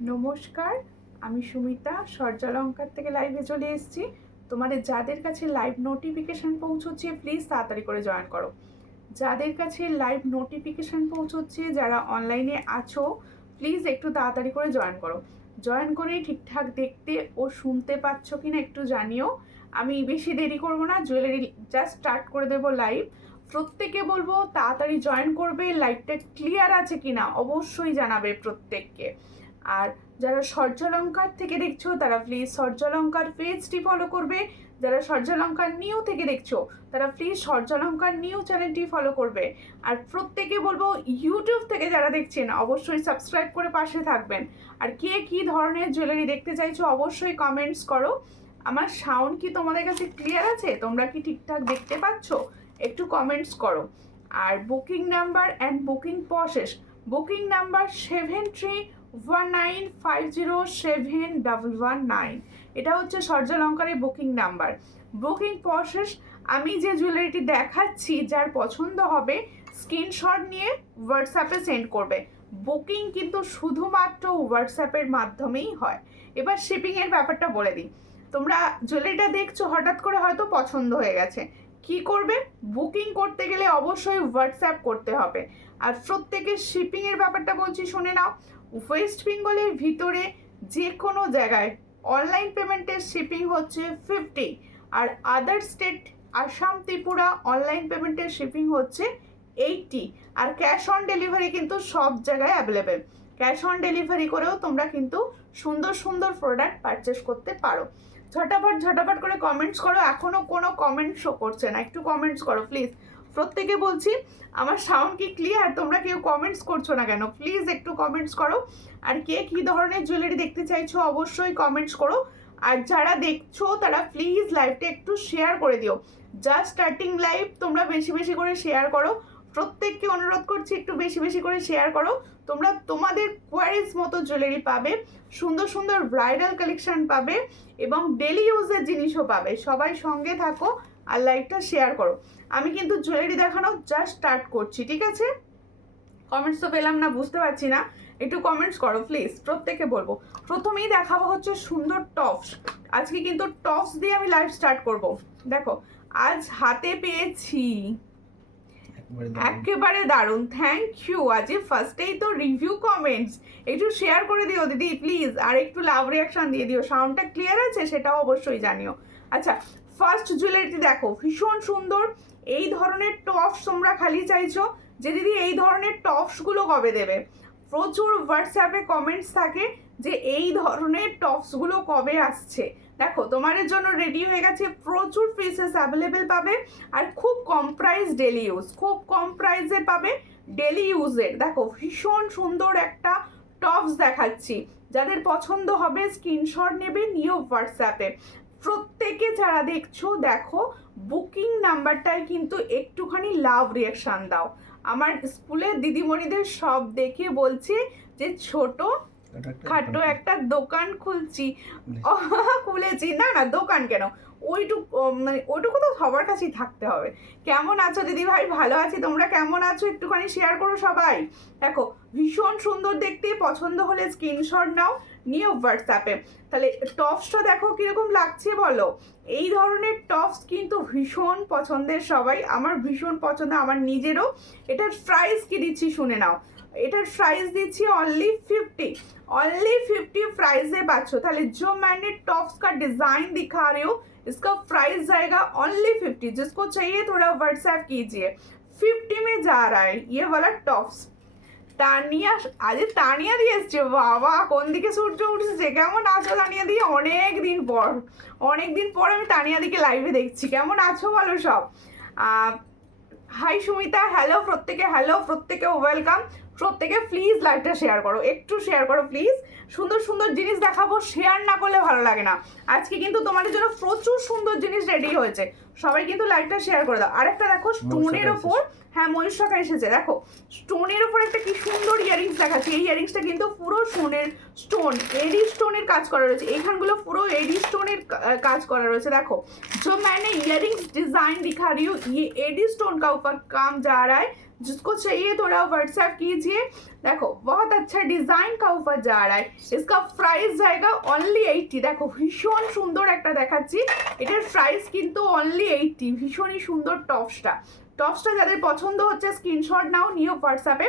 নমস্কার, আমি সুমিতা সূর্যালঙ্কার থেকে লাইভে চলে এসেছি। তোমাদের যাদের কাছে লাইভ নোটিফিকেশান পৌঁছচ্ছে প্লিজ তাড়াতাড়ি করে জয়েন করো। যাদের কাছে লাইভ নোটিফিকেশান পৌঁছচ্ছে, যারা অনলাইনে আছো, প্লিজ একটু তাড়াতাড়ি করে জয়েন করো। জয়েন করেই ঠিকঠাক দেখতে ও শুনতে পাচ্ছ কি না একটু জানিও। আমি বেশি দেরি করব না, জুয়েলারি জাস্ট স্টার্ট করে দেবো লাইভ। প্রত্যেকে বলবো তাড়াতাড়ি জয়েন করবে, লাইভটা ক্লিয়ার আছে কি না অবশ্যই জানাবে প্রত্যেককে। আর যারা সূর্যালঙ্কার থেকে দেখছো তারা প্লিজ সূর্যালঙ্কার পেজটি ফলো করবে। যারা সূর্যালঙ্কার নিউ থেকে দেখছো তারা প্লিজ সূর্যালঙ্কার নিউ চ্যানেলটি ফলো করবে। আর প্রত্যেকে বলবো ইউটিউব থেকে যারা দেখছেন অবশ্যই সাবস্ক্রাইব করে পাশে থাকবেন। আর কে কী ধরনের জুয়েলারি দেখতে চাইছো অবশ্যই কমেন্টস করো। আমার সাউন্ড কি তোমাদের কাছে ক্লিয়ার আছে? তোমরা কি ঠিকঠাক দেখতে পাচ্ছ? একটু কমেন্টস করো। আর booking number and booking process, booking number 7319507119, এটা হচ্ছে সূর্যালঙ্কারের বুকিং নাম্বার। বুকিং প্রসেস, আমি যে জুয়েলারিটি দেখাচ্ছি যার পছন্দ হবে স্ক্রিনশট নিয়ে হোয়াটসঅ্যাপে সেন্ড করবে। বুকিং কিন্তু শুধুমাত্র হোয়াটসঅ্যাপের মাধ্যমেই হয়। এবার শিপিংয়ের ব্যাপারটা বলে দিই। তোমরা জুয়েলারিটা দেখছো, হঠাৎ করে হয়তো পছন্দ হয়ে গেছে, কি করবে? বুকিং করতে গেলে অবশ্যই হোয়াটসঅ্যাপ করতে হবে। আর প্রত্যেকের শিপিংয়ের ব্যাপারটা বলছি শুনে নাও। ওয়েস্ট বেঙ্গলের ভিতরে যে কোনো জায়গায় অনলাইন পেমেন্টের শিপিং হচ্ছে 50, আর other state Assam Tripura online পেমেন্টের শিপিং হচ্ছে 80। আর ক্যাশ অন ডেলিভারি কিন্তু সব জায়গায় অ্যাভেলেবেল। ক্যাশ অন ডেলিভারি করেও তোমরা কিন্তু সুন্দর সুন্দর প্রোডাক্ট পারচেস করতে পারো। ঝটাপট ঝটাপট করে কমেন্টস করো, এখনও কোনো কমেন্ট শো করছে না, একটু কমেন্টস করো প্লিজ। প্রত্যেকে বলছি আমার সাউন্ড কি ক্লিয়ার? তোমরা কেউ কমেন্টস করছো না কেন? প্লিজ একটু কমেন্টস করো। আর কে কী ধরনের জুয়েলারি দেখতে চাইছো অবশ্যই কমেন্টস করো। আর যারা দেখছো তারা প্লিজ লাইভটা একটু শেয়ার করে দিও। জাস্ট স্টার্টিং লাইভ, তোমরা বেশি বেশি করে শেয়ার করো। প্রত্যেককে অনুরোধ করছি একটু বেশি বেশি করে শেয়ার করো। তোমরা তোমাদের কোয়ারিজ মতো জুয়েলারি পাবে, সুন্দর সুন্দর ব্রাইডাল কালেকশন পাবে এবং ডেলি ইউজের জিনিসও পাবে। সবাই সঙ্গে থাকো আর লাইভটা শেয়ার করো। আমি কিন্তু জুয়েলারি দেখানো জাস্ট স্টার্ট করছি, ঠিক আছে? কমেন্টস তো পেলাম না, বুঝতে পারছি না, একটু কমেন্টস করো প্লিজ। প্রত্যেকে বলবো প্রথমেই দেখাবো হচ্ছে সুন্দর টপস। আজকে কিন্তু টপস দিয়ে আমি লাইভ স্টার্ট করব। দেখো আজ হাতে পেয়েছি, একেবারে দারুণ, থ্যাংক ইউ। আজ ফার্স্টেই তো রিভিউ কমেন্টস, একটু শেয়ার করে দিও দিদি প্লিজ, আর একটু লাভ রিয়াকশন দিয়ে দিও। সাউন্ডটা ক্লিয়ার আছে সেটাও অবশ্যই জানিও। আচ্ছা, ফার্স্ট জুয়েলারিটি দেখো, ভীষণ সুন্দর। এই ধরনের টপস তোমরা খালি চাইছো যে দিদি এই ধরনের টপসগুলো কবে দেবে। প্রচুর হোয়াটসঅ্যাপে কমেন্টস থাকে যে এই ধরনের টপসগুলো কবে আসছে। দেখো তোমাদের জন্য রেডি হয়ে গেছে, প্রচুর পিসেস অ্যাভেলেবেল পাবে। আর খুব কম প্রাইস, ডেলি ইউজ, খুব কম প্রাইসে পাবে ডেলি ইউজের। দেখো ভীষণ সুন্দর একটা টপস দেখাচ্ছি, যাদের পছন্দ হবে স্ক্রিনশট নেবে, নিও হোয়াটসঅ্যাপে। প্রত্যেকে যারা দেখছো দেখো বুকিং নাম্বারটায় কিন্তু একটুখানি লাভ রিয়াকশান দাও। আমার স্কুলের দিদিমণিদের সব দেখে বলছে যে ছোট খাটো একটা দোকান খুলছি, খুলেছি। না না, দোকান কেন, ওইটুকু তো সবার কাছেই থাকতে হবে। কেমন আছো দিদি ভাই? ভালো আছি, তোমরা কেমন আছো একটুখানি শেয়ার করো সবাই। দেখো ভীষণ সুন্দর দেখতে, পছন্দ হলে স্ক্রিনশট নাও, নিয়ে হোয়াটসঅ্যাপে। তাহলে টপসটা দেখো কিরকম লাগছে বলো। এই ধরনের টপস কিন্তু ভীষণ পছন্দের সবাই, আমার ভীষণ পছন্দ, আমার নিজেরও। এটার প্রাইস কি দিচ্ছি শুনে নাও। এটার প্রাইস দিচ্ছি অনলি 50, ओनली 50 प्राइस है बच्चों। ताले जो मैंने टॉप्स का डिजाइन दिखा रही हूँ इसका प्राइस जाएगा ओनली 50। जिसको चाहिए थोड़ा व्हाट्सएप कीजिए। 50 में जा रहा है ये वाला टॉप्स। তানিয়া, আজ তানিয়া দিয়ে এসছে, বাবা কোন দিকে সূর্য উঠেছে। কেমন আছো তানিয়া দি? অনেক দিন পর আমি তানিয়া দিকে লাইভে দেখছি। কেমন আছো বলো সব? হাই সুমিতা, হ্যালো প্রত্যেকে, হ্যালো প্রত্যেকে, ওয়েলকাম। প্রত্যেকে প্লিজ লাইভটা শেয়ার করো, একটু শেয়ার করো প্লিজ। সুন্দর সুন্দর জিনিস দেখাবো, শেয়ার না করলে ভালো লাগে না। আজকে কিন্তু তোমাদের জন্য প্রচুর সুন্দর জিনিস রেডি হয়েছে, সবাই কিন্তু লাইভটা শেয়ার করে দাও। আরেকটা দেখো স্টোনের ওপর, হ্যাঁ ময়ূর শাখা এসেছে। দেখো স্টোনের ওপর একটা কি সুন্দর ইয়ারিংস দেখাচ্ছে। এই ইয়ারিংসটা কিন্তু পুরো স্টোন, এডি স্টোনের কাজ করা রয়েছে। এখানগুলো পুরো এডি স্টোনের কাজ করা রয়েছে। দেখো जो मैंने इयरिंग्स डिजाइन दिखा रही हूँ ये एडी स्टोन का ऊपर काम जा रहा है। जिसको चाहिए थोड़ा व्हाट्सएप कीजिए। देखो बहुत अच्छा डिजाइन का ऊपर जा रहा है, इसका प्राइस जाएगा অনলি 80। দেখো ভীষণ সুন্দর একটা দেখাচ্ছি, এটার প্রাইস কিন্তু অনলি 80। ভীষণই সুন্দর টপসটা যাদের পছন্দ হচ্ছে স্ক্রিনশট নাও, নিও হোয়াটসঅ্যাপে।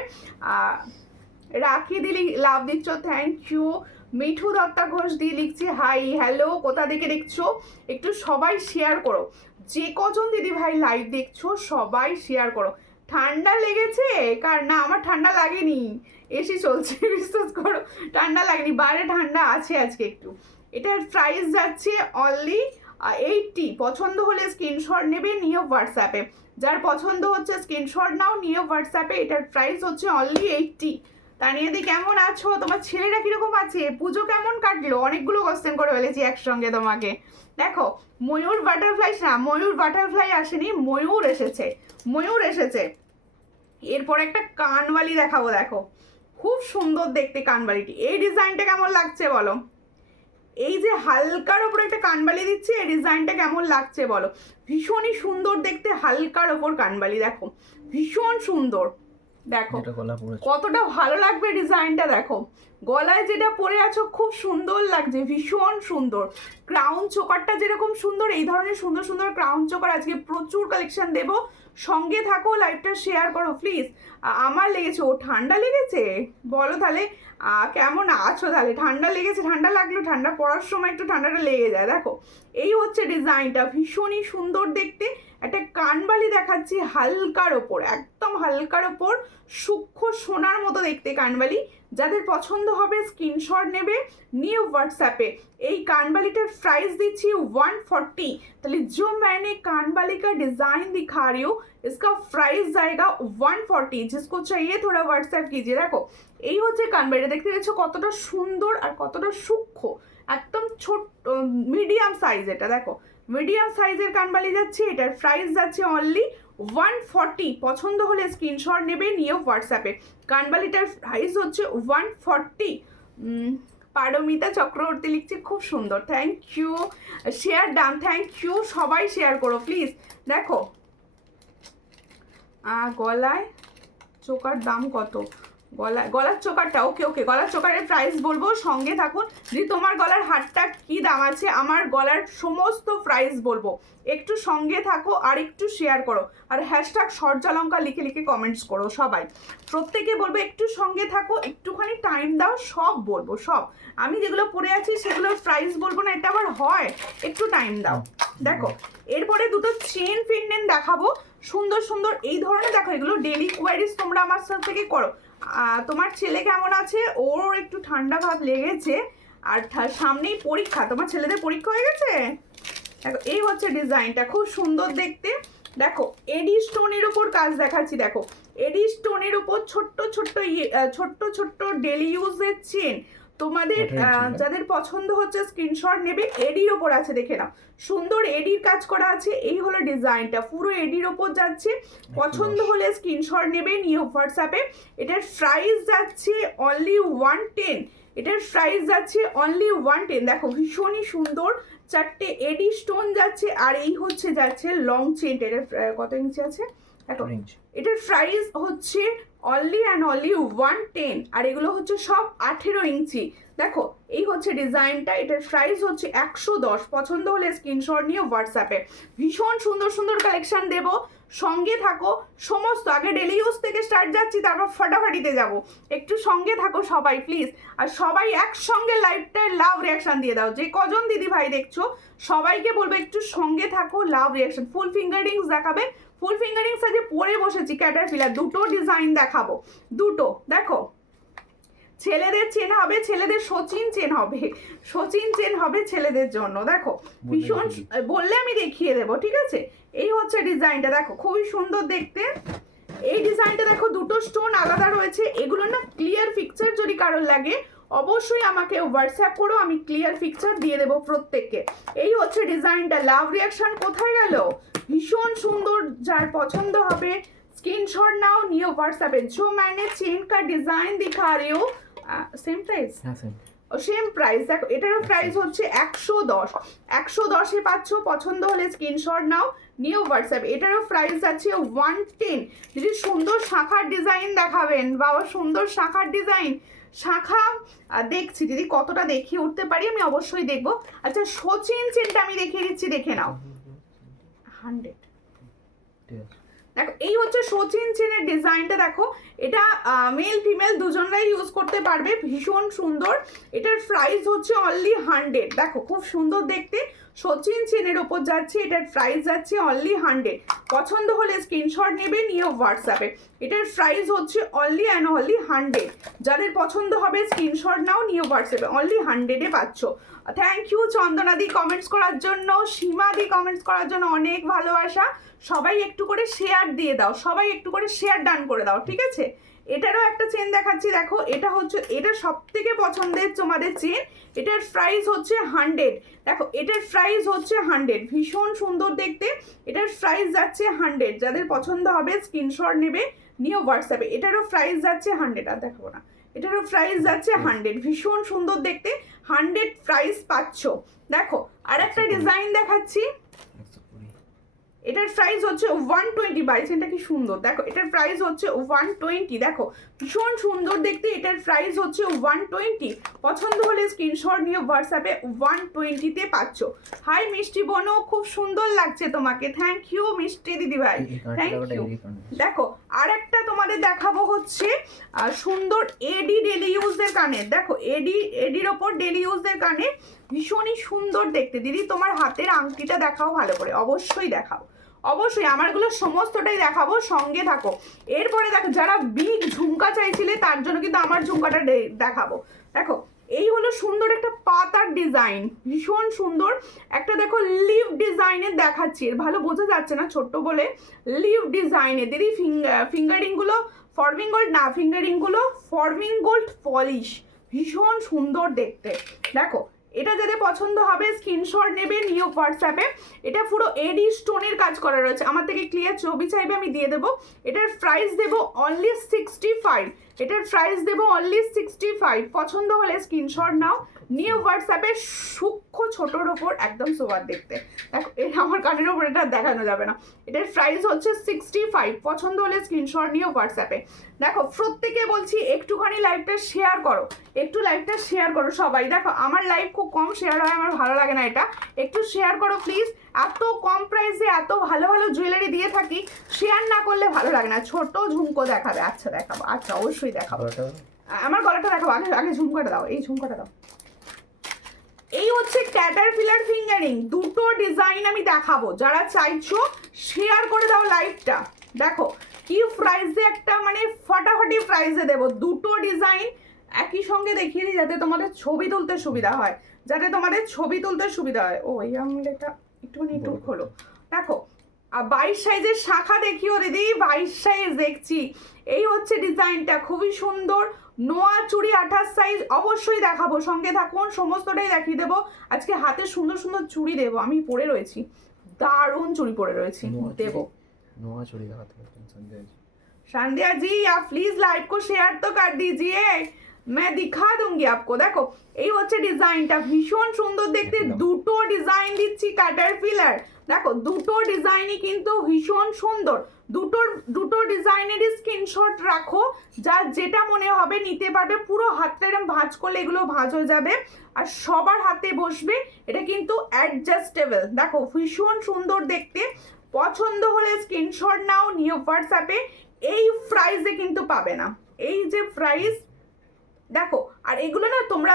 রাখি দিলি লাভ দিচ্ছ, থ্যাংক ইউ। মিঠু দত্তা ঘোষ দিয়ে লিখছি হাই হ্যালো, কোথা থেকে দেখছো একটু সবাই শেয়ার করো, যে কজন দিদি ভাই লাইভ দেখছো সবাই শেয়ার করো। ঠান্ডা লেগেছে কার? না আমার ঠান্ডা লাগেনি, এসি চলছে, বিশ্বাস করো ঠান্ডা লাগেনি, বাইরে ঠান্ডা আছে আজকে একটু। এটার প্রাইস যাচ্ছে অনলি 80। পছন্দ হলে স্ক্রিনশট নেবে, নিও হোয়াটসঅ্যাপে। যার পছন্দ হচ্ছে স্ক্রিনশট নাও, নিও হোয়াটসঅ্যাপে। এটার প্রাইস হচ্ছে অনলি 80। তানিয়াদি কেমন আছো? তোমার ছেলেরা কিরকম আছে? পুজো কেমন কাটলো? অনেকগুলো কোশ্চেন করে ফেলেছি একসঙ্গে তোমাকে। দেখো ময়ূর বাটারফ্লাই, না ময়ূর বাটারফ্লাই আসেনি, ময়ূর এসেছে। এরপর একটা কানবালি দেখাবো, দেখো খুব সুন্দর দেখতে কানবালিটি। এই ডিজাইনটা কেমন লাগছে বলো? এই যে হালকার ওপর একটা কানবালি দিচ্ছে, এই ডিজাইনটা কেমন লাগছে বলো? ভীষণই সুন্দর দেখতে, হালকার ওপর কানবালি, দেখো ভীষণ সুন্দর। দেখো কতটা ভালো লাগবে ডিজাইনটা, দেখো গলায় যেটা পরে আছো খুব সুন্দর লাগছে, ভীষণ সুন্দর। ক্রাউন চোকারটা যেরকম সুন্দর, এই ধরনের সুন্দর সুন্দর ক্রাউন চোকার আজকে প্রচুর কালেকশন দেব, সঙ্গে থাকো, লাইভটা শেয়ার করো প্লিজ। আমার লেগেছে, ও ঠান্ডা লেগেছে বলো তাহলে কেমন আছো? তাহলে ঠান্ডা লেগেছে, ঠান্ডা লাগলো, ঠান্ডা পড়ার সময় একটু ঠান্ডাটা লেগে যায়। দেখো এই হচ্ছে ডিজাইনটা, ভীষণই সুন্দর দেখতে। একটা কানবালি দেখাচ্ছি হালকার ওপর, একদম হালকার ওপর, সূক্ষ্ম সোনার মতো দেখতে কানবালি। যাদের পছন্দ হবে স্ক্রিনশট নেবে, নিউ হোয়াट्सएप। এই কানবালিটার প্রাইস দিচ্ছি 140। তাহলে जो मैंने कानबाली का डिजाइन दिखा रही हूँ इसका प्राइस जाएगा 140। जिसको चाहिए थोड़ा व्हाट्सएप कीजिए। দেখো এই হচ্ছে কানবালিটা, দেখতে পাচ্ছ কতটা সুন্দর আর কতটা সূক্ষ্ম, একদম ছোট মিডিয়াম সাইজ। এটা দেখো মিডিয়াম সাইজের কানবালি যাচ্ছে, এটার প্রাইস যাচ্ছে অনলি 140। পছন্দ হলে স্ক্রিনশট নেবে, নিও হোয়াটসঅ্যাপে। কানবালিটার প্রাইস হচ্ছে 140। পারমিতা চক্রবর্তী লিখছে খুব সুন্দর, thank you. Share done, thank you, সবাই শেয়ার করো প্লিজ। দেখো গলায় চোকার দাম কত? গলার চোকারটা ওকে, গলার চোকারের প্রাইস বলবো, সঙ্গে থাকুন। যদি তোমার গলার হারটা কি দাম আছে, আমার গলার সমস্ত প্রাইস বলবো, একটু সঙ্গে থাকো আর একটু শেয়ার করো, আর হ্যাশট্যাগ সর্যালঙ্কা লিখে লিখে কমেন্টস করো সবাই। প্রত্যেকে বলবো একটু সঙ্গে থাকো, একটুখানি টাইম দাও, সব বলবো সব। আমি যেগুলো পরে আছি সেগুলোর প্রাইস বলবো না, এটা আবার হয়, একটু টাইম দাও। দেখো এরপরে দুটো চেন পেন্ডেন্ট দেখাবো, সুন্দর সুন্দর এই ধরনের। দেখো এগুলো ডেলি কোয়ারিজ তোমরা আমার থেকে করো। তোমার ছেলে কেমন আছে? ওর একটু ঠান্ডা ভাব লেগেছে, আর সামনেই পরীক্ষা। তোমার ছেলেদের পরীক্ষা হয়ে গেছে? দেখো এই হচ্ছে ডিজাইনটা, খুব সুন্দর দেখতে। দেখো এডি স্টোনের উপর কাজ দেখাচ্ছি, দেখো এডি স্টোনের উপর ছোট্ট ছোট্ট ডেলি ইউজের চেন। তোমাদের যাদের পছন্দ হচ্ছে স্ক্রিনশট নেবে, এডির ওপর আছে, দেখে নাও সুন্দর এডির কাজ করা আছে। এই হলো ডিজাইনটা, পুরো এডির ওপর যাচ্ছে। পছন্দ হলে স্ক্রিনশট নেবে, নিও হোয়াটসঅ্যাপে। এটার প্রাইস যাচ্ছে অনলি 110। এটার প্রাইস যাচ্ছে অনলি 110। দেখো ভীষণই সুন্দর, চারটে এডি স্টোন যাচ্ছে, আর এই হচ্ছে যাচ্ছে লং চেন। এটার কত ইঞ্চি আছে দেখো, এটার প্রাইস হচ্ছে অনলি অ্যান্ড অনলি 110, আর এগুলো হচ্ছে সব 18 ইঞ্চি। দেখো এই হচ্ছে ডিজাইনটা, এটার প্রাইস হচ্ছে 110। পছন্দ হলে স্ক্রিনশট নিয়ে হোয়াটসঅ্যাপে। ভীষণ সুন্দর সুন্দর কালেকশন দেবো, সঙ্গে থাকো। সমস্ত আগে ডেলি ইউজ থেকে স্টার্ট যাচ্ছি, তারপর ফাটাফাটিতে যাব, একটু সঙ্গে থাকো সবাই প্লিজ। আর সবাই একসঙ্গে লাইভটায় লাভ রিয়াকশান দিয়ে দাও, যে কজন দিদি ভাই দেখছো সবাইকে বলবো একটু সঙ্গে থাকো, লাভ রিয়াকশান। ফুল ফিঙ্গার রিংস দেখাবে, ফুল ফিঙ্গার রিংস আজকে পরে বসেছি ক্যাটারপিলার, দুটো ডিজাইন দেখাবো, দুটো। দেখো ছেলেদের চেন হবে, ছেলেদের সচিন চেন হবে ছেলেদের জন্য। দেখো ভীষণ বললে আমি দেখিয়ে দেবো, ঠিক আছে? এই হচ্ছে ডিজাইনটা, দেখো খুবই সুন্দর দেখতে। এই ডিজাইনটা দেখো দুটো স্টোন আলাদা রয়েছে। এগুলো না ক্লিয়ার পিকচার যদি কারোর লাগে অবশ্যই আমাকে হোয়াটসঅ্যাপ করো, আমি ক্লিয়ার পিকচার দিয়ে দেবো প্রত্যেককে। এই হচ্ছে ডিজাইনটা, লাভ রিয়াকশন কোথায় গেল? ভীষণ সুন্দর, যার পছন্দ হবে स्क्रीनशॉट नाउ नियो व्हाट्सएप पे। जो मैंने चेन का डिजाइन दिखा रही हूँ सेम प्राइस, সেম প্রাইস। দেখো এটারও প্রাইস হচ্ছে 110, 110-এ পাচ্ছ। পছন্দ হলে স্ক্রিনশট নাও, নিউ হোয়াটসঅ্যাপ। এটারও প্রাইস আছে 110। যদি সুন্দর শাখার ডিজাইন দেখাবেন বাবা, সুন্দর শাখার ডিজাইন, শাখা দেখছি দিদি কতটা দেখিয়ে উঠতে পারি আমি, অবশ্যই দেখবো। আচ্ছা সচিন চেনটা আমি দেখিয়ে দিচ্ছি, দেখে নাও। 100, দেখো এই হচ্ছে সচিন চেনের ডিজাইনটা। দেখো এটা মেল ফিমেল দুজনরাই ইউজ করতে পারবে, ভীষণ সুন্দর। এটার প্রাইস হচ্ছে অনলি 100। দেখো খুব সুন্দর দেখতে, সচিন চেনের ওপর যাচ্ছে, এটার প্রাইস যাচ্ছে অনলি 100। পছন্দ হলে স্ক্রিনশট নেবে, নিয়ে হোয়াটসঅ্যাপে। এটার প্রাইস হচ্ছে অনলি অ্যান্ড অনলি 100। যাদের পছন্দ হবে স্ক্রিনশট নাও, নিয়ে হোয়াটসঅ্যাপে। অনলি 100-এ পাচ্ছ। থ্যাংক ইউ চন্দনাদি কমেন্টস করার জন্য, সীমাদি কমেন্টস করার জন্য, অনেক ভালোবাসা। সবাই একটু করে শেয়ার দিয়ে দাও, সবাই একটু করে শেয়ার ডান করে দাও, ঠিক আছে। এটারও একটা চেন দেখাচ্ছি, দেখো এটা হচ্ছে, এটা সব থেকে পছন্দের তোমাদের চেন। এটার প্রাইস হচ্ছে 100। দেখো এটার প্রাইস হচ্ছে 100, ভীষণ সুন্দর দেখতে। এটার প্রাইস যাচ্ছে 100। যাদের পছন্দ হবে স্ক্রিনশট নেবে, নিয়ে হোয়াটসঅ্যাপে। এটারও প্রাইস যাচ্ছে 100। আর দেখাবো না, এটারও প্রাইস যাচ্ছে 100, ভীষণ সুন্দর দেখতে। 100 প্রাইস পাচ্ছ। দেখো আর একটা ডিজাইন দেখাচ্ছি, এটার প্রাইস হচ্ছে 120। বাইসেনটা কি সুন্দর, দেখো এটার প্রাইস হচ্ছে 120। দেখো ভীষণ সুন্দর দেখতে, এটার প্রাইস হচ্ছে 120। পছন্দ হলে স্ক্রিনশট নিয়ে হোয়াটসঅ্যাপে 120-তে পাচ্ছ। হাই মিষ্টি বোনো, খুব সুন্দর লাগছে তোমাকে, থ্যাংক ইউ মিষ্টি দিদি ভাই, থ্যাংক ইউ। দেখো আর একটা তোমাদের দেখাবো হচ্ছে সুন্দর এডি ডেলি ইউজের কানের। দেখো এডির ওপর ডেলি ইউজের কানে, ভীষণই সুন্দর দেখতে। দিদি তোমার হাতের আংটিটা দেখাও ভালো করে, অবশ্যই দেখাও, অবশ্যই আমারগুলো সমস্তটাই দেখাবো, সঙ্গে থাকো। এরপরে দেখো যারা বিগ ঝুমকা চাইছিলে তার জন্য কিন্তু আমার ঝুমকাটা দেখাবো। দেখো এই হলো সুন্দর একটা পাতার ডিজাইন, ভীষণ সুন্দর একটা। দেখো লিভ ডিজাইনের দেখাচ্ছি, ভালো বোঝা যাচ্ছে না ছোট্ট বলে। লিভ ডিজাইনের দিদি ফিঙ্গারিং গুলো ফর্মিং গোল্ড না, ফিঙ্গারিং গুলো ফর্মিং গোল্ড পলিশ, ভীষণ সুন্দর দেখতে। দেখো এটা যাদের পছন্দ হবে স্ক্রিনশট নেবে, নিয়ে হোয়াটসঅ্যাপে। এটা পুরো এডি স্টোনের কাজ করা রয়েছে, আমার থেকে ক্লিয়ার ছবি চাইবে আমি দিয়ে দেবো। এটার প্রাইস দেবো অনলি 65। এটার প্রাইস দেবো অনলি 65। পছন্দ হলে স্ক্রিনশট নাও, নিয়ে হোয়াটসঅ্যাপে। সূক্ষ্ম ছোটোর ওপর একদম সোবার দেখতে। দেখো এটা আমার কানের ওপর, এটা দেখানো যাবে না। এটার প্রাইস হচ্ছে 65। পছন্দ হলে স্ক্রিনশট নিয়ে হোয়াটসঅ্যাপে। দেখো প্রত্যেকে বলছি একটুখানি লাইভটা শেয়ার করো, একটু লাইভটা শেয়ার করো সবাই। দেখো আমার লাইভ খুব কম শেয়ার হয়, আমার ভালো লাগে না এটা, একটু শেয়ার করো প্লিজ। এত কম প্রাইসে এত ভালো ভালো জুয়েলারি দিয়ে থাকি, শেয়ার না করলে ভালো লাগে না। ছোট ঝুমকো দেখাবে, আচ্ছা দেখাবো, আচ্ছা অবশ্যই দেখাবো। আমার গলাটা দেখাবো, আগে আগে ঝুমকাটা দাও, এই ঝুমকাটা দাও। এই হচ্ছে ক্যাটারপিলার ফিঙ্গারিং, দুটো ডিজাইন আমি দেখাবো, যারা চাইছো শেয়ার করে দাও লাইভটা। দেখো কি প্রাইসে একটা মানে ফাটাফাটি প্রাইসে দেবো, দুটো ডিজাইন একই সঙ্গে দেখিয়ে দিই যাতে তোমাদের ছবি তুলতে সুবিধা হয়, যাতে তোমাদের ছবি তুলতে সুবিধা হয়। ও এই আঙুলটা একটুখানি একটু খোলো। দেখো 22 সাইজের শাখা দেখিও দিদি, 22 সাইজ দেখছি। এই হচ্ছে ডিজাইনটা, খুবই সুন্দর। নোয়া চুড়ি 28 সাইজ, অবশ্যই দেখাবো, সঙ্গে থাকুন, সমস্তটাই দেখিয়ে দেবো। আজকে হাতে সুন্দর সুন্দর চুড়ি দেবো, আমি পরে রয়েছি, দারুণ চুড়ি পরে রয়েছি, দেবো। নোয়া चूड़ी का संध्या जी, संध्या जी आप प्लीज लाइव को शेयर तो कर दीजिए, मैं दिखा दूंगी आपको। দেখো এই হচ্ছে ডিজাইনটা, ভীষণ সুন্দর দেখতে। দুটো ডিজাইন দিচ্ছি ক্যাটারপিলার। দেখো দুটো ডিজাইনই কিন্তু ভীষণ সুন্দর, দুটো ডিজাইনেরই স্ক্রিনশট রাখো, যার যেটা মনে হবে নিতে পারবে। পুরো হাতটা এরকম ভাঁজ করলে এগুলো ভাঁজ হয়ে যাবে, আর সবার হাতে বসবে। এটা কিন্তু অ্যাডজাস্টেবল, দেখো ভীষণ সুন্দর দেখতে। পছন্দ হলে স্ক্রিনশট নাও, নিয়ে হোয়াটসঅ্যাপে। এই প্রাইসে কিন্তু পাবে না, এই যে প্রাইস দেখো। আর এগুলো না তোমরা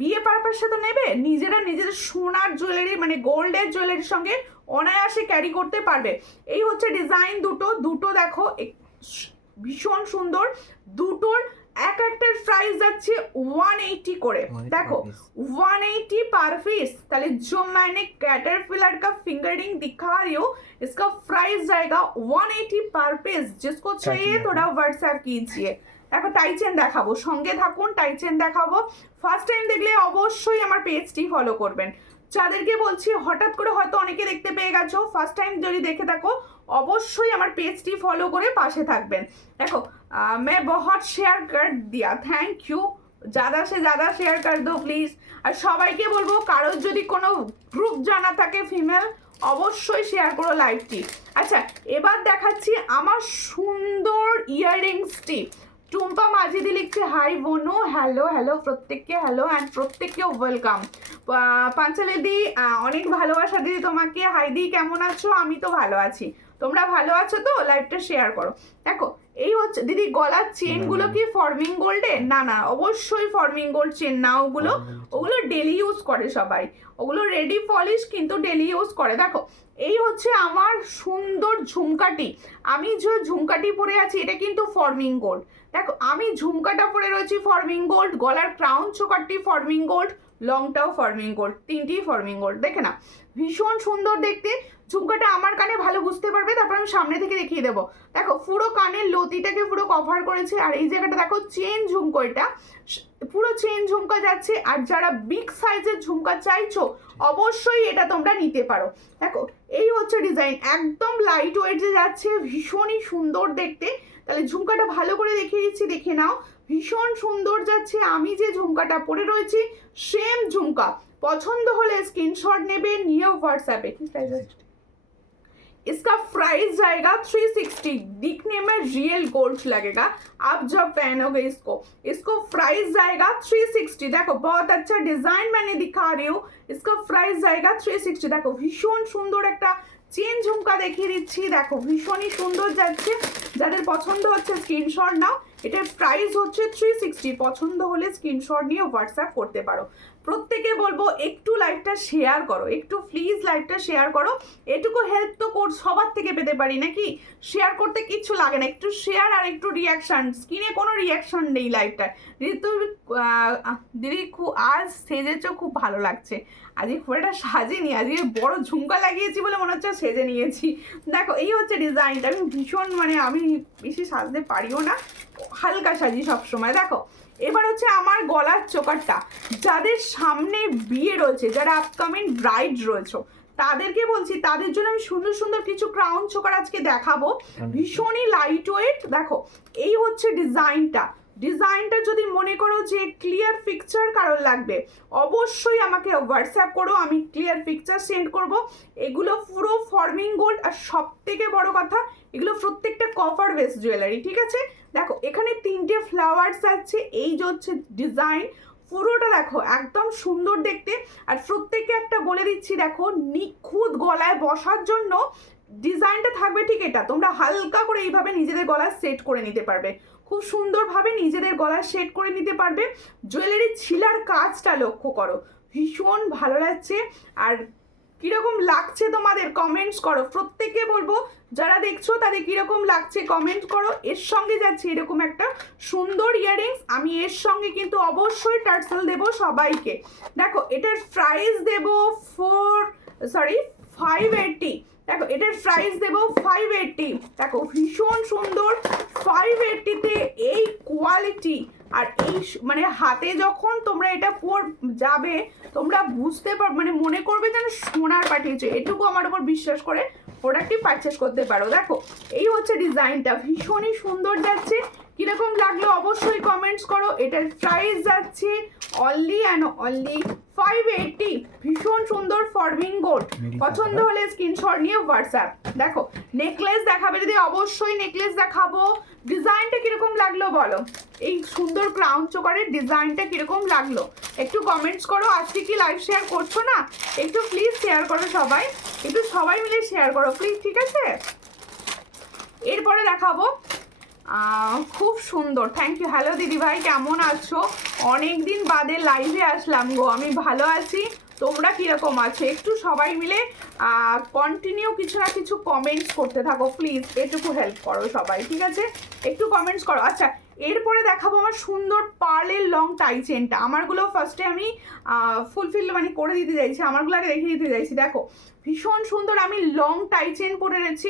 বিয়ে পারপাসে তো নেবে, নিজেরা নিজেদের সোনার জুয়েলারি মানে গোল্ডের জুয়েলারির সঙ্গে অনায়াসে ক্যারি করতে পারবে। এই হচ্ছে ডিজাইন দুটো দেখো ভীষণ সুন্দর। দুটোর এক একটার প্রাইস যাচ্ছে 180 করে। देखो 180 पर पीस। ताले जो मैंने कैटरपिलर का फिंगरिंग दिखा रही हूँ, इसका प्राइस जाएगा 180 पर पीस। जिसको चाहिए थोड़ा व्हाट्सएप कीजिए। দেখো টাইচেন দেখাবো, সঙ্গে থাকুন, টাইচেন দেখাবো। ফার্স্ট টাইম দেখলে অবশ্যই আমার পেজটি ফলো করবেন। যাদেরকে বলছি হঠাৎ করে হয়তো অনেকে দেখতে পেয়ে গেছো, ফার্স্ট টাইম যদি দেখে থাকো অবশ্যই আমার পেজটি ফলো করে পাশে থাকবেন। দেখো मैं बहुत शेयर कर दिया, थैंक यू ज़्यादा से ज़्यादा शेयर कर दो প্লিজ। আর সবাইকে বলবো কারোর যদি কোনো গ্রুপ জানা থাকে ফিমেল অবশ্যই শেয়ার করো লাইভটি। আচ্ছা এবার দেখাচ্ছি আমার সুন্দর ইয়াররিংসটি। টুম্পা মাজিদি লিখছে হাই বনু, হ্যালো হ্যালো প্রত্যেককে, হ্যালো অ্যান্ড প্রত্যেককে ওয়েলকাম। পাঞ্চালিদি অনেক ভালোবাসা দিদি তোমাকে। হাইদি কেমন আছো? আমি তো ভালো আছি, তোমরা ভালো আছো তো? লাইভটা শেয়ার করো। দেখো এই হচ্ছে দিদি গলার চেনগুলো কি ফর্মিং গোল্ডে? না না অবশ্যই ফর্মিং গোল্ড চেন না, ওগুলো ওগুলো ডেলি ইউজ করে সবাই, ওগুলো রেডি পলিশ কিন্তু ডেলি ইউজ করে। দেখো এই হচ্ছে আমার সুন্দর ঝুমকাটি, আমি যে ঝুমকাটি পরে আছি এটা কিন্তু ফর্মিং গোল্ড। দেখো আমি ঝুমকাটা পরে রয়েছি ফর্মিং গোল্ড, গলার ক্রাউন চোকারটি ফর্মিং গোল্ড, লংটাও ফর্মিং গোল্ড, তিনটেই ফর্মিং গোল্ড। দেখে না ভীষণ সুন্দর দেখতে। ঝুমকাটা আমার কানে ভালো বুঝতে পারবে, তারপর আমি সামনে থেকে দেখিয়ে দেবো। দেখো পুরো কানের লতিটাকে পুরো কভার করেছে, আর এই জায়গাটা দেখো চেন ঝুমকো, এটা পুরো চেন ঝুমকা যাচ্ছে। আর যারা বিগ সাইজের ঝুমকা চাইছো অবশ্যই এটা তোমরা নিতে পারো। দেখো এই হচ্ছে ডিজাইন, একদম লাইট ওয়েট যে যাচ্ছে, ভীষণই সুন্দর দেখতে। তাহলে ঝুমকাটা ভালো করে দেখিয়ে দিচ্ছি, দেখে নাও ভীষণ সুন্দর যাচ্ছে। আমি যে ঝুমকাটা পরে রয়েছি সেম ঝুমকা, পছন্দ হলে স্ক্রিনশট নেবে, নিয়ে হোয়াটসঅ্যাপে। কি প্রাইস আছে? इसका प्राइस जाएगा 360, दिखने में रियल गोल्ड लगेगा। आप जब पहनोगे इसको, इसको प्राइस जाएगा 360। देखो बहुत अच्छा डिजाइन मैंने दिखा रही हूँ, इसका प्राइस जाएगा 360। देखो भीषण सुंदर एक চেন ঝুমকা দেখিয়ে দিচ্ছি, দেখো ভীষণই সুন্দর যাচ্ছে। যাদের পছন্দ হচ্ছে স্ক্রিনশট নাও, এটার প্রাইস হচ্ছে 360। পছন্দ হলে স্ক্রিনশট নিয়ে হোয়াটসঅ্যাপ করতে পারো। প্রত্যেকে বলবো একটু লাইভটা শেয়ার করো, একটু প্লিজ লাইভটা শেয়ার করো। এটুকু হেল্প তো সবার থেকে পেতে পারি নাকি? শেয়ার করতে কিচ্ছু লাগে না, একটু শেয়ার আর একটু রিয়াকশান। স্ক্রিনে কোনো রিয়াকশান নেই লাইভটা। ঋতু দিদি খুব আজ সেজেছো, খুব ভালো লাগছে। আজকে খুব একটা সাজিনি, আজকে বড় ঝুমকা লাগিয়েছি বলে মনে হচ্ছে সেজে নিয়েছি। দেখো এই হচ্ছে ডিজাইনটা, আমি ভীষণ আমি বেশি সাজতে পারিও না, হালকা সাজি সবসময়। দেখো এবার হচ্ছে আমার গলার চোকারটা, যাদের সামনে বিয়ে রয়েছে, যারা আপকামিং ব্রাইড রয়েছে তাদেরকে বলছি, তাদের জন্য আমি সুন্দর সুন্দর কিছু ক্রাউন চোকার আজকে দেখাবো, ভীষণই লাইট ওয়েট। দেখো এই হচ্ছে ডিজাইনটা। ডিজাইনটা যদি মনে করো যে ক্লিয়ার পিকচার কারোর লাগবে অবশ্যই আমাকে হোয়াটসঅ্যাপ করো, আমি ক্লিয়ার পিকচার সেন্ড করব। এগুলো পুরো ফর্মিং গোল্ড, আর সব থেকে বড় কথা এগুলো প্রত্যেকটা কপার বেস জুয়েলারি, ঠিক আছে? দেখো এখানে তিনটে ফ্লাওয়ার্স আছে, এই যে হচ্ছে ডিজাইন পুরোটা দেখো একদম সুন্দর দেখতে। আর প্রত্যেকে একটা বলে দিচ্ছি, দেখো নিখুঁত গলায় বসার জন্য ডিজাইনটা থাকবে ঠিক এটা, তোমরা হালকা করে এইভাবে নিজেদের গলায় সেট করে নিতে পারবে, খুব সুন্দরভাবে নিজেদের গলায় সেট করে নিতে পারবে। জুয়েলারি ছিলার কাজটা লক্ষ্য করো, ভীষণ ভালো লাগছে। আর কীরকম লাগছে তোমাদের কমেন্টস করো, প্রত্যেকে বলবো যারা দেখছো তাদের কীরকম লাগছে কমেন্ট করো। এর সঙ্গে যাচ্ছে এরকম একটা সুন্দর ইয়াররিংস, আমি এর সঙ্গে কিন্তু অবশ্যই টার্সেল দেবো সবাইকে। দেখো এটার প্রাইস দেবো 580। দেখো এটার প্রাইস দেবো 580। দেখো ভীষণ সুন্দর 580-তে এই কোয়ালিটি। আর এই হাতে যখন তোমরা এটা যাবে তোমরা বুঝতে মনে করবে যেন সোনার পাঠিয়েছে, এটুকু আমার উপর বিশ্বাস করে প্রোডাক্টটি পারচেস করতে পারো। দেখো এই হচ্ছে ডিজাইনটা, ভীষণই সুন্দর যাচ্ছে। কিরকম লাগলো অবশ্যই কমেন্টস করো। এটার প্রাইস যাচ্ছে অনলি অ্যান্ড অনলি 580। ভীষণ সুন্দর ফর্মিং গোল্ড, পছন্দ হলে স্ক্রিনশট নিয়ে হোয়াটসঅ্যাপ। দেখো নেকলেস দেখাবে যদি অবশ্যই নেকলেস দেখাবো। ডিজাইনটা কিরকম লাগলো বলো, এই সুন্দর ক্রাউন চোকারের ডিজাইনটা কিরকম লাগলো একটু কমেন্টস করো। আজকে কি লাইভ শেয়ার করছো না? একটু প্লিজ শেয়ার করো সবাই, একটু সবাই মিলে শেয়ার করো প্লিজ, ঠিক আছে? এরপরে দেখাবো খুব সুন্দর, থ্যাংক ইউ। হ্যালো দিদিভাই কেমন আছো? অনেক দিন বাদে লাইভে আসলাম গো, আমি ভালো আছি, তোমরা কীরকম আছো? একটু সবাই মিলে কন্টিনিউ কিছু না কিছু কমেন্টস করতে থাকো প্লিজ, এটুকু হেল্প করো সবাই, ঠিক আছে? একটু কমেন্টস করো। আচ্ছা এরপরে দেখাবো আমার সুন্দর পার্লের লং টাই চেনটা। আমারগুলো ফার্স্টে আমি ফুলফিল করে দিতে চাইছি, আমারগুলো আগে দেখিয়ে দিতে চাইছি। দেখো ভীষণ সুন্দর আমি লং টাই চেন পরে রয়েছি।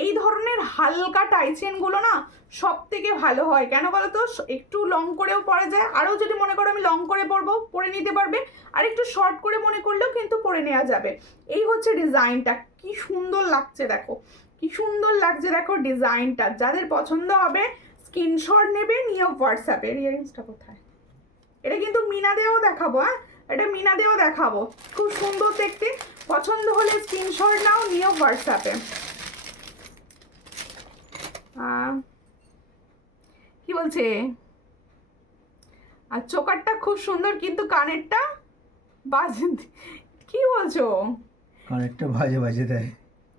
এই ধরনের হালকা টাই চেনগুলো না সব থেকে ভালো হয়, কেন বলো তো? একটু লং করেও পরা যায়, আরও যদি মনে করো আমি লং করে পরবো পরে নিতে পারবে, আর একটু শর্ট করে মনে করলেও কিন্তু পরে নেওয়া যাবে। এই হচ্ছে ডিজাইনটা, কি সুন্দর লাগছে দেখো, কি সুন্দর লাগছে দেখো ডিজাইনটা। যাদের পছন্দ হবে স্ক্রিনশট নেবে, নিয়ে হোয়াটসঅ্যাপে। ইয়াররিংসটা কোথায়? এটা কিন্তু মিনা দিয়েও দেখাবো, হ্যাঁ এটা মিনা দিয়েও দেখাবো, খুব সুন্দর দেখতে। পছন্দ হলে স্ক্রিনশট নাও, নিও হোয়াটসঅ্যাপে। কি বলছে, আর চোকারটা খুব সুন্দর কিন্তু কানেরটা বাজে, কি বলছো? কানেরটা বাজে বাজে দেয়।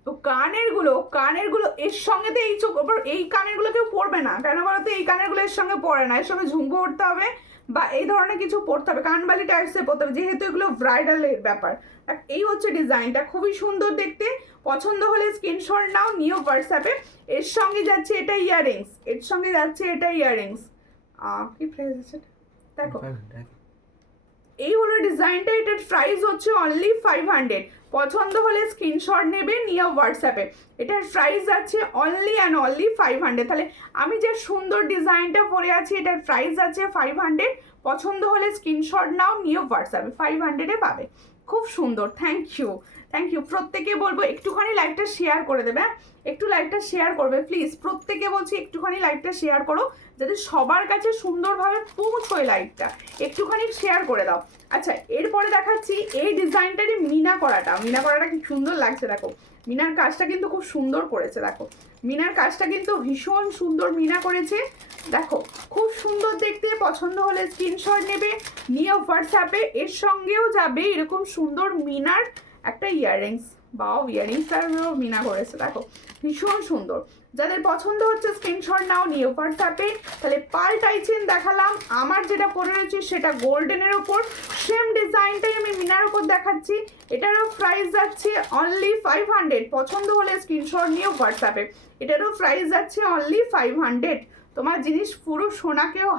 তো কানেরগুলো এর সঙ্গে তো এই কানেরগুলো কেউ পরবে না, কেন বলতো? এই কানেরগুলো এর সঙ্গে পরে না, এর সঙ্গে ঝুমকো পরতে হবে বা এই ধরনের কিছু পরতে হবে, কানবালি টাইপসে পরতে হবে, যেহেতু এগুলো ব্রাইডালের ব্যাপার। এই হচ্ছে ডিজাইনটা, খুবই সুন্দর দেখতে। পছন্দ হলে স্ক্রিনশট নাও, নিও হোয়াটসঅ্যাপে। এর সঙ্গে যাচ্ছে এটা ইয়াররিংস, এর সঙ্গে যাচ্ছে এটা ইয়াররিংস। কি প্রাইস আছে দেখো, এই হলো ডিজাইনটা, এটার প্রাইস হচ্ছে অনলি 500। পছন্দ হলে স্ক্রিনশট নেবে, নিয়ে হোয়াটসঅ্যাপে। এটার প্রাইস আছে অনলি অ্যান্ড অনলি 500। তাহলে আমি যে সুন্দর ডিজাইনটা পরে আছি এটার প্রাইস আছে 500। পছন্দ হলে স্ক্রিনশট নাও, নিয়ে হোয়াটসঅ্যাপে, 500-এ পাবে। খুব সুন্দর, থ্যাংক ইউ থ্যাংক ইউ। প্রত্যেকে বলবো একটুখানি লাইভটা শেয়ার করে দেবে, একটু লাইভটা শেয়ার করবে প্লিজ, প্রত্যেকে বলছি একটুখানি লাইভটা শেয়ার করো, যাতে সবার কাছে সুন্দরভাবে পৌঁছয় লাইভটা, একটুখানি শেয়ার করে দাও। আচ্ছা, এরপরে দেখাচ্ছি এই ডিজাইনটারই মিনা করাটা কি সুন্দর লাগছে দেখো। মিনার কাজটা কিন্তু খুব সুন্দর করেছে, দেখো মিনার কাজটা কিন্তু ভীষণ সুন্দর মিনা করেছে, দেখো খুব সুন্দর দেখতে। পছন্দ হলে স্ক্রিনশট নেবে, নিয়ে হোয়াটসঅ্যাপে। এর সঙ্গেও যাবে এরকম সুন্দর মিনার একটা ইয়াররিংস, বাও ইয়াররিংসটার মিনা করেছে, দেখো ভীষণ সুন্দর। যাদের পছন্দ হচ্ছে স্ক্রিনশট নাও, নিয়ে হোয়াটসঅ্যাপে। তাহলে পাল্টাইছেন দেখালাম, আমার যেটা পরে রয়েছে সেটা গোল্ডেনের ওপর, সেম ডিজাইনটাই আমি মিনার ওপর দেখাচ্ছি। এটারও প্রাইস যাচ্ছে অনলি 500। পছন্দ হলে স্ক্রিনশট নিয়ে হোয়াটসঅ্যাপে। এটারও প্রাইস যাচ্ছে অনলি 500। তোমার জিনিস পুরো সোনা কেউ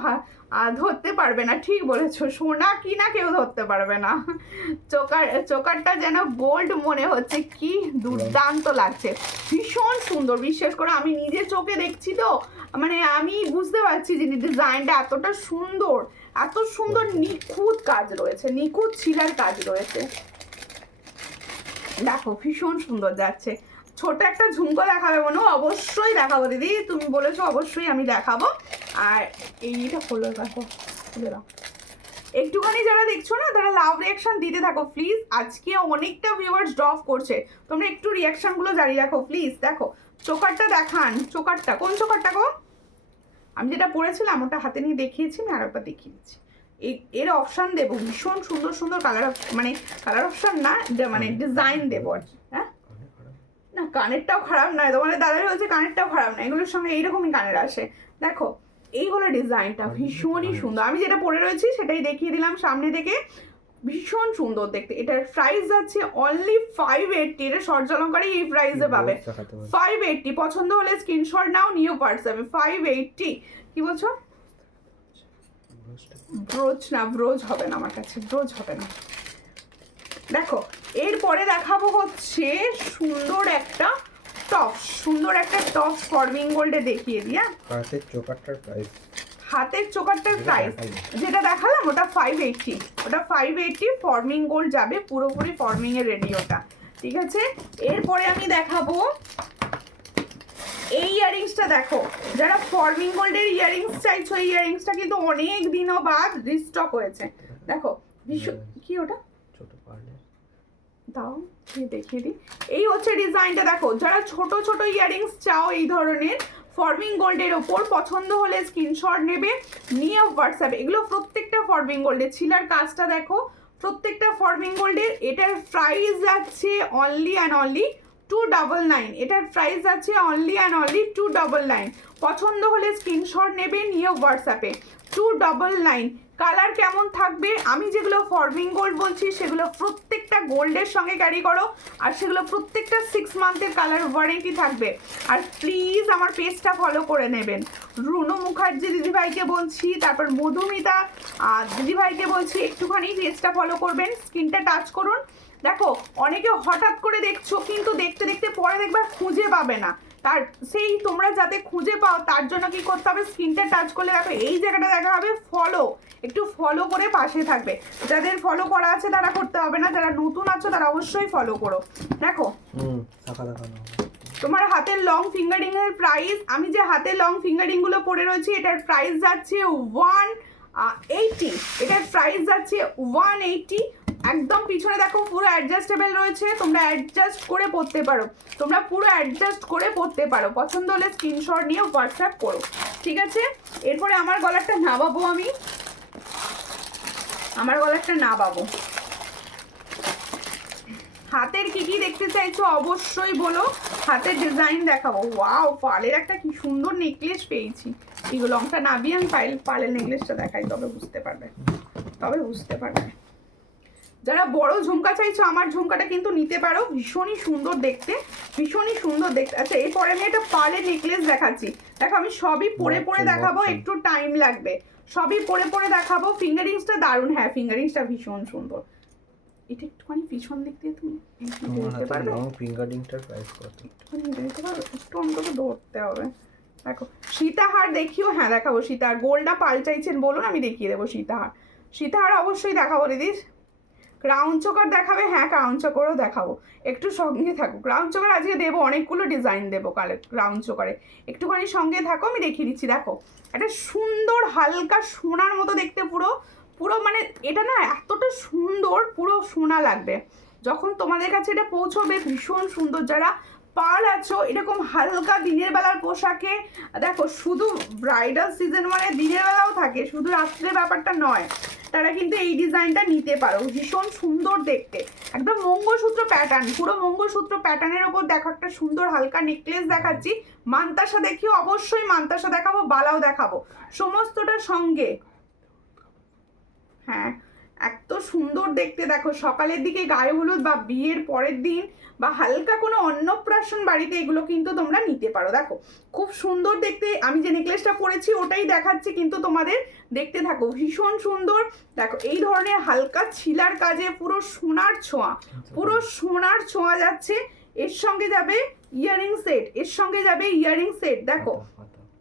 ধরতে পারবে না, ঠিক বলেছো, সোনা কিনা কেউ ধরতে পারবে না। চোকারটা যেন গোল্ড মনে হচ্ছে, কি দুর্দান্ত লাগছে, ভীষণ সুন্দর। বিশ্বাস করে আমি নিজে চোখে দেখছি তো, মানে আমি বুঝতে পারছি যে ডিজাইনটা এতটা সুন্দর, এত সুন্দর নিখুঁত কাজ রয়েছে, নিখুঁত ছিলার কাজ রয়েছে, দেখো ভীষণ সুন্দর যাচ্ছে। ছোট একটা ঝুমকো দেখাবে মনে, অবশ্যই দেখাবো দিদি, তুমি বলেছো অবশ্যই আমি দেখাবো। আর এইটা হলো, দেখো খুলে দাও। একটুখানি যারা দেখছো না তারা লাভ রিয়াকশন দিতে থাকো প্লিজ, আজকে অনেকটা ভিউয়ার্স ড্রপ করছে, তোমরা একটু রিয়াকশনগুলো জারি রাখো প্লিজ। দেখো চোকারটা দেখান, চোকারটা কোন চোকারটা গো? আমি যেটা পরেছিলাম ওটা হাতে নিয়ে দেখিয়েছি, আমি আরেকবার দেখিয়ে দিচ্ছি। এর অপশান দেবো, ভীষণ সুন্দর সুন্দর কালার, মানে কালার অপশান না, মানে ডিজাইন দেবো আর কি। হ্যাঁ না, কানেরটাও খারাপ নয়, তোমাদের দাদাই বলছে কানেরটাও খারাপ নয়, এগুলোর সঙ্গে এইরকমই কানের আসে। দেখো এই হলো ডিজাইনটা, ভীষণই সুন্দর। আমি যেটা পরে রয়েছি সেটাই দেখিয়ে দিলাম সামনে থেকে, ভীষণ সুন্দর দেখতে। এটার প্রাইস আছে অনলি 580। এটা শর্ট অলংকারই এই প্রাইসে পাবে, 580। পছন্দ হলে স্ক্রিনশট নাও, নিয়ে হোয়াটসঅ্যাপে, 580। কি বলছো? ব্রোচ না, ব্রোজ হবে না আমার কাছে, ব্রোজ হবে না। দেখো এরপরে দেখাবো হচ্ছে সুন্দর একটা টপ, সুন্দর একটা টপ ফরমিং গোল্ডে দেখিয়ে দিই। হাতের চোকারটার প্রাইস, হাতের চোকারটার প্রাইস যেটা দেখালাম ওটা 580, ওটা 580 ফর্মিং গোল্ড যাবে, পুরোপুরি ফর্মিং এর রেডি ওটা, ঠিক আছে। এরপরে আমি দেখাবো এই ইয়াররিংসটা, দেখো যারা ফর্মিং গোল্ডের ইয়াররিংস চাইছো, এই ইয়াররিংসটা কিন্তু অনেক দিনও বাদ রিস্টক হয়েছে, দেখো ভীষণ। কি ওটা? ছোট পার্লের দাও দেখিয়ে দিই। এই হচ্ছে ডিজাইনটা, দেখো যারা ছোট ছোট ইয়াররিংস চাও এই ধরনের ফর্মিং গোল্ডের ওপর, পছন্দ হলে স্ক্রিনশট নেবে, নিয়ে হোয়াটসঅ্যাপে। এগুলো প্রত্যেকটা ফর্মিং গোল্ডের, ছিলার কাজটা দেখো প্রত্যেকটা ফর্মিং গোল্ডের। এটার প্রাইস যাচ্ছে অনলি অ্যান্ড অনলি 299। এটার প্রাইস আছে অনলি অ্যান্ড অনলি 299। পছন্দ হলে স্ক্রিনশট নেবে, নিয়ে হোয়াটসঅ্যাপে, 299। কালার কেমন থাকবে, আমি যেগুলো ফর্মিং গোল্ড বলছি সেগুলো প্রত্যেকটা গোল্ডের সঙ্গে ক্যারি করো, আর সেগুলো প্রত্যেকটা 6 মান্থের কালার ওয়ারেন্টি থাকবে। আর প্লিজ আমার পেজটা ফলো করে নেবেন। রুনু মুখার্জি দিদিভাইকে বলছি, তারপর মধুমিতা দিদিভাইকে বলছি একটুখানি পেজটা ফলো করবেন, স্ক্রিনটা টাচ করুন। দেখো অনেকে হঠাৎ করে দেখছো কিন্তু দেখতে দেখতে পরে দেখবে খুঁজে পাবে না, তার সেই তোমরা যাতে খুঁজে পাও তার জন্য কি করতে হবে, স্ক্রিনটা টাচ করলে দেখো এই জায়গাটা দেখা হবে ফলো, একটু ফলো করে পাশে থাকবে। যাদের ফলো করা আছে তারা করতে হবে না, যারা নতুন আছো তারা অবশ্যই ফলো করো। দেখো তোমার হাতের লং ফিঙ্গারিং এর প্রাইস, আমি যে হাতের লং ফিঙ্গারিং গুলো পরে রয়েছি এটার প্রাইস যাচ্ছে 80, এটার প্রাইস যাচ্ছে 180। একদম পিছনে দেখো পুরো অ্যাডজাস্টেবল রয়েছে, তোমরা অ্যাডজাস্ট করে পরতে পারো, তোমরা পুরো অ্যাডজাস্ট করে পরতে পারো। পছন্দ হলে স্ক্রিনশট নিয়ে হোয়াটসঅ্যাপ করো, ঠিক আছে। এরপরে আমার গলারটা নামাবো, আমি আমার গলারটা নামাবো। হাতের কি কি দেখতে চাইছো অবশ্যই বলো, হাতের ডিজাইন দেখাবো। ওয়াও, পালের একটা কি সুন্দর নেকলেস পেয়েছি। এগুলো লংটা নাবিয়ে আমি পালের নেকলেসটা দেখাই, তবে বুঝতে পারবে, তবে বুঝতে পারবে। যারা বড় ঝুমকা চাইছো আমার ঝুমকাটা কিন্তু নিতে পারো, ভীষণই সুন্দর দেখতে, ভীষণই সুন্দর দেখতে। আচ্ছা, এরপরে আমি একটা পালের নেকলেস দেখাচ্ছি। দেখো আমি সবই পরে পরে দেখাবো, একটু টাইম লাগবে, সবই পরে পরে দেখাবো। ফিঙ্গারিংসটা দারুণ, হ্যাঁ ফিঙ্গারিংসটা ভীষণ সুন্দর। এটা একটুখানি পিছন দিক দিয়ে তুমি দেখতে পারবে, লং ফিঙ্গারিংটার প্রাইস কত? একটুখানি দেখতে পারবে, একটু অন্তত ধরতে হবে। দেখো সীতাহার দেখিও, হ্যাঁ দেখাবো সীতাহার। গোল্ডটা পাল চাইছেন বলুন, আমি দেখিয়ে দেবো সীতাহার। সীতাহার অবশ্যই দেখাবো দিদি। ক্রাউন চোকার দেখাবে, হ্যাঁ ক্রাউন চোকারও দেখাবো, একটু সঙ্গে থাকো। ক্রাউন চোকার আজকে দেবো, অনেকগুলো ডিজাইন দেবো কালে ক্রাউন চোকারে, একটুখানি সঙ্গে থাকো, আমি দেখিয়ে দিচ্ছি। দেখো একটা সুন্দর হালকা সোনার মতো দেখতে, পুরো পুরো মানে এটা না এতটা সুন্দর, পুরো সোনা লাগবে যখন তোমাদের কাছে এটা পৌঁছবে, ভীষণ সুন্দর। যারা পাল আছো এরকম হালকা দিনের বেলার পোশাকে, দেখো শুধু ব্রাইডাল সিজন মানে দিনের বেলাও থাকে, শুধু রাত্রের ব্যাপারটা নয়, তারা কিন্তু এই ডিজাইনটা নিতে পারো, ভীষণ সুন্দর দেখতে। একদম মঙ্গলসূত্র প্যাটার্ন, পুরো মঙ্গলসূত্র প্যাটার্নের ওপর দেখো একটা সুন্দর হালকা নেকলেস দেখাচ্ছি। মান্তাসা দেখিও, অবশ্যই মান্তাসা দেখাবো, বালাও দেখাবো, সমস্তটা সঙ্গে। হ্যাঁ এত সুন্দর দেখতে, দেখো সকালের দিকে গায়ে হলুদ বা বিয়ের পরের দিন বা হালকা কোনো অন্নপ্রাশন বাড়িতে এগুলো কিন্তু তোমরা নিতে পারো। দেখো খুব সুন্দর দেখতে, আমি যে নেকলেসটা পরেছি ওটাই দেখাচ্ছি কিন্তু তোমাদের, দেখতে থাকো, ভীষণ সুন্দর। দেখো এই ধরনের হালকা ছিলার কাজে পুরো সোনার ছোঁয়া, পুরো সোনার ছোঁয়া যাচ্ছে। এর সঙ্গে যাবে ইয়ারিং সেট, এর সঙ্গে যাবে ইয়ারিং সেট। দেখো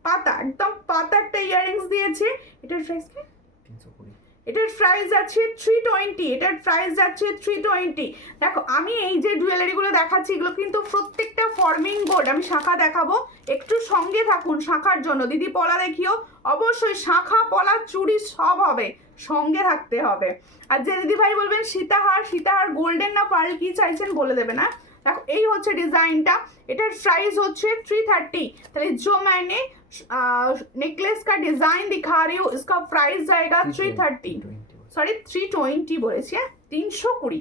পাতা, একদম পাতা একটা ইয়ারিংস দিয়েছে। এটার প্রাইস কি? 320। এটার প্রাইস আছে 320, এটার প্রাইস যাচ্ছে 320। দেখো আমি এই যে জুয়েলারিগুলো দেখাচ্ছি এগুলো কিন্তু প্রত্যেকটা ফর্মিং গোল্ড। আমি শাখা দেখাবো, একটু সঙ্গে থাকুন শাখার জন্য। দিদি পলা দেখিও, অবশ্যই শাখা পলা চুড়ি সব হবে, সঙ্গে থাকতে হবে। আর যে দিদি ভাই বলবেন সীতাহার, সীতাহার গোল্ডেন না পার্ল কি চাইছেন বলে দেবে না। দেখো এই হচ্ছে ডিজাইনটা, এটার প্রাইস হচ্ছে 330। তাহলে जो मैंने नेकलेस का डिजाइन दिखा रही हूँ इसका प्राइस जाएगा 330, सॉरी 320 বলেছি, হ্যাঁ 320।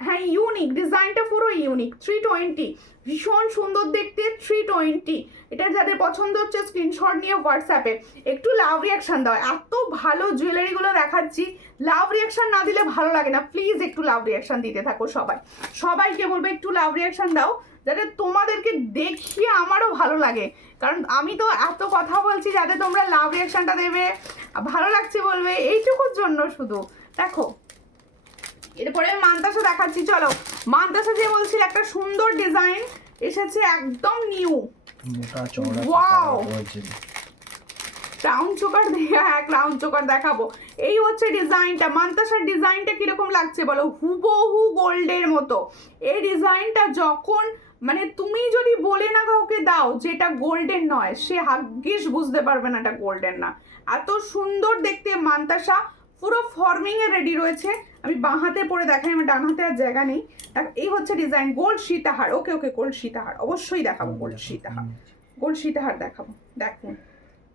হ্যাঁ ইউনিক ডিজাইনটা, পুরো ইউনিক। 320 ভীষণ সুন্দর দেখতে, 320। এটা যাদের পছন্দ হচ্ছে স্ক্রিনশট নিয়ে হোয়াটসঅ্যাপে একটু লাভ রিয়াকশন দাও। এত ভালো জুয়েলারিগুলো দেখাচ্ছি, লাভ রিয়াকশন না দিলে ভালো লাগে না। প্লিজ একটু লাভ রিয়াকশন দিতে থাকো, সবাই সবাইকে বলবো একটু লাভ রিয়াকশন দাও, যাতে তোমাদেরকে দেখিয়ে আমারও ভালো লাগে। কারণ আমি তো এত কথা বলছি যাতে তোমরা লাভ রিয়াকশনটা দেবে, ভালো লাগছে বলবে, এইটুকুর জন্য শুধু। দেখো এরপরে মান্তাসা দেখাচ্ছি, চলো। মান্তাসা যে বলছিল একটা সুন্দর ডিজাইন এসেছে, একদম নিউ, মোটা চওড়া ওয়াও রয়েছে। ক্রাউন চোকার, হ্যাঁ ক্রাউন চোকার দেখাবো। এই হচ্ছে ডিজাইনটা, মান্তাসার ডিজাইনটা কিরকম লাগছে বলো, হুবহু গোল্ডের মতো। এই ডিজাইনটা যখন মানে তুমি যদি বলে না কাউকে দাও যেটা গোল্ডেন নয়, সে ভাগ্যিস বুঝতে পারবে না এটা গোল্ডেন না। এত সুন্দর দেখতে মান্তাসা, পুরো ফর্মিং এ রেডি রয়েছে। আমি বাঁ হাতে পরে দেখাই, আমার ডান হাতে আর জায়গা নেই। এই হচ্ছে ডিজাইন, গোল্ড সীতাহার। ওকে ওকে, গোল্ড সীতাহার অবশ্যই দেখাবো, গোল্ড সীতাহার, গোল্ড সীতাহার দেখাবো। দেখুন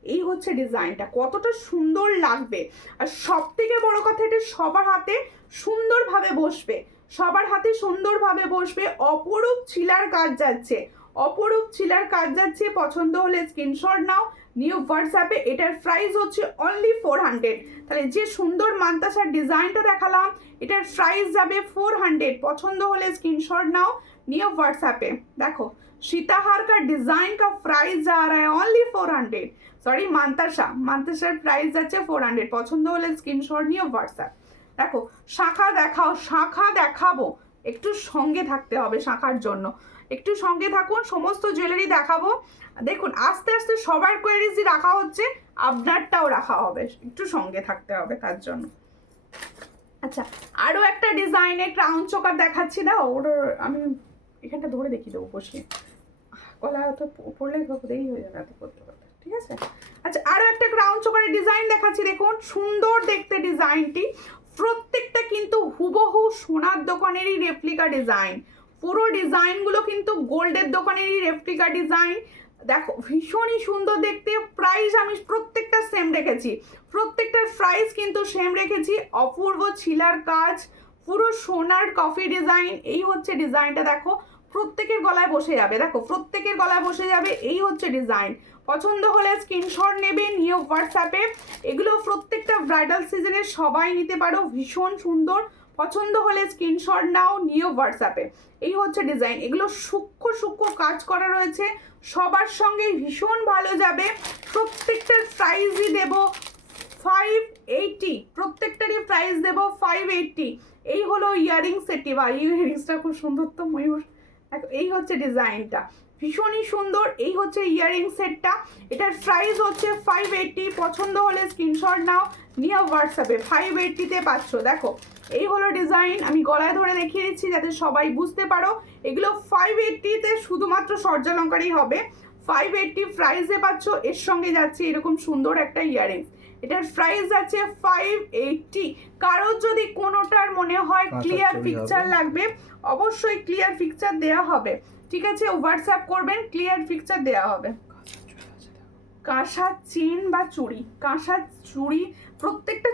এই হচ্ছে ডিজাইনটা, কতটা সুন্দর লাগবে। আর সব থেকে বড় কথা, এটা সবার হাতে সুন্দরভাবে বসবে, সবার হাতে সুন্দরভাবে বসবে। অপরূপ ছিলার কাজ যাচ্ছে, অপরূপ ছিলার কাজ যাচ্ছে। পছন্দ হলে স্ক্রিনশট নাও, নিউ হোয়াটসঅ্যাপে। এটার প্রাইস হচ্ছে অনলি 400। তাহলে যে সুন্দর মান্তাসার ডিজাইনটা দেখালাম এটার প্রাইস যাবে 400। পছন্দ হলে স্ক্রিনশট নাও, নিউ হোয়াটসঅ্যাপে। দেখো सीताहार का डिजाइन का प्राइस जा रहा है ओनली 400। সরি মান্তাসা, মান্তাসার প্রাইস যাচ্ছে 400। পছন্দ হলে স্ক্রিনশট নিয়ে হোয়াটসঅ্যাপ। দেখো শাখা দেখাও, শাখা দেখাবো, একটু সঙ্গে থাকতে হবে শাখার জন্য, একটু সঙ্গে থাকুন। সমস্ত জুয়েলারি দেখাবো, দেখুন আস্তে আস্তে সবার কোয়ারিজই রাখা হচ্ছে, আপনারটাও রাখা হবে, একটু সঙ্গে থাকতে হবে তার জন্য। আচ্ছা আরও একটা ডিজাইনে ক্রাউন চোকার দেখাচ্ছি, না ওর আমি এখানটা ধরে দেখিয়ে দেবো বসে, গলা তো পড়লে দেরি হয়ে যাবে এত করতে করতে, ঠিক আছে। আচ্ছা আরো একটা ক্রাউন চোকারের ডিজাইন দেখাচ্ছি, দেখুন সুন্দর দেখতে ডিজাইনটি, প্রত্যেকটা কিন্তু হুবহু সোনার দোকানেরই রেপ্লিকা ডিজাইন, পুরো ডিজাইনগুলো কিন্তু গোল্ডের দোকানেরই রেপ্লিকা ডিজাইন। দেখো ভীষণই সুন্দর দেখতে, প্রাইস আমি প্রত্যেকটা সেম রেখেছি, প্রত্যেকটার প্রাইস কিন্তু সেম রেখেছি। অপূর্ব ছিলার কাজ, পুরো সোনার কফি ডিজাইন, এই হচ্ছে ডিজাইনটা। দেখো প্রত্যেকের গলায় বসে যাবে, দেখো প্রত্যেকের গলায় বসে যাবে, এই হচ্ছে ডিজাইন। পছন্দ হলে স্ক্রিনশট নেবে, নিয়ে হোয়াটসঅ্যাপে। এগুলো প্রত্যেকটা ব্রাইডাল সিজনে সবাই নিতে পারো, ভীষণ সুন্দর। পছন্দ হলে স্ক্রিনশট নাও, নিয়ে হোয়াটসঅ্যাপে। এই হচ্ছে ডিজাইন, এগুলো সূক্ষ্ম সূক্ষ্ম কাজ করা রয়েছে, সবার সঙ্গে ভীষণ ভালো যাবে। প্রত্যেকটার প্রাইসই দেব 580, প্রত্যেকটারই প্রাইস দেব 580। এই হলো ইয়ারিং সেটটি, বা ইয়ারিংসটা খুব সুন্দর তো ময়ূর। এই হচ্ছে ডিজাইনটা, ভীষণই সুন্দর। এই হচ্ছে ইয়ারিং সেটটা, এটার প্রাইস হচ্ছে 580। পছন্দ হলে স্ক্রিনশট নাও, নিয়ে হোয়াটসঅ্যাপে। 580-তে পাচ্ছ। দেখো এই হলো ডিজাইন, আমি গলায় ধরে দেখিয়ে দিচ্ছি যাতে সবাই বুঝতে পারো। এগুলো 580-তে শুধুমাত্র সূর্যালঙ্কারই হবে। 580 প্রাইসে পাচ্ছ, এর সঙ্গে যাচ্ছে এরকম সুন্দর একটা ইয়ারিংস। এটার প্রাইস যাচ্ছে 580। কারোর যদি কোনোটার মনে হয় ক্লিয়ার পিকচার লাগবে, অবশ্যই ক্লিয়ার পিকচার দেওয়া হবে, ঠিক আছে? হোয়াটসঅ্যাপ করবেন, ক্লিয়ার পিকচার দেওয়া হবে। কাঁসা চেন বা চুড়ি, কাঁসা চুড়ি, প্রত্যেকটা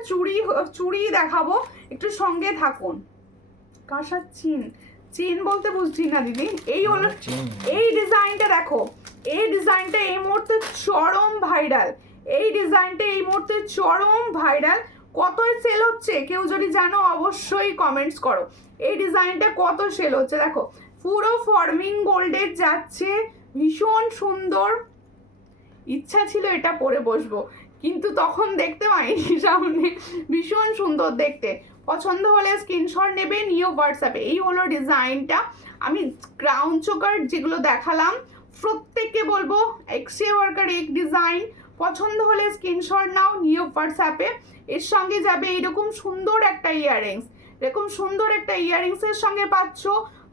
চুড়ি দেখাবো, একটু সঙ্গে থাকুন। কাঁসা চেন, চেন বলতে বুঝছি না দিদি। এই হলো এই ডিজাইনটা, দেখো এই ডিজাইনটা এই মুহূর্তে চরম ভাইরাল, এই ডিজাইনটা এই মুহূর্তে চরম ভাইরাল। কতই সেল হচ্ছে কেউ যদি জানো অবশ্যই কমেন্টস করো। এই ডিজাইনটা কত সেল হচ্ছে দেখো, পুরো ফর্মিং গোল্ডের যাচ্ছে, ভীষণ সুন্দর। ইচ্ছা ছিল এটা পরে বসবো, কিন্তু তখন দেখতে পাইনি সামনে, ভীষণ সুন্দর দেখতে। পছন্দ হলে স্ক্রিনশট নেবে, নিয়ে হোয়াটসঅ্যাপে। এই হলো ডিজাইনটা। আমি ক্রাউন চোকার যেগুলো দেখালাম প্রত্যেককে বলবো এক্সট্রা ওয়ার্কার এক ডিজাইন। পছন্দ হলে স্ক্রিনশট নাও, নিয়ে হোয়াটসঅ্যাপে। এর সঙ্গে যাবে এইরকম সুন্দর একটা ইয়াররিংস, এরকম সুন্দর একটা ইয়াররিংসের সঙ্গে পাচ্ছ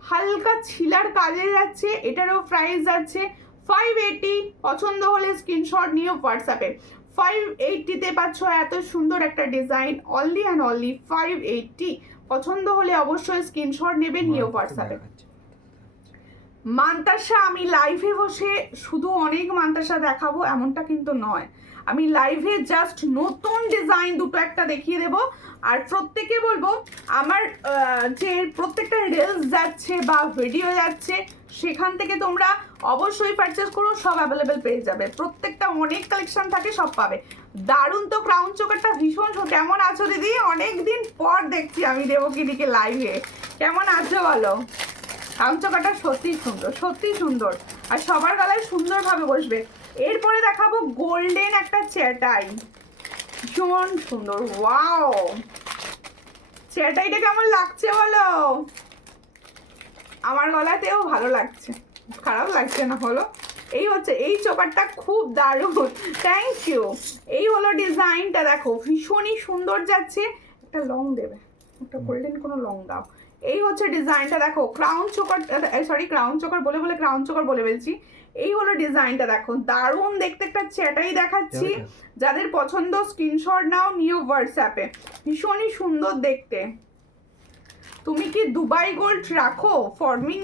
হালকা ছিলার কাজে যাচ্ছে, এটারও প্রাইস যাচ্ছে 580। পছন্দ হলে স্ক্রিনশট নিয়ে হোয়াটসঅ্যাপে। 580-তে পাচ্ছ এত সুন্দর একটা ডিজাইন, অনলি অ্যান্ড অনলি 580। পছন্দ হলে অবশ্যই স্ক্রিনশট নেবে, নিয়ে হোয়াটসঅ্যাপে। মান্তাসা আমি লাইভে বসে শুধু অনেক মান্তাসা দেখাবো এমনটা কিন্তু নয়, আমি লাইভে জাস্ট নতুন ডিজাইন দুটো একটা দেখিয়ে দেবো। আর প্রত্যেকে বলবো আমার যে প্রত্যেকটা রিলস যাচ্ছে বা ভিডিও যাচ্ছে সেখান থেকে তোমরা অবশ্যই পারচেস করো, সব অ্যাভেলেবেল পেয়ে যাবে, প্রত্যেকটা অনেক কালেকশন থাকে, সব পাবে। দারুণ তো ক্রাউন চোকারটা, ভীষণ। কেমন আছো দিদি? অনেক দিন পর দেখছি আমি দেবকিদিকে লাইভে, কেমন আছো বলো? ক্রাউন চোকারটা সত্যি সুন্দর, সত্যি সুন্দর, আর সবার গলায় সুন্দরভাবে বসবে। এরপরে দেখাবো গোল্ডেন একটা চ্যাটাই, ভীষণ সুন্দর। ওয়াও, চ্যাটাইটা কেমন লাগছে বলো? আমার গলাতেও ভালো লাগছে, খারাপ লাগছে না হলো। এই হচ্ছে এই চোকারটা, খুব দারুণ, থ্যাংক ইউ। এই হলো ডিজাইনটা, দেখো ভীষণই সুন্দর যাচ্ছে। একটা লং দেবে, একটা গোল্ডেন কোনো লং দাও। এই হচ্ছে ডিজাইনটা, দেখো crown choker, sorry crown choker বলে ক্রাউন চোকার বলে ফেলছি। এই হলো ডিজাইনটা, দেখো দারুণ দেখতে একটা চ্যাটাই দেখাচ্ছি। যাদের পছন্দ স্ক্রিনশট নাও, নিউ হোয়াটসঅ্যাপে। ভীষণই সুন্দর দেখতে। তুমি কি দুবাই গোল্ড রাখো ফর্মিং?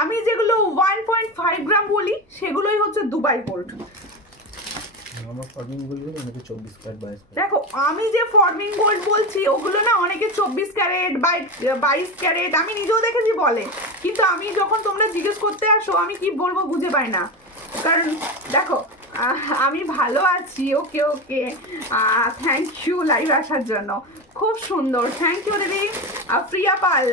আমি যেগুলো 1.5 গ্রাম বলি সেগুলোই হচ্ছে দুবাই গোল্ড। আমার ফর্মিং গোল্ড বলে অনেকে 24 ক্যারেট 22 ক্যারেট। দেখো আমি যে ফর্মিং গোল্ড বলছি ওগুলো না অনেকে 24 ক্যারেট 22 ক্যারেট, আমি নিজেও দেখেছি বলে, কিন্তু আমি যখন তোমরা জিজ্ঞেস করতে আসো আমি কি বলবো বুঝে পাই না। কারণ দেখো আমি ভালো আছি, ওকে ওকে, থ্যাংক ইউ লাইভ আসার জন্য, খুব সুন্দর, থ্যাংক ইউ দিদি। প্রিয়া পাল,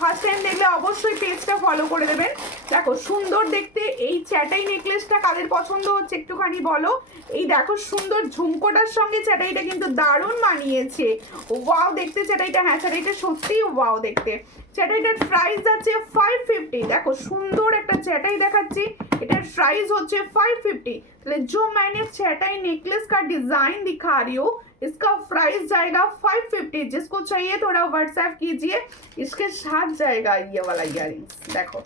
ফার্স্ট টাইম দেখলে অবশ্যই পেজটা ফলো করে দেবেন। দেখো সুন্দর দেখতে এই চ্যাটাই নেকলেসটা কাদের পছন্দ হচ্ছে একটুখানি বলো। এই দেখো সুন্দর ঝুমকোটার সঙ্গে চ্যাটাইটা কিন্তু দারুণ মানিয়েছে, ওয়াও দেখতে চ্যাটাইটা, হ্যাঁ চ্যাটাইটা সত্যিই ওয়াও দেখতে। চ্যাটাইটার প্রাইস যাচ্ছে 550। দেখো সুন্দর একটা চ্যাটাই দেখাচ্ছি, এটার प्राइस होचे 550। तो जो मैंने चैटाई नेकलेस का डिजाइन दिखा रही हूँ इसका प्राइस जाएगा 550। जिसको चाहिए थोड़ा व्हाट्सएप कीजिए, इसके साथ जाएगा ये वाला इयररिंग्स। देखो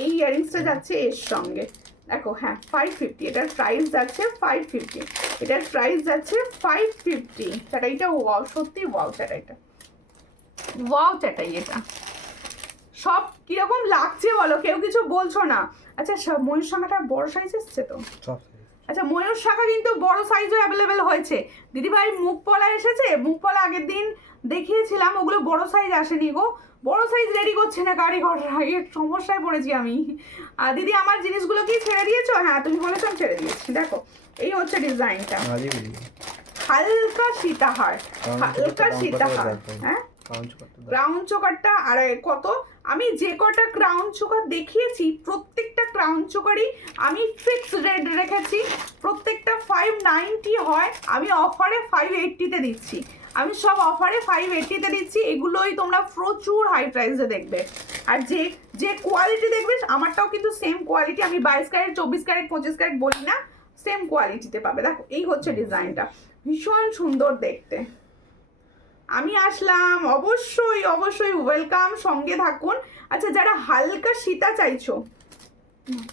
এই ইয়ারিংসটা যাচ্ছে এর সঙ্গে, দেখো হ্যাঁ 550, এটার প্রাইস যাচ্ছে 550, এটার প্রাইস যাচ্ছে 550। চ্যাটাইটা ওয়াও, সত্যি ওয়াও চ্যাটাইটা, ওয়াও চ্যাটাই এটা। সব কিরকম লাগছে বলো, কেউ কিছু বলছো না। আচ্ছা ময়ূর শাখাটা বড় সাইজ এসছে তো? সব আচ্ছা ময়ূর শাখা কিন্তু বড় সাইজও অ্যাভেলেবেল হয়েছে দিদিভাই। মুখ পলা এসেছে, মুখ পলা আগের দিন দেখিয়েছিলাম, ওগুলো বড় সাইজ আসেনি গো, বড় সাইজ রেডি করছে না কারিগর, এর সমস্যায় পড়েছি আমি। আর দিদি আমার জিনিসগুলো কি ছেড়ে দিয়েছো? হ্যাঁ তুমি বলেছো আমি ছেড়ে দিয়েছি। দেখো এই হচ্ছে ডিজাইনটা, আজই বেরিয়ে হালকা সীতাহার, হালকা সীতাহার। হ্যাঁ ক্রাউন চোকারটা আর কত, আমি যে কটা ক্রাউন চোকার দেখিয়েছি প্রত্যেকটা ক্রাউন চোকারই আমি ফিক্স রেট রেখেছি, প্রত্যেকটা 590 হয়, আমি অফারে 580-তে দিচ্ছি, আমি সব অফারে 580-তে দিচ্ছি। এগুলোই তোমরা প্রচুর হাই প্রাইসে দেখবে। আর যে যে কোয়ালিটি দেখবে আমারটাও কিন্তু সেম কোয়ালিটি, আমি 22 ক্যারেট 24 ক্যারেট 25 ক্যারেট বলি না, সেম কোয়ালিটিতে পাবে। দেখো এই হচ্ছে ডিজাইনটা, ভীষণ সুন্দর দেখতে। আমি আসলাম, অবশ্যই অবশ্যই ওয়েলকাম, সঙ্গে থাকুন। আচ্ছা যারা হালকা সীতা চাইছো,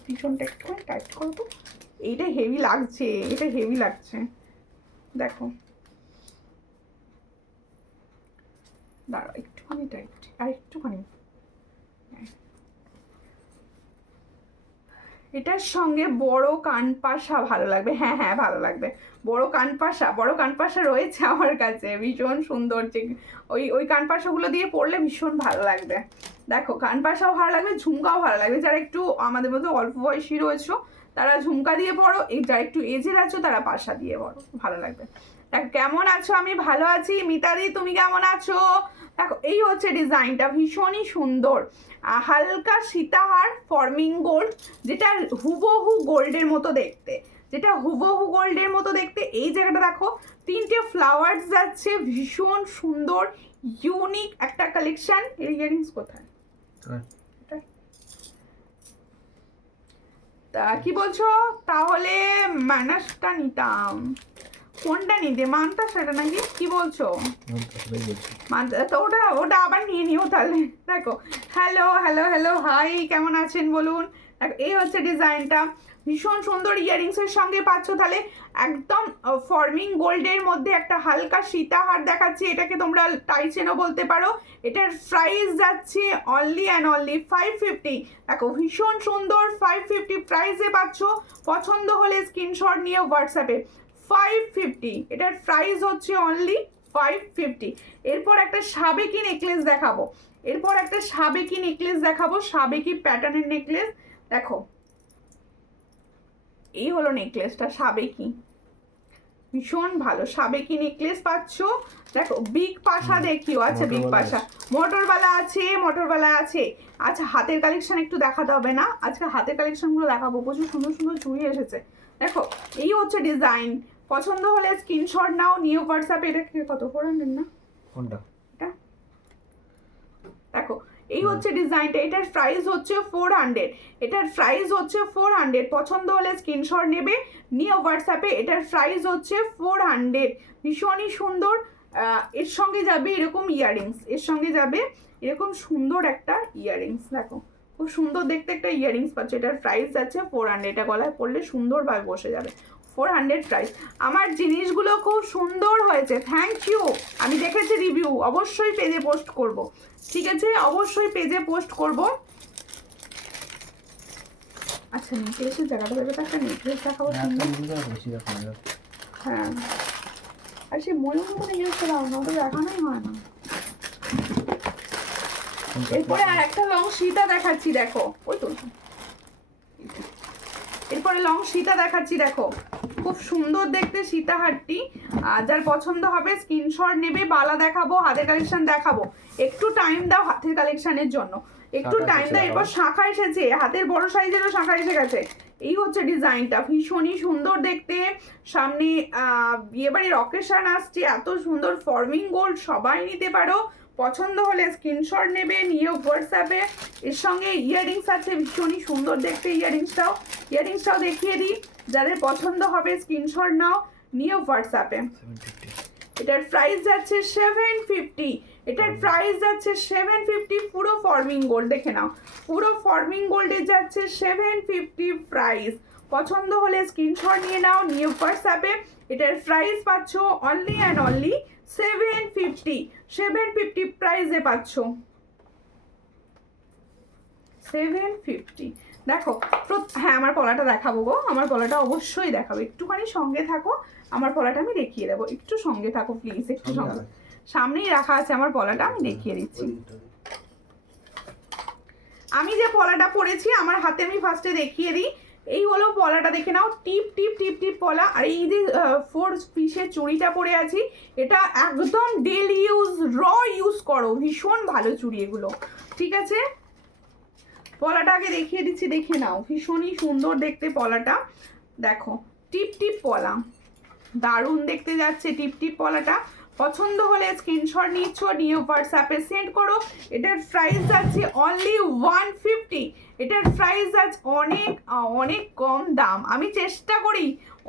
পিছনটা একটু টাইট করো তো, এইটা হেভি লাগছে, এটা হেভি লাগছে। দেখো দাঁড়াও একটুখানি টাইট, আর একটুখানি, এটার সঙ্গে বড় কানপাশা ভালো লাগবে। হ্যাঁ হ্যাঁ ভালো লাগবে, বড় কানপাশা রয়েছে আমার কাছে, ভীষণ সুন্দর, যে ওই কানপাশাগুলো দিয়ে পরলে ভীষণ ভালো লাগবে। দেখো কানপাশাও ভালো লাগবে, ঝুমকাও ভালো লাগবে। যারা একটু আমাদের মধ্যে অল্প বয়সী রয়েছো তারা ঝুমকা দিয়ে পরো, যারা একটু এজের আছো তারা পাশা দিয়ে পরো, ভালো লাগবে। দেখ কেমন আছো? আমি ভালো আছি। মিতাদি তুমি কেমন আছো? দেখো এই হচ্ছে ডিজাইনটা, ভীষণই সুন্দর, হালকা সীতাহার ফর্মিং গোল্ড, যেটা হুবহু গোল্ডের মতো দেখতে, যেটা হুবহু গোল্ডের মতো দেখতে। এই জায়গাটা দেখো তিনটে ফ্লাওয়ার্স যাচ্ছে, ভীষণ সুন্দর ইউনিক একটা কালেকশন। এর ইয়ারিংস কোথায়? তা কি বলছো তাহলে? মানাসটা নিতাম, কোনটা নিতে? মানতা সেটা নাকি কি বলছো? তো ওটা আবার নিয়ে নিও তাহলে। দেখো হ্যালো হ্যালো হ্যালো হাই, কেমন আছেন বলুন। দেখো এই হচ্ছে ডিজাইনটা, ভীষণ সুন্দর ইয়ারিংসের সঙ্গে পাচ্ছ। তাহলে একদম ফর্মিং গোল্ডের মধ্যে একটা হালকা সীতাহার দেখাচ্ছি, এটাকে তোমরা টাইচেনও বলতে পারো। এটার প্রাইস যাচ্ছে অনলি অ্যান্ড অনলি 550। দেখো ভীষণ সুন্দর 550 প্রাইসে পাচ্ছ। পছন্দ হলে স্ক্রিনশট নিয়ে হোয়াটসঅ্যাপে 550, এটার প্রাইস হচ্ছে অনলি 550। এরপর একটা সাবেকি নেকলেস দেখাবো, সাবেকি প্যাটার্নের নেকলেস। দেখো এই হলো নেকলেসটা, সাবেকি, ভীষণ ভালো সাবেকি নেকলেস পাচ্ছ। দেখো বিগ পাশা দেখিও, আচ্ছা বিগ পাশা, মোটরওয়ালা আছে। আচ্ছা হাতের কালেকশন একটু দেখাতে হবে না, আজকে হাতের কালেকশনগুলো দেখাবো, প্রচুর সুন্দর সুন্দর চুড়ি এসেছে। দেখো এই হচ্ছে ডিজাইন, পছন্দ হলে স্ক্রিনশট নাও, নিয়ে হোয়াটসঅ্যাপে। এটা কত 400 না কোনটা? এটা দেখো এই হচ্ছে ডিজাইনটা, এটার প্রাইস হচ্ছে 400, পছন্দ হলে স্ক্রিনশট নেবে, নিয়ে হোয়াটসঅ্যাপে। এটার প্রাইস হচ্ছে 400, ভীষণই সুন্দর। এর সঙ্গে যাবে এরকম ইয়ারিংস, এরকম সুন্দর একটা ইয়ারিংস। দেখো খুব সুন্দর দেখতে একটা ইয়ারিংস পাচ্ছ, এটার প্রাইস যাচ্ছে 400, এটা গলায় পরলে সুন্দরভাবে বসে যাবে। 400 প্রাইস। আমার জিনিসগুলো খুব সুন্দর হয়েছে, থ্যাংক ইউ। আমি দেখেছি রিভিউ, অবশ্যই পেজে পোস্ট করব, ঠিক আছে, অবশ্যই পেজে পোস্ট করব। আচ্ছা নিচে এসে জায়গাটা দেবে, একটা নেকলেস দেখাবো সুন্দর। হ্যাঁ আর সেই ময়ূর মনে ইউজ করা হয় না, ওটা দেখানোই হয় না। এরপরে আর একটা লং সীতা দেখাচ্ছি, দেখো ওই তো, এরপরে লং সীতা দেখাচ্ছি। দেখো খুব সুন্দর দেখতে সীতাহারটি, যার পছন্দ হবে স্ক্রিনশট নেবে। বালা দেখাবো, হাতের কালেকশন দেখাবো, একটু টাইম দাও হাতের কালেকশনের জন্য, একটু টাইম দাও। এরপর শাখা এসেছে, হাতের বড় সাইজেরও শাখা এসে গেছে। এই হচ্ছে ডিজাইনটা, ভীষণই সুন্দর দেখতে। সামনে বিয়েবাড়ির অকেশন আসছে, এত সুন্দর ফর্মিং গোল্ড, সবাই নিতে পারো। পছন্দ হলে স্ক্রিনশট নেবে, নিয়ে হোয়াটসঅ্যাপে। এর সঙ্গে ইয়ারিংস আছে, ভীষণই সুন্দর দেখতে ইয়ারিংসটাও দেখিয়ে দিই। যাদের পছন্দ হবে স্ক্রিনশট নাও, নিয়ে হোয়াটসঅ্যাপে। এটার প্রাইস যাচ্ছে 750, এটার প্রাইস যাচ্ছে 750, পুরো ফর্মিং গোল্ড, দেখে নাও পুরো ফর্মিং গোল্ডে যাচ্ছে 750 প্রাইস। পছন্দ হলে স্ক্রিনশট নিয়ে নাও, নিউ হোয়াটসঅ্যাপে। এটার প্রাইস পাচ্ছ অনলি অ্যান্ড অনলি 750 প্রাইসে পাচ্ছ 750। দেখো হ্যাঁ, আমার পলাটা দেখাবো গো, আমার পলাটা অবশ্যই দেখাবো, একটুখানি সঙ্গে থাকো, আমার পলাটা আমি দেখিয়ে দেবো, একটু সঙ্গে থাকো প্লিজ, একটু সঙ্গে। সামনেই রাখা আছে আমার পলাটা, আমি দেখিয়ে দিচ্ছি। আমি যে পলাটা পরেছি আমার হাতে, আমি ফার্স্টে দেখিয়ে দিই। এই হলো পলাটা, দেখে নাও, টিপ টিপ টিপ টিপ পলা। আর এই যে 4 পিসের চুড়িটা পরে আছি, এটা একদম ডেলি ইউজ, ইউজ করো, ভীষণ ভালো চুড়ি এগুলো, ঠিক আছে। পলাটা আগে দেখিয়ে দিচ্ছি, দেখে নাও, ভীষণই সুন্দর দেখতে পলাটা। দেখো টিপ টিপ পলা, দারুণ দেখতে যাচ্ছে টিপ টিপ পলাটা। পছন্দ হলে স্ক্রিনশট নিচ্ছ, নিয়ে হোয়াটসঅ্যাপে সেন্ড করো। এটার প্রাইস যাচ্ছে অনলি 150। এটার প্রাইস যাচ্ছে অনেক কম দাম, আমি চেষ্টা করি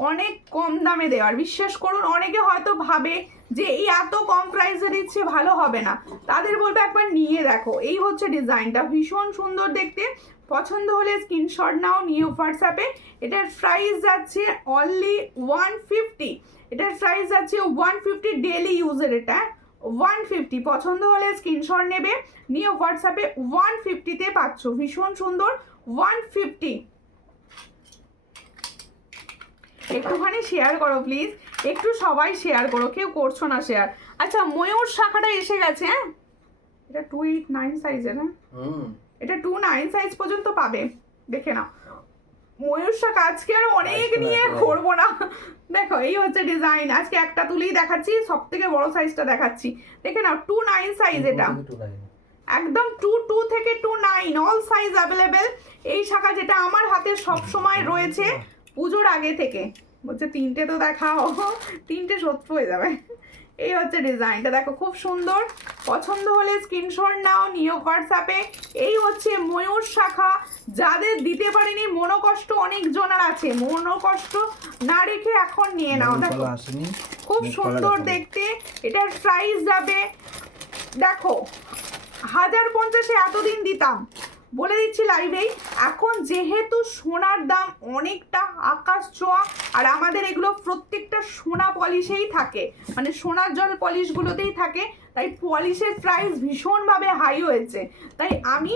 অনেক কম দামে দেওয়ার, বিশ্বাস করুন। অনেকে হয়তো ভাবে যে এই এত কম প্রাইসে দিচ্ছে, ভালো হবে না, তাদের বলবে একবার নিয়ে দেখো। এই হচ্ছে ডিজাইনটা, ভীষণ সুন্দর দেখতে। পছন্দ হলে স্ক্রিনশট নাও, নিয়ে হোয়াটসঅ্যাপে। এটার প্রাইস যাচ্ছে অনলি 150। এটার প্রাইস যাচ্ছে 150 ডেলি ইউজের, এটা 150। পছন্দ হলে স্ক্রিনশট নেবে, নিয়ে হোয়াটসঅ্যাপে 150-তে পাচ্ছ, ভীষণ সুন্দর 150। একটুখানি শেয়ার করো প্লিজ, একটু সবাই শেয়ার করো, কেউ করছো না শেয়ার। আচ্ছা, ময়ূর শাখাটা এসে গেছে, হ্যাঁ এটা 289 সাইজের, হ্যাঁ এটা 29 সাইজ পর্যন্ত পাবে, দেখে নাও। ময়ূর শাখা আজকে আর অনেক নিয়ে করবো না, দেখো এই হচ্ছে ডিজাইন। আজকে একটা তুলেই দেখাচ্ছি, সব থেকে বড় সাইজটা দেখাচ্ছি, দেখে নাও 29 সাইজ, এটা একদম 22 থেকে 29 অল সাইজ অ্যাভেলেবেল। এই শাখা যেটা আমার হাতে সব সময় রয়েছে পুজোর আগে থেকে, বলছে 3টে তো দেখাও, 3টে সত্য হয়ে যাবে। এই হচ্ছে ডিজাইনটা, দেখো খুব সুন্দর। পছন্দ হলে স্ক্রিনশট নাও, নিও হোয়াটসঅ্যাপে। এই হচ্ছে ময়ূর শাখা, যাদের দিতে পারেনি, মনোকষ্ট অনেক জনের আছে, মনোকষ্ট না রেখে এখন নিয়ে নাও। দেখো খুব সুন্দর দেখতে। এটার প্রাইস যাবে, দেখো 1050-এ এতদিন দিতাম, বলে দিচ্ছি লাইভেই। এখন যেহেতু সোনার দাম অনেকটা আকাশ ছোঁয়া, আর আমাদের এগুলো প্রত্যেকটা সোনা পলিশেই থাকে, মানে সোনার জল পলিশগুলোতেই থাকে, তাই পলিশের প্রাইস ভীষণভাবে হাই হয়েছে। তাই আমি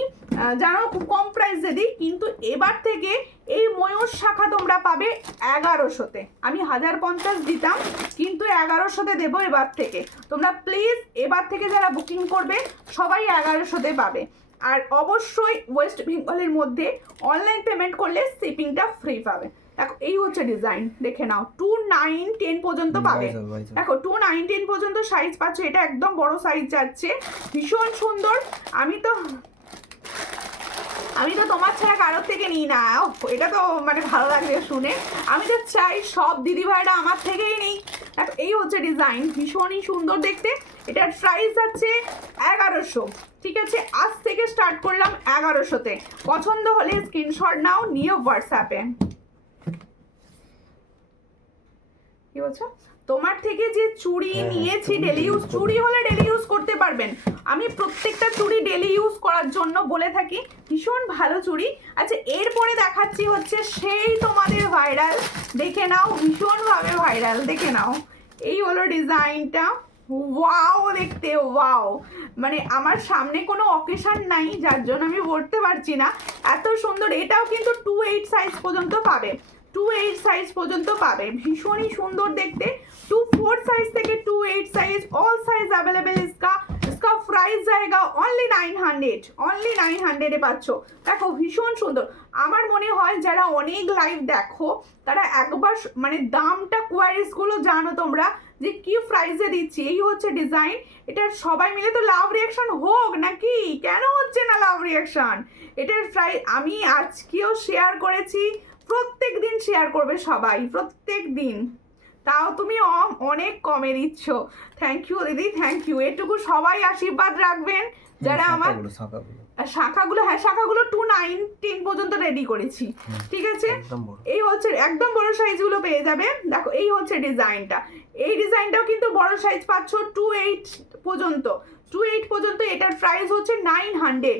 জানো খুব কম প্রাইসে দিই, কিন্তু এবার থেকে এই ময়ূর শাখা তোমরা পাবে 1100-তে। আমি 1050 দিতাম, কিন্তু 1100-তে দেবো এবার থেকে। তোমরা প্লিজ এবার থেকে যারা বুকিং করবে সবাই 1100-তে পাবে। আর অবশ্যই ওয়েস্ট বেঙ্গলের মধ্যে অনলাইন পেমেন্ট করলে শিপিংটা ফ্রি পাবে। দেখো এই হচ্ছে ডিজাইন, দেখে নাও 2910 পর্যন্ত পাবে। দেখো 2910 পর্যন্ত সাইজ পাচ্ছ, এটা একদম বড় সাইজ যাচ্ছে, ভীষণ সুন্দর। আমি তো তোমার ছাড়া কারোর থেকে নিই না, এটা তো মানে ভালো লাগবে শুনে। আমি তো চাই সব দিদিভাইরা আমার থেকেই নিই। দেখো এই হচ্ছে ডিজাইন, ভীষণই সুন্দর দেখতে। এটার প্রাইস যাচ্ছে 1100, ঠিক আছে। আজ থেকে স্টার্ট করলাম 1100-তে। পছন্দ হলে স্ক্রিনশট নাও, নিয়ে হোয়াটসঅ্যাপে। কি বলছো? তোমার থেকে যে চুড়ি নিয়েছি ডেলি ইউজ, চুড়ি হলে ডেলি ইউজ করতে পারবেন। আমি প্রত্যেকটা চুড়ি ডেলি ইউজ করার জন্য বলে থাকি, ভীষণ ভালো চুড়ি। আচ্ছা, এরপরে দেখাচ্ছি হচ্ছে সেই তোমাদের ভাইরাল, দেখে নাও, ভীষণভাবে ভাইরাল, দেখে নাও। এই হলো ডিজাইনটা, ওয়াও দেখতে, ওয়াও। মানে আমার সামনে কোনো অকেশন নাই, যার জন্য আমি বলতে পারছি না, এত সুন্দর। এটাও কিন্তু 28 সাইজ পর্যন্ত পাবে, 28 সাইজ পর্যন্ত পাবে, ভীষণই সুন্দর দেখতে। 24 সাইজ থেকে 28 সাইজ অল সাইজ अवेलेबल। इसका प्राइस जाएगा অনলি 900, অনলি 900-এ পাচ্ছ। দেখো ভীষণ সুন্দর। আমার মনে হয় যারা অনেক লাইভ দেখো তারা একবার মানে দামটা কোয়ারিজগুলো জানো তোমরা যে কি প্রাইসে দিচ্ছি। এই হচ্ছে ডিজাইন। এটা সবাই মিলে তো লাভ রিয়াকশন হোক নাকি, কেন হচ্ছে না লাভ রিয়াকশন? এটার প্রাইস আমি আজকেও শেয়ার করেছি, প্রত্যেক দিন শেয়ার করবে সবাই, প্রত্যেক দিন। তাও তুমি অনেক কমে দিচ্ছ, থ্যাংক ইউ দিদি, থ্যাংক ইউ। এটুকু সবাই আশীর্বাদ রাখবেন যারা আমার শাখাগুলো, হ্যাঁ শাখাগুলো 2910 পর্যন্ত রেডি করেছি, ঠিক আছে। এই হচ্ছে একদম বড় সাইজগুলো পেয়ে যাবে। দেখো এই হচ্ছে ডিজাইনটা, এই ডিজাইনটাও কিন্তু বড় সাইজ পাচ্ছ 28 পর্যন্ত, 28 পর্যন্ত। এটার প্রাইস হচ্ছে 900,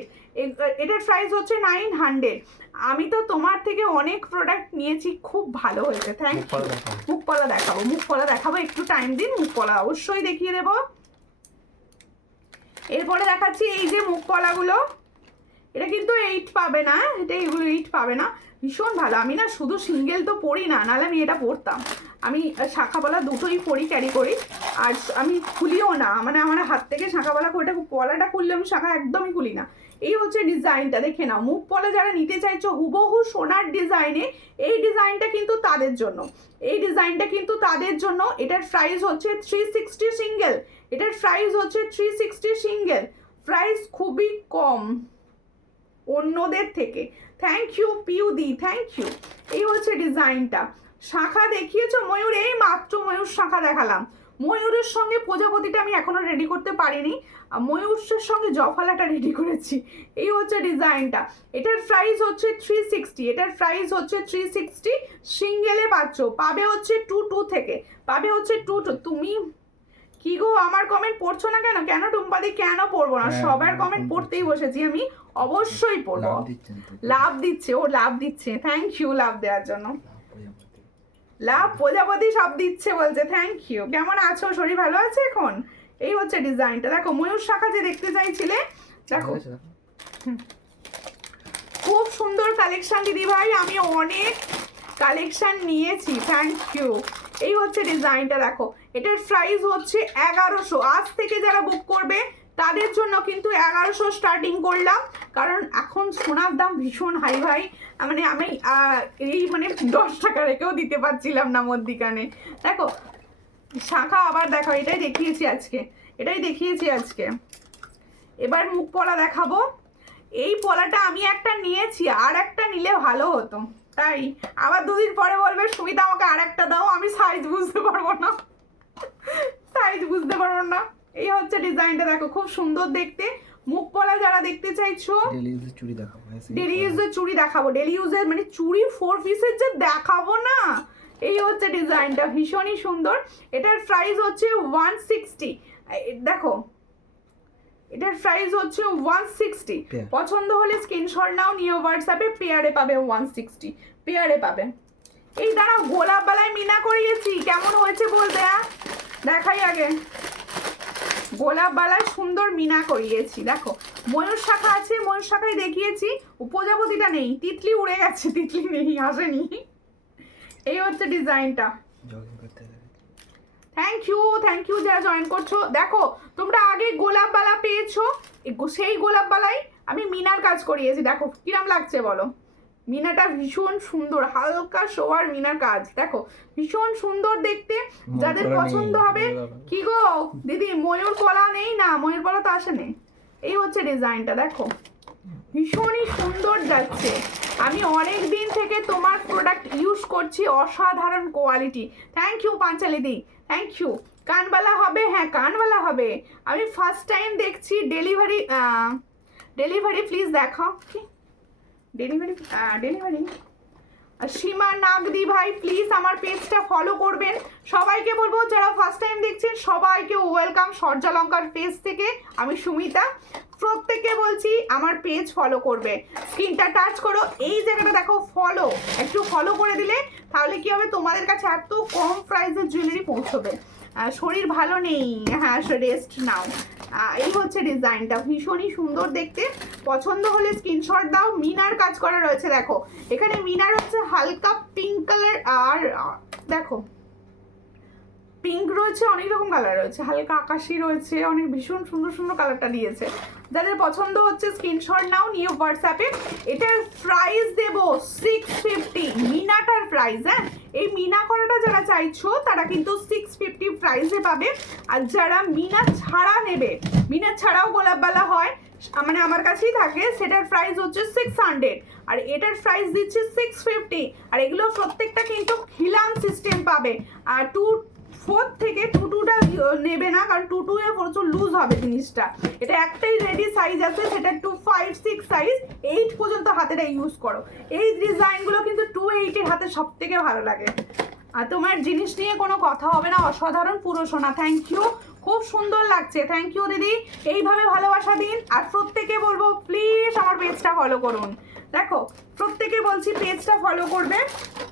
এটার প্রাইস হচ্ছে 900। আমি তো তোমার থেকে অনেক প্রোডাক্ট নিয়েছি, খুব ভালো হয়েছে, থ্যাংক ইউ। মুখপলা দেখাবো, মুখপলা দেখাবো, একটু টাইম দিন, মুখপলা অবশ্যই দেখিয়ে দেবো। এরপরে দেখাচ্ছি এই যে মুখপলাগুলো, এটা কিন্তু 8 পাবে না, এটা এগুলো 8 পাবে না, ভীষণ ভালো। আমি না শুধু সিঙ্গেল তো পরি না, নাহলে আমি এটা পরতাম। আমি শাঁখাপলা দুটোই পরি, ক্যারি করি, আর আমি খুলিও না, মানে আমার হাত থেকে শাঁখাপলা করে পলাটা খুললে আমি শাঁখা একদমই খুলি না। এই হচ্ছে ডিজাইনটা, দেখে নাও। মুখ পলা যারা নিতে চাইছো হুবহু সোনার ডিজাইনে, এই ডিজাইনটা কিন্তু তাদের জন্য, এই ডিজাইনটা কিন্তু তাদের জন্য। এটার প্রাইস হচ্ছে 360 সিঙ্গেল, এটার প্রাইস হচ্ছে 360 সিঙ্গেল, প্রাইস খুবই কম অন্যদের থেকে। থ্যাংক ইউ পিউদি, থ্যাংক ইউ। এই হচ্ছে ডিজাইনটা। শাখা দেখিয়েছো ময়ূর, এই মাত্র ময়ূর শাখা দেখালাম। ময়ূরের সঙ্গে প্রজাপতিটা আমি এখনো রেডি করতে পারিনি, ময়ূরের সঙ্গে জফালাটা রেডি করেছি। এই হচ্ছে ডিজাইনটা। এটার প্রাইস হচ্ছে 360, এটার প্রাইস হচ্ছে 360, সিঙ্গেলে পাচ্ছ, পাবে হচ্ছে 22 থেকে, পাবে হচ্ছে 22। তুমি কি গো আমার কমেন্ট পড়ছো না কেন? কেন টুম্পাদি, কেন পড়বো না? সবার কমেন্ট পড়তেই বসেছি আমি, অবশ্যই পড়বো। লাভ দিচ্ছে, ও লাভ দিচ্ছে, থ্যাংক ইউ লাভ দেওয়ার জন্য। লাভ প্রজাপতি সব দিচ্ছে বলছে, থ্যাংক ইউ। কেমন আছো? শরীর ভালো আছে এখন? এই হচ্ছে ডিজাইনটা, দেখো ময়ূর শাখা যে দেখতে চাইছিলে, দেখো খুব সুন্দর কালেকশন দিদি ভাই, আমি অনেক কালেকশন নিয়েছি, থ্যাংক ইউ। এই হচ্ছে ডিজাইনটা, দেখো এটার প্রাইস হচ্ছে 1100। আজ থেকে যারা বুক করবে তাদের জন্য কিন্তু 1100 স্টার্টিং করলাম, কারণ এখন সোনার দাম ভীষণ হাই ভাই, মানে আমি এই মানে 10 টাকা রেখেও দিতে পারছিলাম না মধ্যিখানে। দেখো শাখা আবার দেখো, এটাই দেখিয়েছি আজকে, এটাই দেখিয়েছি আজকে। এবার মুখ পলা দেখাবো। এই পলাটা আমি একটা নিয়েছি, আর একটা নিলে ভালো হতো, তাই আবার দুদিন পরে বলবে সুবিধা আমাকে আর একটা দাও, আমি সাইজ বুঝতে পারবো না, সাইজ বুঝতে পারবো না। এই হচ্ছে ডিজাইনটা, দেখো খুব সুন্দর দেখতে। মুখ পলা যারা দেখতে চাইছো, ডেলি ইউজের চুড়ি দেখাবো, ডেলি ইউজের চুড়ি দেখাবো, ডেলি ইউজের মানে চুড়ি 4 পিসের যে দেখাবো না। এই হচ্ছে ডিজাইনটা, ভীষণই সুন্দর। এটার প্রাইস হচ্ছে 160, দেখো এটার প্রাইস হচ্ছে 160। পছন্দ হলে স্ক্রিনশট নাও, নিয়ে হোয়াটসঅ্যাপে, পেয়ারে পাবে 160, পেয়ারে পাবে। এই দাঁড়া, গোলাপ বালায় মিনা করিয়েছি, কেমন হয়েছে বলতে, দেখাই আগে। গোলাপ বালায় সুন্দর মিনা করিয়েছি, দেখো ময়ূর শাখা আছে, ময়ূর শাখায় দেখিয়েছি, প্রজাপতিটা নেই, তিতলি উড়ে গেছে, তিতলি নেই, আসেনি। এই হচ্ছে ডিজাইনটা। থ্যাংক ইউ যারা জয়েন করছো। দেখো তোমরা আগে গোলাপ বালা পেয়েছো, সেই গোলাপ বালাই আমি মিনার কাজ করিয়েছি, দেখো কিরম লাগছে বলো। মিনাটা ভীষণ সুন্দর, হালকা সোয়ার মিনার কাজ, দেখো ভীষণ সুন্দর দেখতে, যাদের পছন্দ হবে। কি গো দিদি, ময়ূর পলা নেই না? ময়ূর পলা তো আসেনি। এই হচ্ছে ডিজাইনটা, দেখো ভীষণই সুন্দর যাচ্ছে। আমি অনেক দিন থেকে তোমার প্রোডাক্ট ইউজ করছি, অসাধারণ কোয়ালিটি। থ্যাংক ইউ পাঞ্চালিদি, থ্যাংক ইউ। কানবালা হবে? হ্যাঁ কানবালা হবে। আমি ফার্স্ট টাইম দেখছি। ডেলিভারি ডেলিভারি প্লিজ দেখাও, কি ডেলিভারি ডেলিভারি। সীমা নাগদি ভাই প্লিজ আমার পেজটা ফলো করবেন। সবাইকে বলবো যারা ফার্স্ট টাইম দেখছেন সবাইকে ওয়েলকাম সূর্যালঙ্কার পেজ থেকে, আমি সুমিতা। প্রত্যেককে বলছি আমার পেজ ফলো করবে, স্ক্রিনটা টাচ করো, এই জায়গাটা দেখো ফলো, একটু ফলো করে দিলে তাহলে কি হবে, তোমাদের কাছে এত কম প্রাইসের জুয়েলারি পৌঁছবে। শরীর ভালো নেই, হ্যাঁ রেস্ট নাও। এই হচ্ছে ডিজাইনটা, ভীষণই সুন্দর দেখতে। পছন্দ হলে স্ক্রিনশট দাও। মিনার কাজ করা রয়েছে, দেখো এখানে মিনার হচ্ছে হালকা পিঙ্ক কালার, আর দেখো পিঙ্ক রয়েছে, অনেক রকম কালার রয়েছে, হালকা আকাশি রয়েছে, অনেক ভীষণ সুন্দর সুন্দর কালারটা দিয়েছে। যাদের পছন্দ হচ্ছে স্ক্রিনশট নাও, নিয়ে হোয়াটসঅ্যাপে। এটার প্রাইস দেবো 650, মিনাটার প্রাইস। হ্যাঁ এই মিনা করাটা যারা চাইছো তারা কিন্তু 650 প্রাইসে পাবে। আর যারা মিনা ছাড়া নেবে, মিনা ছাড়াও গোলাপবালা হয়, মানে আমার কাছেই থাকে, সেটার প্রাইস হচ্ছে 600, আর এটার প্রাইস দিচ্ছে 650। আর এগুলো প্রত্যেকটা কিন্তু খিলান সিস্টেম পাবে। আর 2/4 থেকে 2/2টা নেবে না, কারণ 2/2 প্রচুর লুজ হবে জিনিসটা। এটা একটাই রেডি সাইজ আছে, সেটা 256 সাইজ, 8 পর্যন্ত হাতেটা ইউজ করো। এই ডিজাইনগুলো কিন্তু 28-এর হাতে সব থেকে ভালো লাগে। আর তোমার জিনিস নিয়ে কোনো কথা হবে না, অসাধারণ পুরো সোনা। Thank you. খুব সুন্দর লাগছে। থ্যাংক ইউ দিদি, এইভাবে ভালোবাসা দিন। আর প্রত্যেকে বলবো প্লিজ আমার পেজটা ফলো করুন। দেখো প্রত্যেকে বলছি পেজটা ফলো করবে।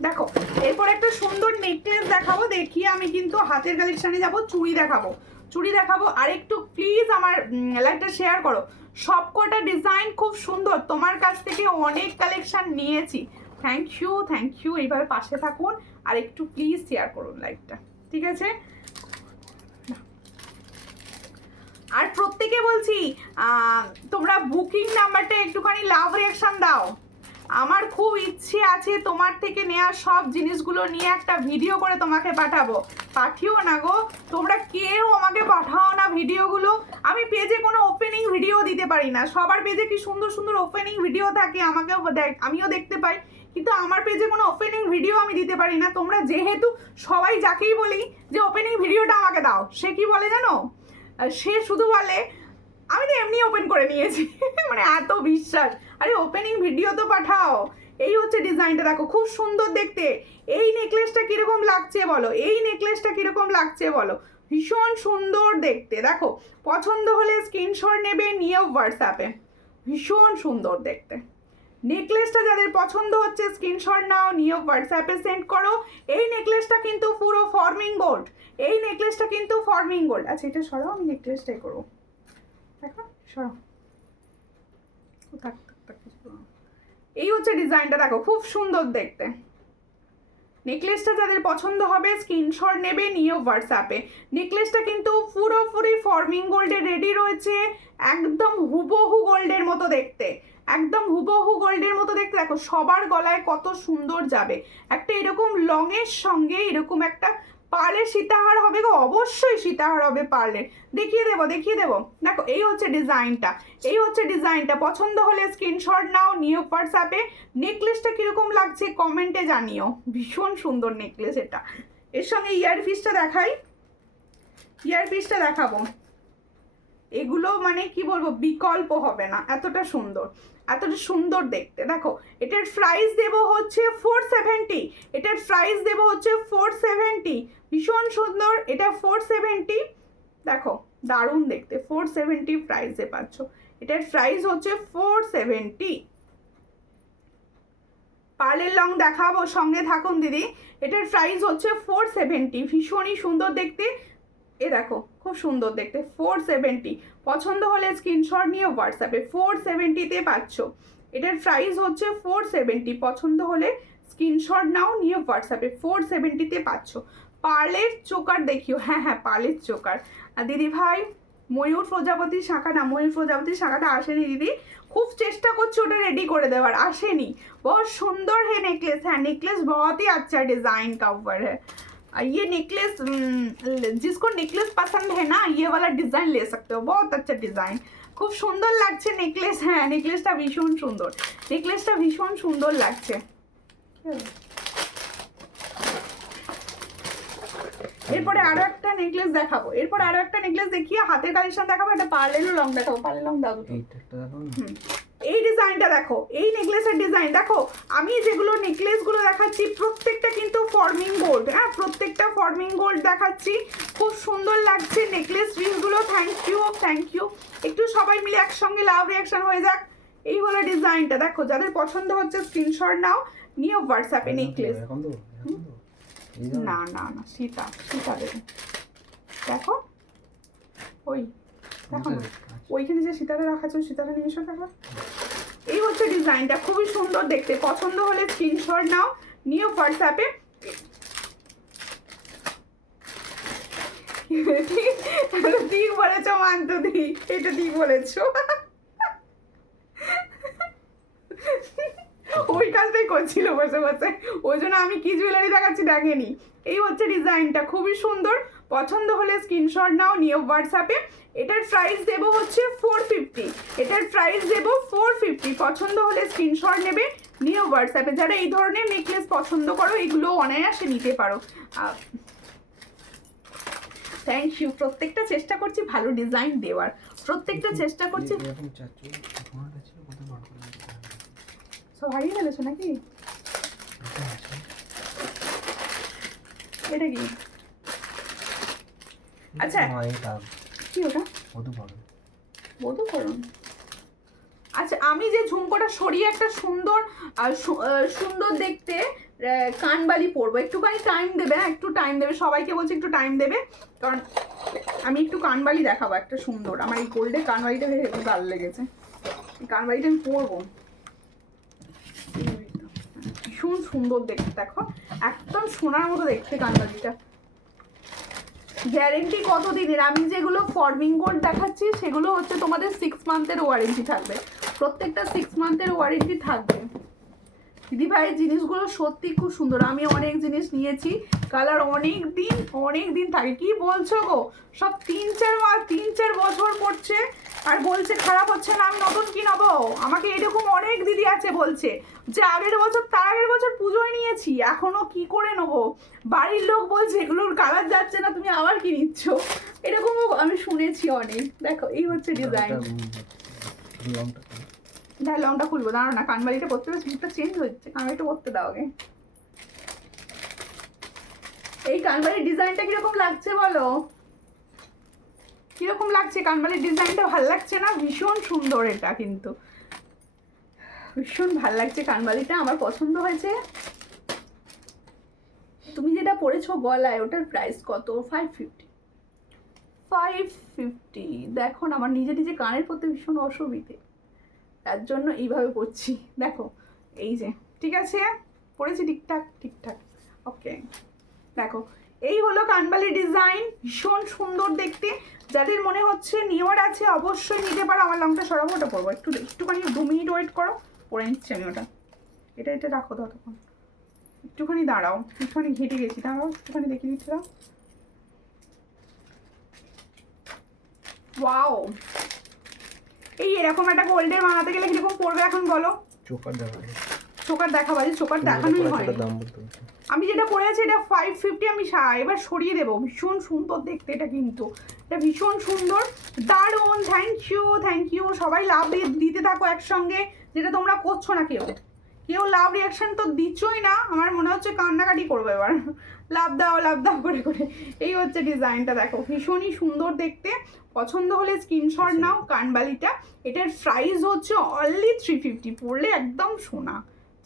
দেখো এরপর একটা সুন্দর নেকলেস দেখাবো, দেখিয়ে আমি কিন্তু হাতের কালেকশানে যাব, চুড়ি দেখাবো, চুড়ি দেখাবো। আর একটু প্লিজ আমার লাইভটা শেয়ার করো। সবকটা ডিজাইন খুব সুন্দর, তোমার কাছ থেকে অনেক কালেকশন নিয়েছি। থ্যাংক ইউ, এইভাবে পাশে থাকুন আর একটু প্লিজ শেয়ার করুন লাইভটা, ঠিক আছে? আর প্রত্যেকে বলছি তোমরা বুকিং নাম্বারটা একটুখানি লাভ রিয়াকশন দাও। আমার খুব ইচ্ছে আছে তোমার থেকে নেওয়া সব জিনিসগুলো নিয়ে একটা ভিডিও করে তোমাকে পাঠাবো। পাঠিও না গো, তোমরা কেউ আমাকে পাঠাও না ভিডিওগুলো। আমি পেজে কোনো ওপেনিং ভিডিও দিতে পারি না। সবার পেজে কি সুন্দর সুন্দর ওপেনিং ভিডিও থাকে, আমাকেও আমিও দেখতে পাই, কিন্তু আমার পেজে কোনো ওপেনিং ভিডিও আমি দিতে পারি না। তোমরা যেহেতু সবাই যাকেই বলি যে ওপেনিং ভিডিওটা আমাকে দাও, সে কি বলে জানো, সে শুধু বলে আমি তো এমনি ওপেন করে নিয়েছি। মানে এত বিশ্বাস, আরে ওপেনিং ভিডিও তো পাঠাও। এই হচ্ছে ডিজাইনটা, দেখো খুব সুন্দর দেখতে। এই নেকলেসটা কিরকম লাগছে বলো, এই নেকলেসটা কিরকম লাগছে বলো, ভীষণ সুন্দর দেখতে। দেখো পছন্দ হলে স্ক্রিনশট নেবে, নিয়েও হোয়াটসঅ্যাপে, ভীষণ সুন্দর দেখতে। নেকলেসটা যাদের পছন্দ হচ্ছে স্ক্রিনশট নাও, নিয়েও হোয়াটসঅ্যাপে সেন্ড করো। এই নেকলেসটা কিন্তু পুরো ফর্মিং গোল্ড, এই নেকলেসটা কিন্তু ফর্মিং গোল্ড। আচ্ছা এটা সরাও, আমি নেকলেসটাই করবো। দেখো সরাও, এই হচ্ছে ডিজাইনটা, দেখো খুব সুন্দর দেখতে। নেকলেসটা যাদের পছন্দ হবে স্ক্রিনশট নেবে, নিয়ে হোয়াটসঅ্যাপে। নেকলেসটা কিন্তু পুরোপুরি ফর্মিং গোল্ডে রেডি রয়েছে, একদম হুবহু গোল্ডের মতো দেখতে, একদম হুবহু গোল্ডের মতো দেখতে। দেখো সবার গলায় কত সুন্দর যাবে। একটা এরকম লংয়ের সঙ্গে এরকম একটা পার্লের সীতাহার হবে গো, অবশ্যই সীতাহার হবে পার্লের। দেখিয়ে দেবো দেখিয়ে দেবো। দেখো এই হচ্ছে ডিজাইনটা, এই হচ্ছে ডিজাইনটা। পছন্দ হলে স্ক্রিনশট নাও, নিয়ে হোয়াটসঅ্যাপে। নেকলেসটা কিরকম লাগছে কমেন্টে জানিও, ভীষণ সুন্দর নেকলেস এটা। এর সঙ্গে ইয়ারপিসটা দেখাই, ইয়ারপিসটা দেখাবো। এগুলো মানে কি বলবো, বিকল্প হবে না, এতটা সুন্দর, এতটা সুন্দর দেখতে। দেখো এটার প্রাইস দেবো হচ্ছে 470, এটার প্রাইস দেবো হচ্ছে 470, ভীষণ সুন্দর এটা 470। দেখো দারুণ দেখতে, 470 প্রাইসে পাচ্ছ। এটার প্রাইস হচ্ছে 470। পার্লের লং দেখাবো, সঙ্গে থাকুন দিদি। এটার প্রাইস হচ্ছে 470, ভীষণই সুন্দর দেখতে। এ দেখো খুব সুন্দর দেখতে, 470। পছন্দ হলে স্ক্রিনশট নিয়ে হোয়াটসঅ্যাপে, 470-তে পাচ্ছ। এটার প্রাইস হচ্ছে 470, পছন্দ হলে স্ক্রিনশট নাও, নিয়ে হোয়াটসঅ্যাপে, 470-তে পাচ্ছ। পার্লের চোকার দেখিও, হ্যাঁ হ্যাঁ পার্লের চোকার। আর দিদি ভাই ময়ূর প্রজাপতির শাখা না, ময়ূর প্রজাপতির শাখাটা আসেনি দিদি, খুব চেষ্টা করছি ওটা রেডি করে দেওয়ার, আসেনি। बहुत सुंदर है नेकलेस, है नेकलेस बहुत ही अच्छा डिजाइन का ऊपर है। ये नेकलेस जिसको नेकलेस पसंद है ना, ये वाला डिजाइन ले सकते हो, बहुत अच्छा डिजाइन, खूब सुंदर লাগছে নেকলেস। হ্যাঁ নেকলেসটা ভীষণ সুন্দর, নেকলেসটা ভীষণ সুন্দর লাগছে। এরপরে আরো একটা নেকলেস দেখাবো, এরপরে আরো একটা নেকলেস দেখিয়ে হাতের কালেকশন দেখাবো। এটা পার্লেরও লং দেখাবো, পার্লের লং দাও দুটো। এই ডিজাইনটা দেখো, এই নেকলেসের ডিজাইন দেখো। আমি যেগুলো নেকলেসগুলো দেখাচ্ছি প্রত্যেকটা কিন্তু ফর্মিং গোল্ড, হ্যাঁ প্রত্যেকটা ফর্মিং গোল্ড দেখাচ্ছি। খুব সুন্দর লাগছে নেকলেস পিসগুলো। Thank you. একটু সবাই মিলে একসঙ্গে লাভ রিয়াকশন হয়ে যাক। এই হলো ডিজাইনটা, দেখো যাদের পছন্দ হচ্ছে স্ক্রিনশট নাও, নিয়ে হোয়াটসঅ্যাপে। নেকলেস না না না, সীতা দেবে, দেখো ওই দেখো না ওইখানে যে সীতাটা রাখা আছে, সীতাটা নিয়ে এসো। দেখো এই হচ্ছে ডিজাইনটা, খুবই সুন্দর দেখতে। পছন্দ হলে স্ক্রিনশট নাও, নিয়ে হোয়াটসঅ্যাপে। ঠিক বলেছো মান্তুদি, এটা ঠিক বলেছো। ওই কাজটাই করছিল বসে বসে, ওই জন্য আমি কি জুয়েলারি দেখাচ্ছি দেখেনি। এই হচ্ছে ডিজাইনটা, খুবই সুন্দর। পছন্দ হলে স্ক্রিনশট নাও, নিয়ে হোয়াটসঅ্যাপে। এটার প্রাইস দেবো হচ্ছে 450, এটার প্রাইস দেবো 450। পছন্দ হলে স্ক্রিনশট নেবে, নিয়ে হোয়াটসঅ্যাপে। যারা এই ধরনের নেকলেস পছন্দ করো এগুলো অনায়াসে নিতে পারো। Thank you. প্রত্যেকটা চেষ্টা করছি ভালো ডিজাইন দেওয়ার, প্রত্যেকটা চেষ্টা করছি। সব হারিয়ে ফেলেছো নাকি? এটা কি আচ্ছা এটা কি ওটা কত পাবে? বলতে করুন। আচ্ছা আমি যে ঝুমকোটা সরিয়ে একটা সুন্দর সুন্দর দেখতে কানবালি পরবো, একটুখানি টাইম দেবে, হ্যাঁ একটু টাইম দেবে, সবাইকে বলছি একটু টাইম দেবে, কারণ আমি একটু কানবালি দেখাবো একটা সুন্দর। আমার এই গোল্ডের কানবালিটা হেবি ভালো লেগেছে, এই কানবালিটা আমি পরবো, ভীষণ সুন্দর দেখতে, দেখো একদম সোনার মতো দেখতে কানবালিটা। গ্যারেন্টি কত দিনের? আমি যেগুলো ফরমিং গোল্ড দেখাচ্ছি সেগুলো হচ্ছে তোমাদের 6 মান্থের ওয়ারেন্টি থাকবে, প্রত্যেকটা 6 মান্থের ওয়ারেন্টি থাকবে। দিদি ভাই জিনিসগুলো সত্যি খুব সুন্দর, আমি অনেক জিনিস নিয়েছি, কালার অনেক দিন থাকে। কি বলছো গো, সব 3-4 বছর পড়ছে আর বলছে খারাপ হচ্ছে না, আমি নতুন কি নেবো? আমাকে এরকম অনেক দিদি আছে বলছে যে আগের বছর তার আগের বছর পুজোয় নিয়েছি, এখনো কি করে নেবো, বাড়ির লোক বলছে এগুলোর কালার যাচ্ছে না, তুমি আবার কি নিচ্ছ, এরকমও আমি শুনেছি অনেক। দেখো এই হচ্ছে ডিজাইন। হ্যাঁ লংটা খুলবো, দাঁড়ো না, কানবালিটা পরতে হবে, মুখটা চেঞ্জ হচ্ছে, কানবালিটা পরতে দাও আগে। এই কানবালির ডিজাইনটা কিরকম লাগছে বলো, কিরকম লাগছে কানবালির ডিজাইনটা? ভাল লাগছে না? ভীষণ সুন্দর, এটা কিন্তু ভীষণ ভাল লাগছে কানবালিটা, আমার পছন্দ হয়েছে। তুমি যেটা পরেছো গলায় ওটার প্রাইস কত? 550। দেখো না আমার নিজে কানের পরতে ভীষণ অসুবিধে, তার জন্য এইভাবে করছি। দেখো এই যে, ঠিক আছে পরেছি ঠিকঠাক ওকে। দেখো এই হলো কানবালি ডিজাইন, ভীষণ সুন্দর দেখতে। যাদের মনে হচ্ছে নেওয়ার আছে অবশ্যই নিতে পারো। আমার লংটা সরাবো, ওটা পরবো, একটুখানি 2 মিনিট ওয়েট করো, পরে নিচ্ছি আমি ওটা। এটা রাখো ততক্ষণ, একটুখানি দাঁড়াও, একটুখানি ঘেটে গেছি, দাঁড়াও একটুখানি দেখিয়ে দিচ্ছি। দাও ওয়াও, এই এরকম একটা গোল্ডের বানাতে গেলে কিরকম পড়বে এখন বলো? চোকার দেখাবো, চোকার দেখাবাজি, চোকার দেখানোই হয়। আমি যেটা পরে আছি এটা 550, আমি এবার সরিয়ে দেবো। ভীষণ সুন্দর দেখতে এটা, কিন্তু এটা ভীষণ সুন্দর, দারুণ। থ্যাংক ইউ সবাই লাভ দিতে থাকো একসঙ্গে, যেটা তোমরা করছো না, কেউ লাভ রিয়াকশন তো দিচ্ছই না, আমার মনে হচ্ছে কান্নাকাটি করবো এবার। লাভ দাও করে করে। এই হচ্ছে ডিজাইনটা, দেখো ভীষণই সুন্দর দেখতে, পছন্দ হলে স্ক্রিনশট নাও। কানবালিটা এটার প্রাইস হচ্ছে অনলি 350, পরলে একদম সোনা।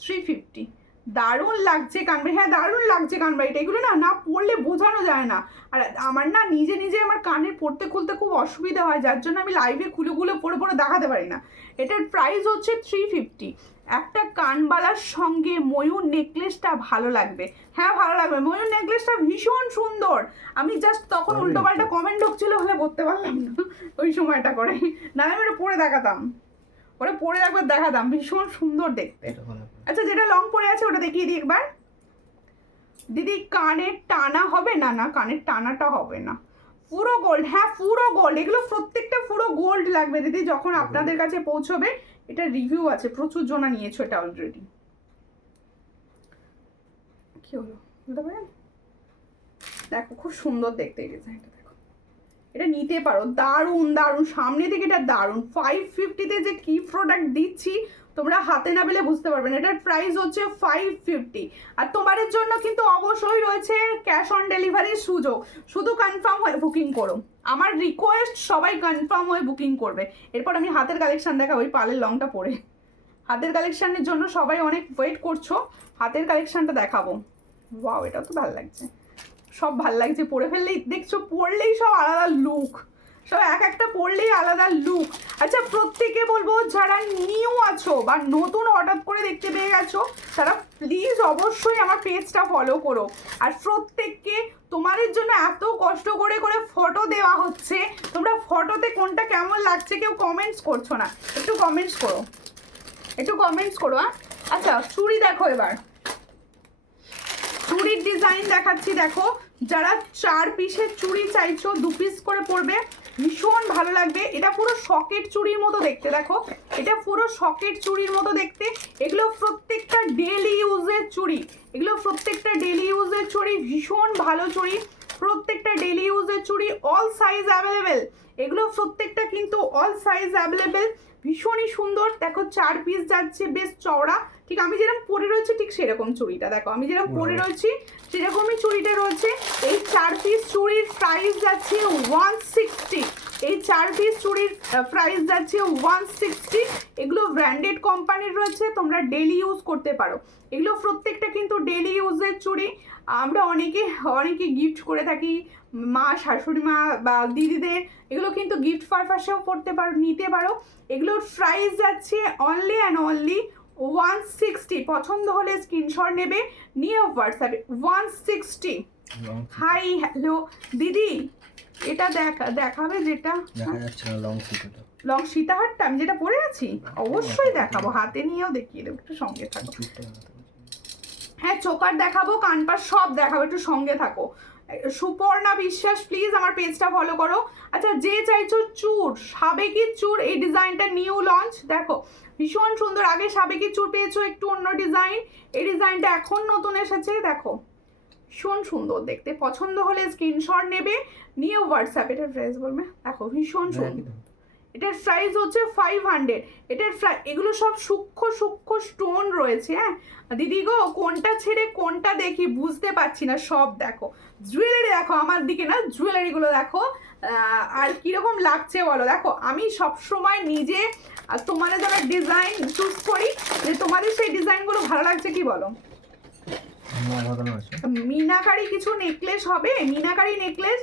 350, দারুণ লাগছে কানবালি, হ্যাঁ দারুণ লাগছে কানবালিটা। এগুলো না পরলে বোঝানো যায় না, আর আমার না নিজে আমার কানের পরতে খুলতে খুব অসুবিধা হয়, যার জন্য আমি লাইভে খুলে পরে দেখাতে পারি না। এটার প্রাইস হচ্ছে 350। একটা কানবালার সঙ্গে ময়ূর নেকলেসটা ভালো লাগবে, হ্যাঁ ভালো লাগবে, ময়ূর নেকলেসটা ভীষণ সুন্দর। আমি জাস্ট তখন উল্টোপাল্টা কমেন্ট ঢুকছিল হলে পরতে পারলাম না ওই সময়টা করে, না আমি ওটা পরে দেখাতাম, ওটা পরে একবার দেখাতাম, ভীষণ সুন্দর দেখতে। আচ্ছা যেটা লং পরে আছে ওটা দেখিয়ে দিই একবার। দিদি কানের টানা হবে? না কানের টানাটা হবে না, পুরো গোল্ড, হ্যাঁ পুরো গোল্ড, এগুলো প্রত্যেকটা পুরো গোল্ড লাগবে দিদি যখন আপনাদের কাছে পৌঁছবে। এটা রিভিউ আছে, প্রচুর জনা নিয়েছো এটা অলরেডি। কি হলো বলতে পারেন? দেখো খুব সুন্দর দেখতে এই ডিজাইনটা, দেখো এটা নিতে পারো, দারুণ সামনে থেকে এটা দারুণ। 550-তে যে কি প্রোডাক্ট দিচ্ছি তোমরা হাতে না পেলে বুঝতে পারবে না। এটার প্রাইস হচ্ছে 550, আর তোমাদের জন্য কিন্তু অবশ্যই রয়েছে ক্যাশ অন ডেলিভারির সুযোগ, শুধু কনফার্ম হয়ে বুকিং করো। আমার রিকোয়েস্ট সবাই কনফার্ম হয়ে বুকিং করবে। এরপর আমি হাতের কালেকশন দেখাবো, ওই পালের লংটা পরে হাতের কালেকশনের জন্য সবাই অনেক ওয়েট করছো, হাতের কালেকশনটা দেখাবো। ওয়াও এটা তো ভালো লাগছে, সব ভাল লাগছে, পরে ফেললেই দেখছো, পরলেই সব আলাদা লুক, সব একটা পরলেই আলাদা লুক। আচ্ছা প্রত্যেকে বলবো যারা নিউ আছো বা নতুন হঠাৎ করে দেখতে পেয়ে গেছো, তারা প্লিজ অবশ্যই আমার পেজটা ফলো করো। আর প্রত্যেককে তোমাদের জন্য এত কষ্ট করে ফটো দেওয়া হচ্ছে, তোমরা ফটোতে কোনটা কেমন লাগছে কেউ কমেন্টস করছো না, একটু কমেন্টস করো হ্যাঁ। আচ্ছা চুড়ি দেখো, এবার চুড়ির ডিজাইন দেখাচ্ছি। দেখো যারা 4 পিসের চুড়ি চাইছো 2 পিস করে পরবে, ভীষণ ভালো লাগবে। এটা পুরো সকেট চুড়ির মতো দেখতে, দেখো এটা পুরো সকেট চুড়ির মতো দেখতে। এগুলো প্রত্যেকটা ডেলি ইউজের চুড়ি, ভীষণ ভালো চুড়ি। প্রত্যেকটা ডেলি ইউজের চুড়ি, অল সাইজ অ্যাভেলেবেল, এগুলো প্রত্যেকটা কিন্তু অল সাইজ অ্যাভেলেবেল, ভীষণই সুন্দর। দেখো 4 পিস যাচ্ছে, বেশ চওড়া, ঠিক আমি যেরকম পরে রয়েছি ঠিক সেরকম চুড়িটা, দেখো আমি যেরকম পরে রয়েছি সেরকমই চুড়িটা রয়েছে। এই 4 পিস চুড়ির প্রাইস যাচ্ছে 160, এই 4 পিস চুড়ির প্রাইস যাচ্ছে 160। এগুলো ব্র্যান্ডেড কোম্পানির রয়েছে, তোমরা ডেলি ইউজ করতে পারো। এগুলো প্রত্যেকটা কিন্তু ডেলি ইউজের চুড়ি। আমরা অনেকে গিফট করে থাকি, মা, শাশুড়ি মা বা দিদিদের, এগুলো কিন্তু গিফট পারপাসেও পড়তে পারো, নিতে পারো। এগুলোর প্রাইস যাচ্ছে অনলি অ্যান্ড অনলি 160। পছন্দ হলে স্ক্রিনশট নেবে, নিয়ে হোয়াটসঅ্যাপে 160। হাই হ্যালো দিদি, এটা দেখাবে যেটা দেখা যাচ্ছে না লং ফিটটা, লং সীতাহারটা আমি যেটা পরে আছি, অবশ্যই দেখাবো, হাতে নিয়েও দেখিয়ে দেবো, একটু সঙ্গে থাকো। হ্যাঁ চোকার দেখাবো, কানপার সব দেখাবো, একটু সঙ্গে থাকো। সুপর্ণা বিশ্বাস প্লিজ আমার পেজটা ফলো করো। আচ্ছা যে চাইছো চুড়, সাবেকি চুড়, এই ডিজাইনটা নিউ লঞ্চ, দেখো ভীষণ সুন্দর। আগে সাবেকি চুড় পেয়েছো একটু অন্য ডিজাইন, এই ডিজাইনটা এখন নতুন এসেছে, দেখো ভীষণ সুন্দর দেখতে। পছন্দ হলে স্ক্রিনশট নেবে, নিয়ে হোয়াটসঅ্যাপ, এটার প্রাইস বলবে, দেখো ভীষণ সুন্দর। এটার প্রাইস হচ্ছে 500। এটার এগুলো সব সূক্ষ্ম স্টোন রয়েছে। হ্যাঁ দিদি গো, কোনটা ছেড়ে কোনটা দেখি বুঝতে পারছি না, সব দেখো। জুয়েলারি দেখো আমার দিকে না, জুয়েলারিগুলো দেখো আর কিরকম লাগছে বলো। দেখো আমি সব সময় নিজে তোমাদের যারা ডিজাইন চুজ করি, যে তোমাদের সেই ডিজাইনগুলো ভালো লাগছে কি বলো। মিনাকারি কিছু নেকলেস হবে, মিনাকারি নেকলেস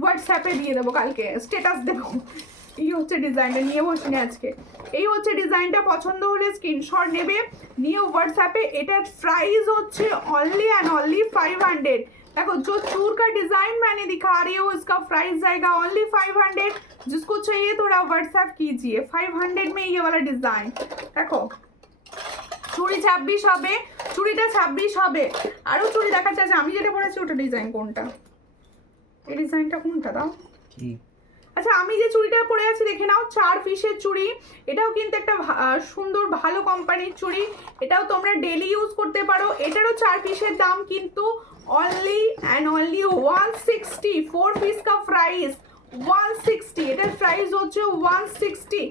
হোয়াটসঅ্যাপে দিয়ে দেবো, কালকে স্ট্যাটাস দেবো। এই হচ্ছে ডিজাইনটা, নিয়ে বসিনি আজকে। এই হচ্ছে ডিজাইনটা, পছন্দ হলে স্ক্রিনশট নেবে, নিয়ে হোয়াটসঅ্যাপে। এটার প্রাইস হচ্ছে অনলি एंड ओनली 500। देखो जो चूर का डिजाइन मैंने दिखा रही हूँ, इसका प्राइस जाएगा ओनली 500। जिसको चाहिए थोड़ा व्हाट्सएप कीजिए। 500 में ये वाला डिजाइन देखो। চুড়ি 26 হবে, চুড়িটা 26 হবে। আরো চুড়ি দেখাচ্ছে, আছে আমি যেটা পরেছি ওটা ডিজাইন কোনটা, এই ডিজাইনটা কোনটা দাও কি। আচ্ছা আমি যে চুড়িটা পরে আছি দেখে নাও, 4 পিসের চুড়ি, এটাও কিন্তু একটা সুন্দর ভালো কোম্পানির চুড়ি, এটাও তোমরা ডেলি ইউজ করতে পারো। এটারও 4 পিসের দাম কিন্তু অনলি অ্যান্ড অনলি 160। 4 পিস কা প্রাইস 160, এটার প্রাইস হচ্ছে 160।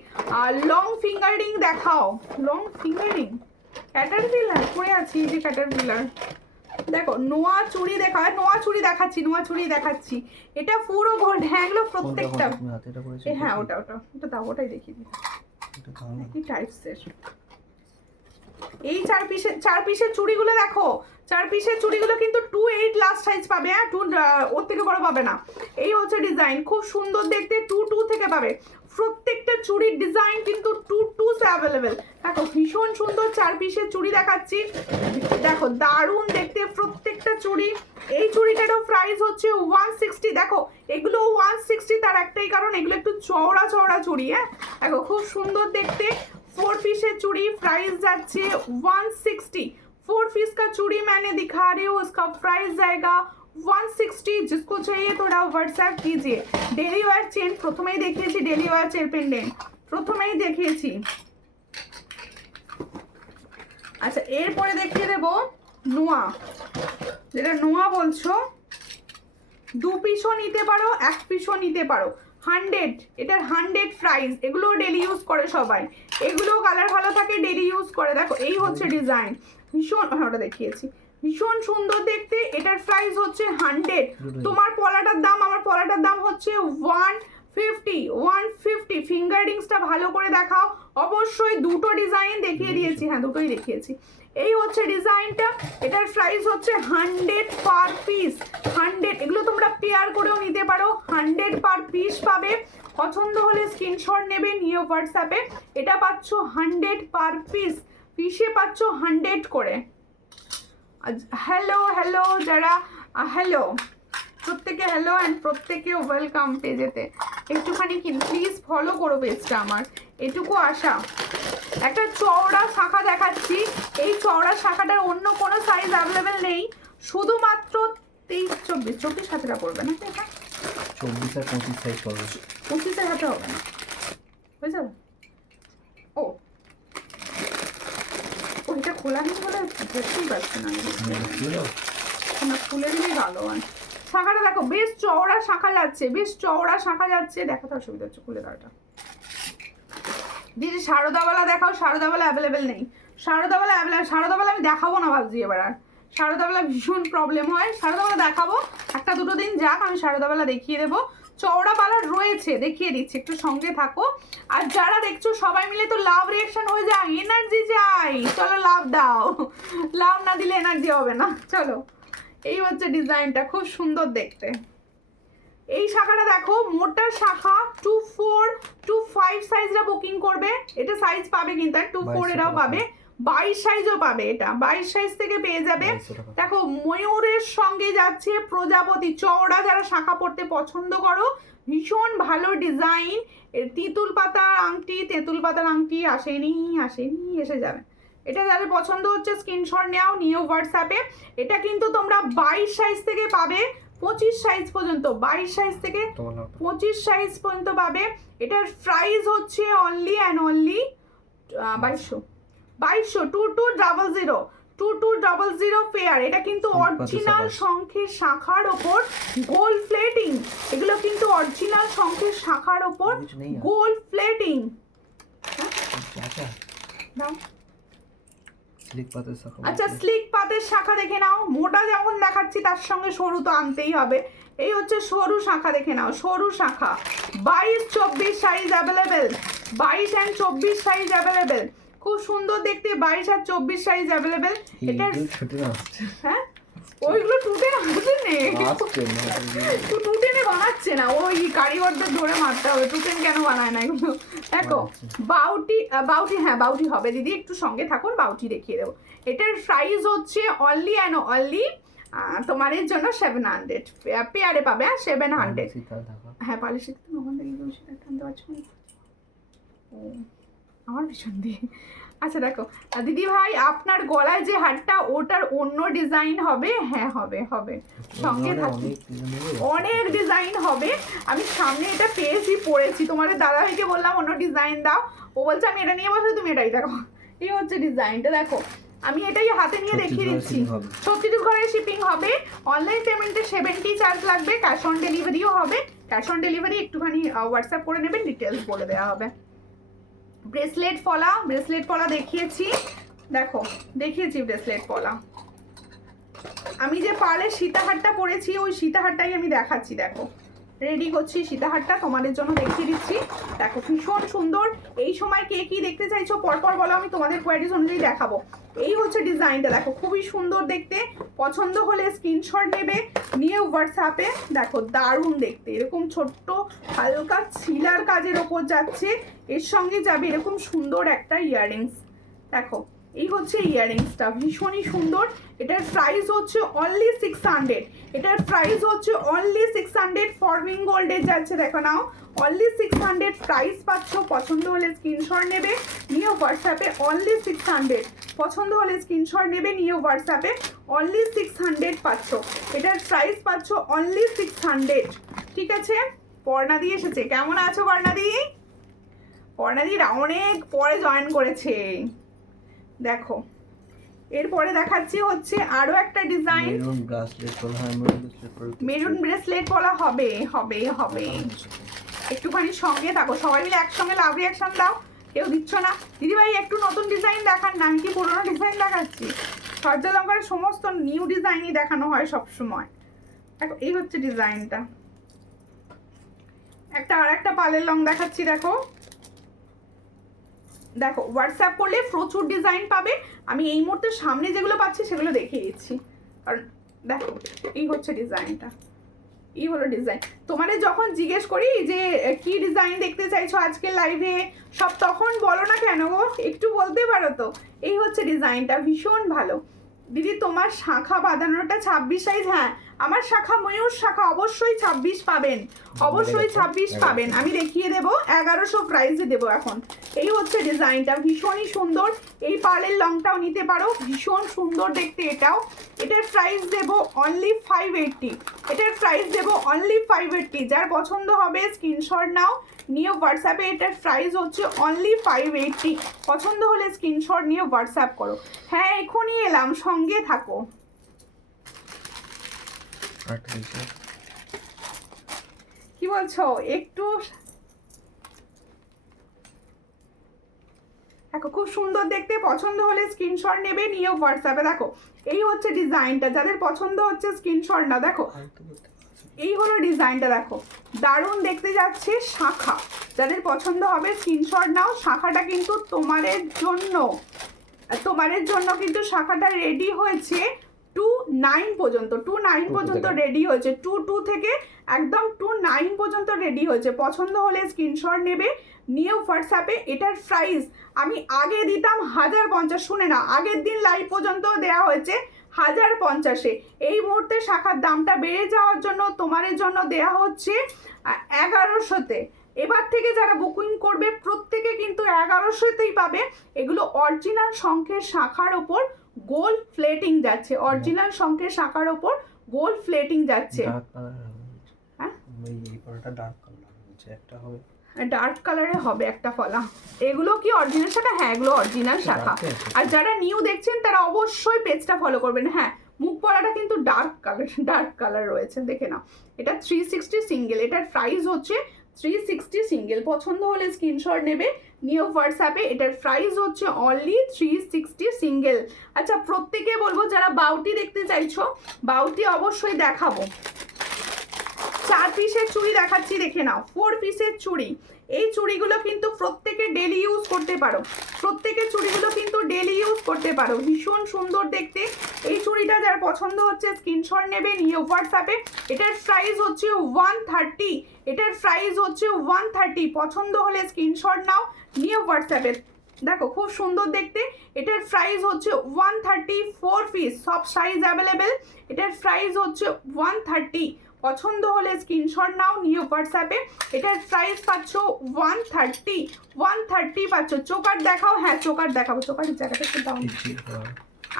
আর লং ফিঙ্গার রিং দেখাও, লং ফিঙ্গার রিং ক্যাটারপিলার পরে আছি, এই যে ক্যাটারপিলার দেখো। নোয়া চুড়ি দেখা, নোয়া চুড়ি দেখাচ্ছি, নোয়া চুড়ি দেখাচ্ছি। এটা পুরো গোল্ড, হ্যাঁ এগুলো প্রত্যেকটা, হ্যাঁ ওটা দাও, ওটাই দেখিয়ে দিই কি টাইপসের। এই 4 পিসের চুড়িগুলো দেখো, 4 পিসের চুড়িগুলো কিন্তু 28 লাস্ট সাইজ পাবে। হ্যাঁ ওর থেকে বড় পাবে না। এই হচ্ছে ডিজাইন, খুব সুন্দর দেখতে, 22 থেকে পাবে। প্রত্যেকটা চুড়ির ডিজাইন কিন্তু 22 অ্যাভেলেবেল। দেখো ভীষণ সুন্দর 4 পিসের চুড়ি দেখাচ্ছি, দেখো দারুণ দেখতে প্রত্যেকটা চুড়ি। এই চুড়িটারও প্রাইস হচ্ছে 160। দেখো এগুলো 160, তার একটাই কারণ এগুলো একটু চওড়া চুড়ি। হ্যাঁ দেখো খুব সুন্দর দেখতে। 4 पीसेर चूड़ी प्राइस जाच्छे 160। 4 पीस का चूड़ी मैंने दिखा रही हूँ, उसका प्राइस जाएगा 160। जिसको चाहिए थोड़ा व्हाट्सएप कीजिए। डेली वेयर चेन प्रथमेই দেখিয়েছি, डेली वेयर चेन पेंडेंट প্রথমেই দেখিয়েছি। আচ্ছা এরপরে দেখিয়ে দেব নোয়া, যেটা নোয়া বলছো, 2 পিসও নিতে পারো, 1 পিসও নিতে পারো। 100, এটার 100 প্রাইস। এগুলো ডেলি ইউজ করে সবাই, এগুলো কালার ভালো থাকে, ডেলি ইউজ করে। দেখো এই হচ্ছে ডিজাইন, ভীষণ, ওটা দেখিয়েছি, ভীষণ সুন্দর দেখতে। এটার প্রাইস হচ্ছে 100। তোমার পলাটার দাম, আমার পলাটার দাম হচ্ছে 150। ফিঙ্গার রিংসটা ভালো করে দেখাও, অবশ্যই দুটো ডিজাইন দেখিয়ে দিয়েছি, হ্যাঁ দুটোই দেখিয়েছি। এই হচ্ছে ডিজাইনটা, এটার প্রাইস হচ্ছে 100 পার পিস। 100, এগুলো তোমরা পেয়ার করেও নিতে পারো, 100 পার পিস পাবে। পছন্দ হলে স্ক্রিনশট নেবে, নিয়ে হোয়াটসঅ্যাপে। এটা পাচ্ছ 100 পার পিস, পিসে পাচ্ছ 100 করে। হ্যালো যারা, হ্যালো প্রত্যেকে, হ্যালো অ্যান্ড প্রত্যেকে ওয়েলকাম পেজেতে। একটুখানি প্লিজ ফলো করো পেজটা আমার, এটুকু আশা। একটা চওড়া শাখা দেখাচ্ছি, এই চওড়া শাখাটার অন্য কোনো সাইজ অ্যাভেলেবেল নেই, শুধুমাত্র 23-24 হাতেটা পড়বে না, এটা 24 আর 25 সাইজ পড়বে, 25 হাতে হবে না, হয়ে যাবে। ওইটা খোলা নেই বলে দেখতেই পাচ্ছি না, খুলে দিলেই ভালো হয়। শাখাটা দেখো বেশ চওড়া শাখা যাচ্ছে, বেশ চওড়া শাখা যাচ্ছে। দেখো তো অসুবিধা হচ্ছে, খুলে দাও এটা। দিদি সারদাওয়ালা দেখাও, সারদাওয়ালা অ্যাভেলেবেল নেই। সারদাওয়ালা অ্যাভেলেবেল, সারদাওয়ালা আমি দেখাবো না ভাবছি এবার আর। সারদাওয়ালা ভীষণ প্রবলেম হয়, সারদাওয়ালা দেখাবো একটা দুটো দিন যাক, আমি সারদাওয়ালা দেখিয়ে দেবো। চওড়া পালার রয়েছে, দেখিয়ে দিচ্ছি, একটু সঙ্গে থাকো। আর যারা দেখছো সবাই মিলে তো লাভ রিয়াকশন হয়ে যায়, এনার্জি চাই, চলো লাভ দাও, লাভ না দিলে এনার্জি হবে না। চলো, এই হচ্ছে ডিজাইনটা, খুব সুন্দর দেখতে। এই শাখাটা দেখো মোটা শাখা, 2-4 2-5 সাইজরা বুকিং করবে, এটা সাইজ পাবে কিন্তু 2-4 এরাও পাবে, 22 সাইজও পাবে, এটা 22 সাইজ থেকে পেয়ে যাবে। দেখো ময়ূরের সঙ্গে যাচ্ছে প্রজাপতি, চওড়া যারা শাখা পড়তে পছন্দ করো, ভীষণ ভালো ডিজাইন। তেঁতুল পাতার আংটি আসেনি, এসে যাবে। এটা যাদের পছন্দ হচ্ছে স্ক্রিনশট নাও, নিও হোয়াটসঅ্যাপে। এটা কিন্তু তোমরা 22 সাইজ থেকে পাবে 25 সাইজ পর্যন্ত, 22 সাইজ থেকে 25 সাইজ পর্যন্ত পাবে। এটার প্রাইস হচ্ছে অনলি অ্যান্ড অনলি 2200, 2200 পেয়ার। এটা কিন্তু অরিজিনাল শঙ্খের শাখার ওপর গোল্ড প্লেটিং, এগুলো কিন্তু অরিজিনাল শঙ্খের শাখার ওপর গোল্ড প্লেটিং। আচ্ছা স্লিক পাতের শাখা দেখে নাও, মোটা যেমন দেখাচ্ছি তার সঙ্গে সরু তো আনতেই হবে। এই হচ্ছে সরু শাখা, দেখে নাও সরু শাখা, 22-24 size available, 22 and 24 size available, খুব সুন্দর দেখতে, 22 আর 24 সাইজ অ্যাভেলেবেল। এটা হ্যাঁ ওইগুলো টুটে টুটেনে বানাচ্ছে না, ওই কারিগরদের ধরে মারতে হবে, টুটেন কেন বানায় না এগুলো। দেখো বাউটি, হ্যাঁ বাউটি হবে দিদি, একটু সঙ্গে থাকুন, বাউটি দেখিয়ে দেবো। এটার প্রাইস হচ্ছে অনলি অ্যান্ড অনলি তোমার এর জন্য 700, পেয়ারে পাবে 700। হ্যাঁ পালিশে ওখান থেকে টানতে পারছো আমার ভীষণ দিয়ে। আচ্ছা দেখো দিদি ভাই আপনার গলায় যে হারটা ওটার অন্য ডিজাইন হবে, হ্যাঁ হবে সঙ্গে থাকি, অনেক ডিজাইন হবে। আমি সামনে এটা পেয়েছি, পড়েছি, তোমাদের দাদা ভাইকে বললাম অন্য ডিজাইন দাও, ও বলছে আমি এটা নিয়ে বসে, তুমি এটাই দেখো। এই হচ্ছে ডিজাইনটা, দেখো আমি এটাই হাতে নিয়ে দেখিয়ে দিচ্ছি। 36 শিপিং হবে, অনলাইন পেমেন্টে 70 চার্জ লাগবে, ক্যাশ অন ডেলিভারিও হবে। ক্যাশ অন ডেলিভারি একটুখানি হোয়াটসঅ্যাপ করে নেবেন, ডিটেলস বলে দেওয়া হবে। ব্রেসলেট পলা দেখিয়েছি, দেখো দেখিয়েছি ব্রেসলেট পলা। আমি যে পার্লের সীতাহারটা পরেছি ওই সীতাহারটাই আমি দেখাচ্ছি, দেখো রেডি করছি সীতাহারটা তোমাদের জন্য দেখিয়ে দিচ্ছি। দেখো ভীষণ সুন্দর, এই সময় কে কি দেখতে চাইছো পরপর বলো, আমি তোমাদের কোয়ালিটিস অনুযায়ী দেখাবো। এই হচ্ছে ডিজাইনটা, দেখো খুবই সুন্দর দেখতে, পছন্দ হলে স্ক্রিনশট নেবে, নিয়ে হোয়াটসঅ্যাপে। দেখো দারুণ দেখতে, এরকম ছোট্ট হালকা ছিলার কাজের ওপর যাচ্ছে, এর সঙ্গে যাবে এরকম সুন্দর একটা ইয়াররিংস। দেখো এই হচ্ছে ইয়াররিংসটা, ভীষণই সুন্দর। এটার প্রাইস হচ্ছে অনলি 600, এটার প্রাইস হচ্ছে অনলি 600, ফরমিং গোল্ডের যাচ্ছে, দেখো নাও অনলি 600 প্রাইস পাচ্ছ। পছন্দ হলে স্ক্রিনশট নেবে, নিয়ে হোয়াটসঅ্যাপে অনলি 600, পছন্দ হলে স্ক্রিনশট নেবে, নিয়ে হোয়াটসঅ্যাপে অনলি 600 পাচ্ছ। এটার প্রাইস পাচ্ছ অনলি 600, ঠিক আছে। পর্ণাদি এসেছে, কেমন আছো পর্ণাদি? পর্ণাদিরা অনেক পরে জয়েন করেছে। দেখো এরপরে দেখাচ্ছি হচ্ছে আরো একটা ডিজাইন, মেরুন ব্রেসলেট পলা হবে, একটুখানি সঙ্গে থাকো, সবাই মিলে একসঙ্গে লাভ রিয়াকশন দাও। কেউ দিচ্ছ না দিদিভাই, একটু নতুন ডিজাইন দেখান না, আমি কি পুরোনো ডিজাইন দেখাচ্ছি? সূর্যালঙ্কার সমস্ত নিউ ডিজাইনই দেখানো হয় সব সময়। দেখো এই হচ্ছে ডিজাইনটা, আর একটা পালের লং দেখাচ্ছি, দেখো হোয়াটসঅ্যাপ করলে প্রচুর ডিজাইন পাবে। আমি এই মুহূর্তে সামনে যেগুলো পাচ্ছি সেগুলো দেখিয়ে দিচ্ছি, কারণ দেখো এই হচ্ছে ডিজাইনটা, এই হলো ডিজাইন। তোমাদের যখন জিজ্ঞেস করি যে কি ডিজাইন দেখতে চাইছো আজকের লাইভে, সব তখন বলো না কেন গো, একটু বলতে পারো তো। এই হচ্ছে ডিজাইনটা, ভীষণ ভালো। দিদি তোমার শাখা বাঁধানোটা 26 সাইজ, হ্যাঁ আমার শাখা ময়ূর শাখা অবশ্যই 26 পাবেন, অবশ্যই 26 পাবেন, আমি দেখিয়ে দেবো 1100 প্রাইসে দেবো এখন। এই হচ্ছে ডিজাইনটা, ভীষণই সুন্দর। এই পার্লের লংটাও নিতে পারো, ভীষণ সুন্দর দেখতে এটাও। এটার প্রাইস দেবো অনলি 580, এটার প্রাইস দেবো অনলি 580। যার পছন্দ হবে স্ক্রিনশট নাও, নিয়ে হোয়াটসঅ্যাপে, এটার প্রাইস হচ্ছে অনলি 580। পছন্দ হলে স্ক্রিনশট নিয়ে হোয়াটসঅ্যাপ করো। হ্যাঁ এখনই এলাম, সঙ্গে থাকো। কি বলছো একটু দেখো, খুব সুন্দর দেখতে, পছন্দ হলে স্ক্রিনশট নেবে, নিয়ে হোয়াটসঅ্যাপে। দেখো এই হচ্ছে ডিজাইনটা, যাদের পছন্দ হচ্ছে স্ক্রিনশট না। দেখো এই হলো ডিজাইনটা, দেখো দারুণ দেখতে যাচ্ছে। শাখা যাদের পছন্দ হবে স্ক্রিনশট নাও। শাখাটা কিন্তু তোমাদের জন্য কিন্তু শাখাটা রেডি হয়েছে 2-9 পর্যন্ত, 2-9 পর্যন্ত রেডি হয়েছে। 2 থেকে একদম 2-9 পর্যন্ত রেডি হয়েছে। পছন্দ হলে স্ক্রিনশট নেবে, নিয়ে হোয়াটসঅ্যাপে। এটার প্রাইস আমি আগে দিতাম 1050, শুনে না, আগের দিন লাইভ পর্যন্ত দেওয়া হয়েছে 1050-এ। এই মুহূর্তে শাখার দামটা বেড়ে যাওয়ার জন্য তোমাদের জন্য দেওয়া হচ্ছে 1100-তে। এবার থেকে যারা বুকিং করবে প্রত্যেকে কিন্তু 1100-তেই পাবে। এগুলো অরিজিনাল শঙ্খের শাখার ওপর গোল্ড প্লেটিং যাচ্ছে, অরিজিনাল শঙ্খের শাখার ওপর গোল্ড প্লেটিং যাচ্ছে। হ্যাঁ এই পরাটা ডার্ক কালার হচ্ছে, একটা হবে ডার্ক কালারে হবে একটা ফলা। এগুলো কি অরিজিনাল শাখা? হ্যাঁ এগুলো অরিজিনাল শাখা। আর যারা নিউ দেখছেন তারা অবশ্যই পেজটা ফলো করবেন। হ্যাঁ মুখ পরাটা কিন্তু ডার্ক কালার রয়েছে, দেখে নাও। এটা 360 সিঙ্গেল, এটার প্রাইস হচ্ছে 360 সিঙ্গেল। পছন্দ হলে স্ক্রিনশট নেবে, নিউ হোয়াটসঅ্যাপে। এটার প্রাইস হচ্ছে অনলি 360 সিঙ্গেল। আচ্ছা প্রত্যেকে বলবো যারা বাউটি দেখতে চাইছো, বাউটি অবশ্যই দেখাবো। 4 পিসের চুড়ি দেখাচ্ছি, দেখে নাও। 4 পিসের চুড়ি, এই চুড়িগুলো কিন্তু প্রত্যেকে ডেলি ইউজ করতে পারো, প্রত্যেকের চুড়িগুলো কিন্তু ডেলি ইউজ করতে পারো। ভীষণ সুন্দর দেখতে এই চুড়িটা, যার পছন্দ হচ্ছে স্ক্রিনশট নেবে, নিয়ে হোয়াটসঅ্যাপে। এটার প্রাইস হচ্ছে 130, এটার প্রাইস হচ্ছে 130। পছন্দ হলে স্ক্রিনশট নাও, নিয়ে হোয়াটসঅ্যাপে। দেখো খুব সুন্দর দেখতে, এটার প্রাইস হচ্ছে 130। 4 পিস, সব সাইজ অ্যাভেলেবেল। এটার প্রাইস হচ্ছে 130। পছন্দ হলে স্ক্রিনশট নাও, নিয়ে হোয়াটসঅ্যাপে। এটার প্রাইস পাচ্ছ 130 পাচ্ছ। চোকার দেখাও। হ্যাঁ চোকার দেখাবো, চোকারের জায়গাটা একটু দাও।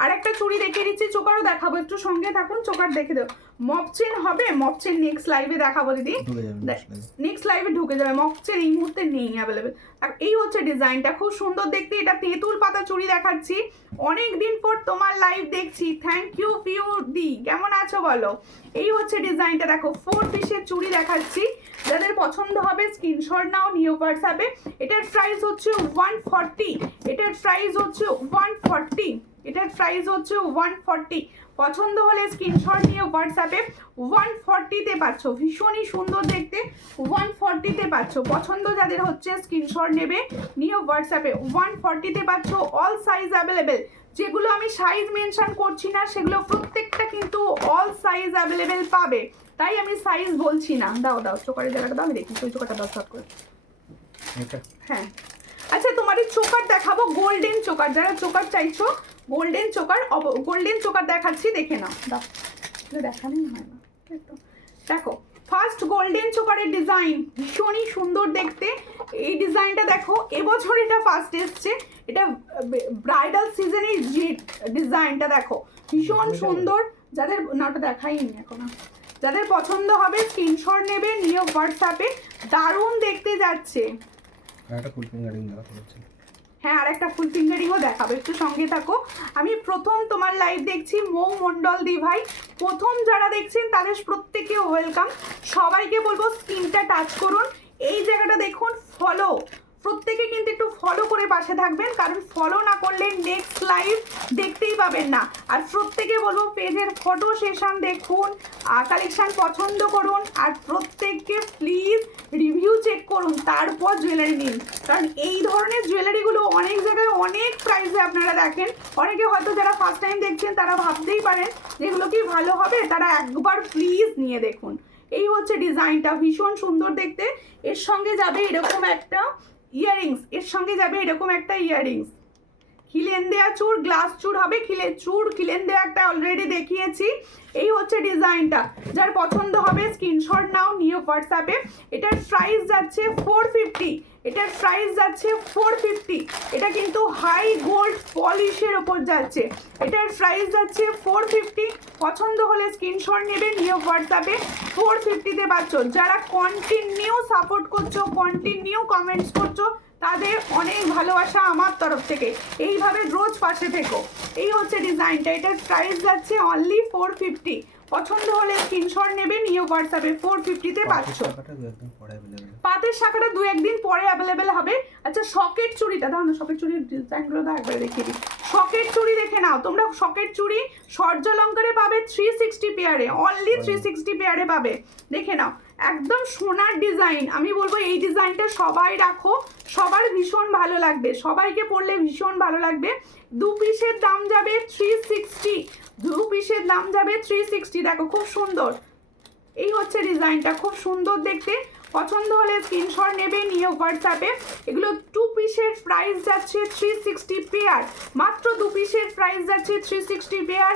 আর একটা চুড়ি দেখিয়ে দিচ্ছি, চোকারও দেখাবো, একটু সঙ্গে থাকুন। চোকার দেখে দেবো। মপ চেন হবে, মপ চেন নেক্সট লাইভে দেখাবো দিদি, নেক্সট লাইভে ঢুকে যাবে। মপ চেন এই মুহূর্তে নেই অ্যাভেলেবেল। আর এই হচ্ছে ডিজাইনটা, খুব সুন্দর দেখতে। এটা তেঁতুল পাতা চুড়ি দেখাচ্ছি, অনেক দিন পর তোমার লাইভ দেখছি। থ্যাংক ইউ পিউ দি, কেমন আছো বলো। এই হচ্ছে ডিজাইনটা, দেখো 4 পিসের চুড়ি দেখাচ্ছি। যাদের পছন্দ হবে স্ক্রিনশট নাও, নিউ হোয়াটসঅ্যাপে। এটার প্রাইস হচ্ছে 140, এটার প্রাইস হচ্ছে 140, এটার প্রাইস হচ্ছে 140। পছন্দ হলে স্ক্রিনশট নিয়ে হোয়াটসঅ্যাপে। 140-তে পাচ্ছ, ভীষণই সুন্দর দেখতে। 140-তে পাচ্ছ। পছন্দ যাদের হচ্ছে স্ক্রিনশট নেবে, নিয়ে হোয়াটসঅ্যাপে। 140-তে পাচ্ছ। All size available. যেগুলো আমি সাইজ মেনশন করছি না সেগুলো প্রত্যেকটা কিন্তু অল সাইজ অ্যাভেলেবেল পাবে, তাই আমি সাইজ বলছি না। দাও দাও চোকারের জায়গাটা দাও, আমি দেখি ওই চোকারটা দাও শর্ট করে। হ্যাঁ আচ্ছা তোমাদের চোকার দেখাবো, গোল্ডেন চোকার। যারা চোকার চাইছো গোল্ডেন চোকার দেখাচ্ছি, দেখে নাও। দাও দেখানোই হয় না, দেখো ফার্স্ট গোল্ডেন চোকারের ডিজাইন, ভীষণই সুন্দর দেখতে। এই ডিজাইনটা দেখো, এবছর এটা ফার্স্ট এসছে। এটা ব্রাইডাল সিজনের যে ডিজাইনটা দেখো, ভীষণ সুন্দর। যাদের নাটা দেখাইনি এখন, যাদের পছন্দ হবে স্ক্রিনশট নেবে, নিয়ে হোয়াটসঅ্যাপে। দারুণ দেখতে যাচ্ছে। হ্যাঁ আর একটা ফুল ফিঙ্গারিংও দেখাবো, একটু সঙ্গে থাকো। আমি প্রথম তোমার লাইভ দেখছি, মৌ মণ্ডল দি ভাই। প্রথম যারা দেখছেন তাদের প্রত্যেকে ওয়েলকাম। সবাইকে বলবো স্ক্রিনটা টাচ করুন, এই জায়গাটা দেখুন, ফলো। প্রত্যেকে কিন্তু একটু ফলো করে পাশে থাকবেন, কারণ ফলো না করলে নেক্সট লাইভ দেখতেই পাবেন না। আর প্রত্যেকে বলবো পেজের ফটো সেশন দেখুন, কালেকশন পছন্দ করুন, আর প্রত্যেককে প্লিজ রিভিউ চেক করুন, তারপর জুয়েলারি নিন। কারণ এই ধরনের জুয়েলারিগুলো অনেক জায়গায় অনেক প্রাইসে আপনারা দেখেন। অনেকে হয়তো যারা ফার্স্ট টাইম দেখছেন তারা ভাবতেই পারেন যেগুলো কি ভালো হবে, তারা একবার প্লিজ নিয়ে দেখুন। এই হচ্ছে ডিজাইনটা, ভীষণ সুন্দর দেখতে। এর সঙ্গে যাবে এরকম একটা ইয়াররিংস, এর সঙ্গে যাবে এরকম একটা ইয়াররিংস। খিলেন দেওয়া চূড়, গ্লাস চূড় হবে, খিলেন দেওয়া একটা অলরেডি দেখিয়েছি। এই হচ্ছে ডিজাইনটা, যার পছন্দ হবে স্ক্রিনশট নাও, নিয়ে হোয়াটসঅ্যাপে। এটার প্রাইস যাচ্ছে 450, এটার প্রাইস যাচ্ছে 450। এটা কিন্তু হাই গোল্ড পলিশের ওপর যাচ্ছে। এটার প্রাইস যাচ্ছে 450। পছন্দ হলে স্ক্রিনশট নেবে, নিয়ে হোয়াটসঅ্যাপে। 450-তে পাচ্ছ। যারা কন্টিনিউ সাপোর্ট করছো, কন্টিনিউ কমেন্টস করছো, তাদের অনেক ভালোবাসা আমার তরফ থেকে। এইভাবে রোজ পাশে থেকো। এই হচ্ছে ডিজাইনটা, এটার প্রাইস যাচ্ছে অনলি 450। পছন্দ হলে স্ক্রিনশট নেবে, নিয়ে হোয়াটসঅ্যাপে 450-তে পাচ্ছ। টাকাটা দু একদিন পরে অ্যাভেলেবেল। পাতের শাখাটা 2-1 দিন পরে অ্যাভেলেবেল হবে। আচ্ছা সকেট চুড়িটা দাও না, সকেট চুড়ির ডিজাইনগুলো তো একবারে দেখিয়ে দিই। সকেট চুড়ি দেখে নাও তোমরা, সকেট চুড়ি সূর্যালঙ্কারে পাবে 360 পেয়ারে, অনলি 360 পেয়ারে পাবে, দেখে নাও একদম সোনার ডিজাইন। আমি বলবো এই ডিজাইনটা সবাই রাখো, সবার ভীষণ ভালো লাগবে, সবাইকে পরলে ভীষণ ভালো লাগবে। 2 পিসের দাম যাবে 360, 2 পিসের দাম যাবে 360। দেখো খুব সুন্দর, এই হচ্ছে ডিজাইনটা, খুব সুন্দর দেখতে। পছন্দ হলে স্ক্রিনশট নেবে, নিয়ে হোয়াটসঅ্যাপে। এগুলো 2 পিসের প্রাইস যাচ্ছে 360 পেয়ার, মাত্র 2 পিসের প্রাইস যাচ্ছে 360 পেয়ার।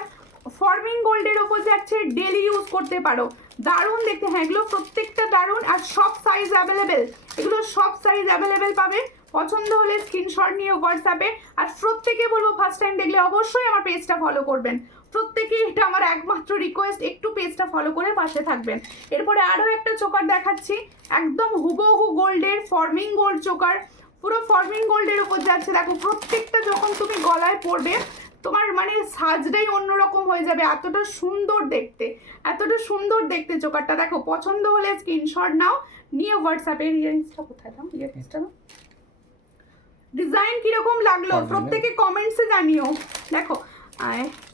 ফর্মিং গোল্ডের ওপর যাচ্ছে, ডেলি ইউজ করতে পারো, দারুণ দেখতে। হ্যাঁ এগুলো প্রত্যেকটা দারুণ, আর সব সাইজ অ্যাভেলেবেল, এগুলো সব সাইজ অ্যাভেলেবেল পাবে। পছন্দ হলে স্ক্রিনশট নিয়ে হোয়াটসঅ্যাপে। আর প্রত্যেকে বলবো ফার্স্ট টাইম দেখলে অবশ্যই আমার পেজটা ফলো করবেন, প্রত্যেকেই, এটা আমার একমাত্র রিকোয়েস্ট, একটু পেজটা ফলো করে পাশে থাকবেন। এরপরে আরও একটা চোকার দেখাচ্ছি, একদম হুবহু গোল্ডের ফর্মিং গোল্ড চোকার, পুরো ফর্মিং গোল্ডের উপর যাচ্ছে। দেখো প্রত্যেকটা যখন তুমি গলায় পরবে তোমার মানে সাজটাই অন্যরকম হয়ে যাবে, এতটা সুন্দর দেখতে, এতটা সুন্দর দেখতে চোকারটা। দেখো পছন্দ হলে স্ক্রিনশট নাও, নিয়ে হোয়াটসঅ্যাপে। ইয়ারিংসটা কোথায় দাও, ইয়ারিংসটা দাও। ডিজাইন কিরকম লাগলো প্রত্যেকে কমেন্টসে জানিও। দেখো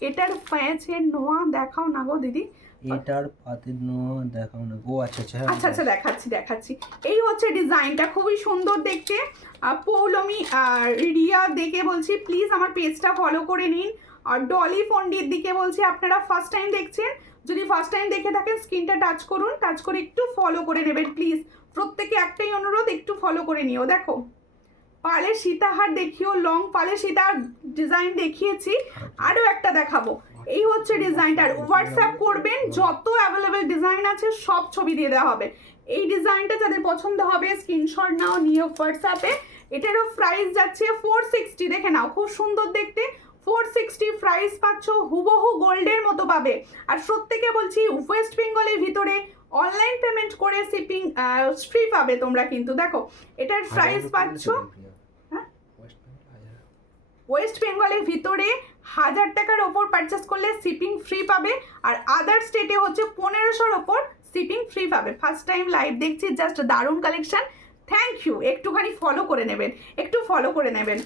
এটার প্যাঁচের নোয়া দেখাও না গো দিদি, এটার পাতের নোয়া দেখাও না গো। আচ্ছা আচ্ছা আচ্ছা দেখাচ্ছি। এই হচ্ছে ডিজাইনটা, খুবই সুন্দর দেখতে। পৌলমি রিয়া দেখে বলছি প্লিজ আমার পেজটা ফলো করে নিন। আর ডলি পন্ডিত দিকে বলছি আপনারা ফার্স্ট টাইম দেখছেন, যদি ফার্স্ট টাইম দেখে থাকেন স্ক্রিনটা টাচ করুন, টাচ করে একটু ফলো করে নেবেন প্লিজ। প্রত্যেকে একটাই অনুরোধ, একটু ফলো করে নিও। দেখো পালের সীতাহার দেখিও, লং পালের সীতাহার ডিজাইন দেখিয়েছি, আরও একটা দেখাবো। এই হচ্ছে ডিজাইনটার, হোয়াটসঅ্যাপ করবেন, যত অ্যাভেলেবেল ডিজাইন আছে সব ছবি দিয়ে দেওয়া হবে। এই ডিজাইনটা যাদের পছন্দ হবে স্ক্রিনশট নাও, নিয়ে হোয়াটসঅ্যাপে। এটারও প্রাইস যাচ্ছে 460, দেখে নাও খুব সুন্দর দেখতে, 460 প্রাইস পাচ্ছ, হুবহু গোল্ডের মতো পাবে। আর প্রত্যেকে বলছি ওয়েস্ট বেঙ্গলের ভিতরে অনলাইন পেমেন্ট করে শিপিং ফ্রি পাবে তোমরা, কিন্তু দেখো এটার প্রাইস পাচ্ছ, ওয়েস্ট বেঙ্গলের ভিতরে 1000 টাকার ওপর পারচেস করলে শিপিং ফ্রি পাবে, আর আদার স্টেটে হচ্ছে 1500-র ওপর শিপিং ফ্রি পাবে। ফার্স্ট টাইম লাইভ দেখছি, জাস্ট দারুণ কালেকশন, থ্যাংক ইউ। একটুখানি ফলো করে নেবেন, একটু ফলো করে নেবেন।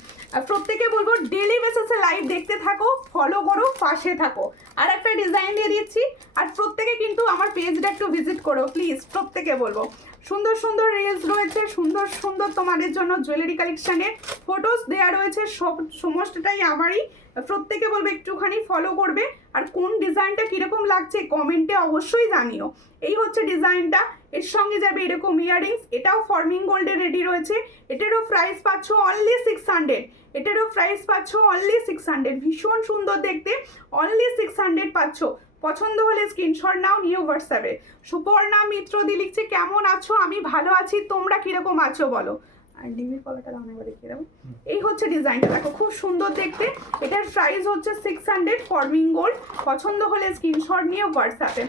প্রত্যেকে বলবো ডেলি বেসিসে লাইভ দেখতে থাকো, ফলো করো, পাশে থাকো। আর একটা ডিজাইন দিয়ে দিচ্ছি, আর প্রত্যেকে কিন্তু আমার পেজটা একটু ভিজিট করো প্লিজ, প্রত্যেকে বলবো। সুন্দর সুন্দর রিলস রয়েছে, সুন্দর সুন্দর তোমাদের জন্য জুয়েলারি কালেকশানের ফটোস দেওয়া রয়েছে, সমস্তটাই আমারই। প্রত্যেকে বলবে একটুখানি ফলো করবে, আর কোন ডিজাইনটা কীরকম লাগছে কমেন্টে অবশ্যই জানিও। এই হচ্ছে ডিজাইনটা, এর সঙ্গে যাবে এরকম ইয়াররিংস, এটাও ফর্মিং গোল্ডে রেডি রয়েছে। এটারও প্রাইস পাচ্ছ অনলি 600, এটারও প্রাইস পাচ্ছ অনলি 600, ভীষণ সুন্দর দেখতে, অনলি 600 পাচ্ছ। পছন্দ হলে স্ক্রিনশট নাও, নিয়ে হোয়াটসঅ্যাপে। সুপর্ণা মিত্রদি লিখছে কেমন আছো, আমি ভালো আছি, তোমরা কিরকম আছো বলো। আর ডিমের কলাটা অনেকবার দেখিয়ে দেবো। এই হচ্ছে ডিজাইনটা, দেখো খুব সুন্দর দেখতে, এটার প্রাইস হচ্ছে 600 ফর্মিং গোল্ড। পছন্দ হলে স্ক্রিনশট নিয়ে হোয়াটসঅ্যাপে।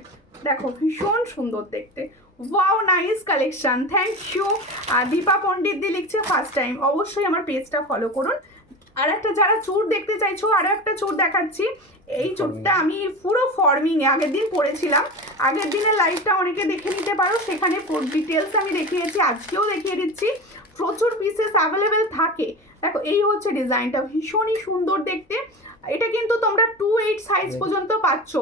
দেখো ভীষণ সুন্দর দেখতে, wow nice collection, thank you. আর দীপা পণ্ডিত দি লিখছে ফার্স্ট টাইম, অবশ্যই আমার পেজটা ফলো করুন। আর একটা যারা চুর দেখতে চাইছো, আরও একটা চুর দেখাচ্ছি। এই চুরটা আমি পুরো ফর্মিংয়ে আগের দিন পরেছিলাম, আগের দিনের লাইভটা অনেকে দেখে নিতে পারো, সেখানে ডিটেলস আমি দেখিয়েছি, আজকেও দেখিয়ে দিচ্ছি। প্রচুর পিসেস অ্যাভেলেবেল থাকে। দেখো এই হচ্ছে ডিজাইনটা, ভীষণই সুন্দর দেখতে। এটা কিন্তু তোমরা 2/8 সাইজ পর্যন্ত পাচ্ছ,